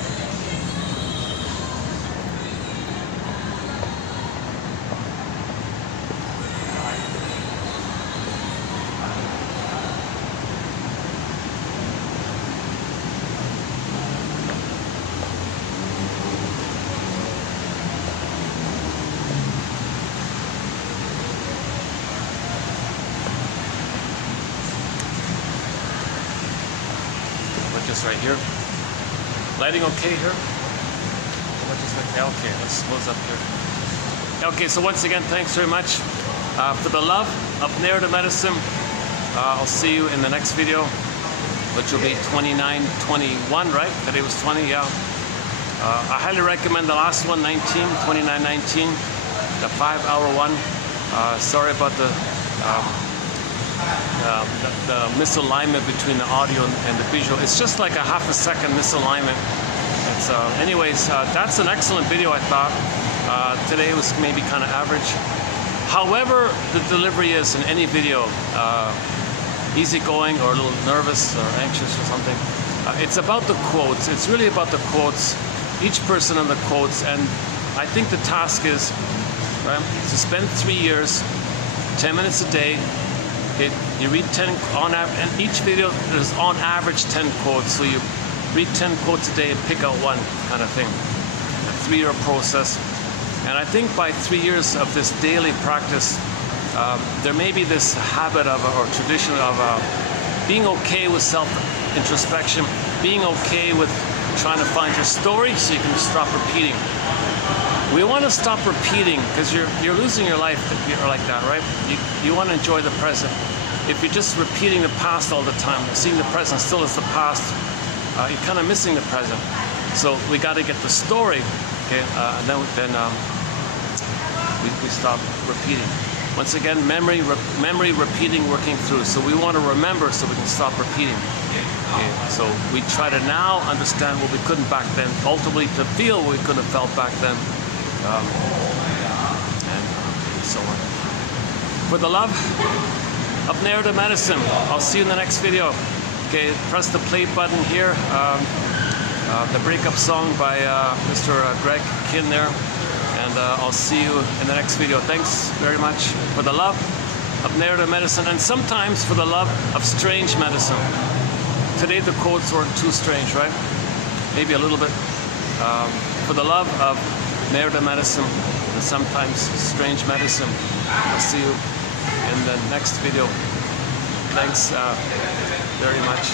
Just right here. Lighting okay here? Okay, let's close up here. Okay, so once again, thanks very much for the love of narrative medicine. I'll see you in the next video, which will be 29-21, right? Today was 20, yeah. I highly recommend the last one, 29-19, the 5-hour one. Sorry about the misalignment between the audio and the visual. It's just like a half a second misalignment. It's, anyways, that's an excellent video, I thought. Today was maybe kind of average. However the delivery is in any video, easygoing or a little nervous or anxious or something, it's about the quotes. It's really about the quotes, each person on the quotes. And I think the task is, right, to spend 3 years, 10 minutes a day. Okay, you read 10 on average, and each video is on average 10 quotes. So you read 10 quotes a day and pick out one, kind of thing. A 3-year process. And I think by 3 years of this daily practice, there may be this habit of, or tradition of being okay with self-introspection, being okay with trying to find your story so you can stop repeating. We want to stop repeating because you're losing your life if you're like that, right? You want to enjoy the present. If you're just repeating the past all the time, seeing the present still as the past, you're kind of missing the present. So we got to get the story, okay? And then we stop repeating. Once again, memory, repeating, working through. So we want to remember so we can stop repeating. Okay? So we try to now understand what we couldn't back then, ultimately to feel what we could have felt back then. And so on. For the love of narrative medicine, I'll see you in the next video. Okay, press the play button here. The breakup song by Mr. Greg Kinn there. And I'll see you in the next video. Thanks very much for the love of narrative medicine, and sometimes for the love of strange medicine. Today the quotes weren't too strange, right? Maybe a little bit. For the love of narrative medicine and sometimes strange medicine. I'll see you in the next video. Thanks very much.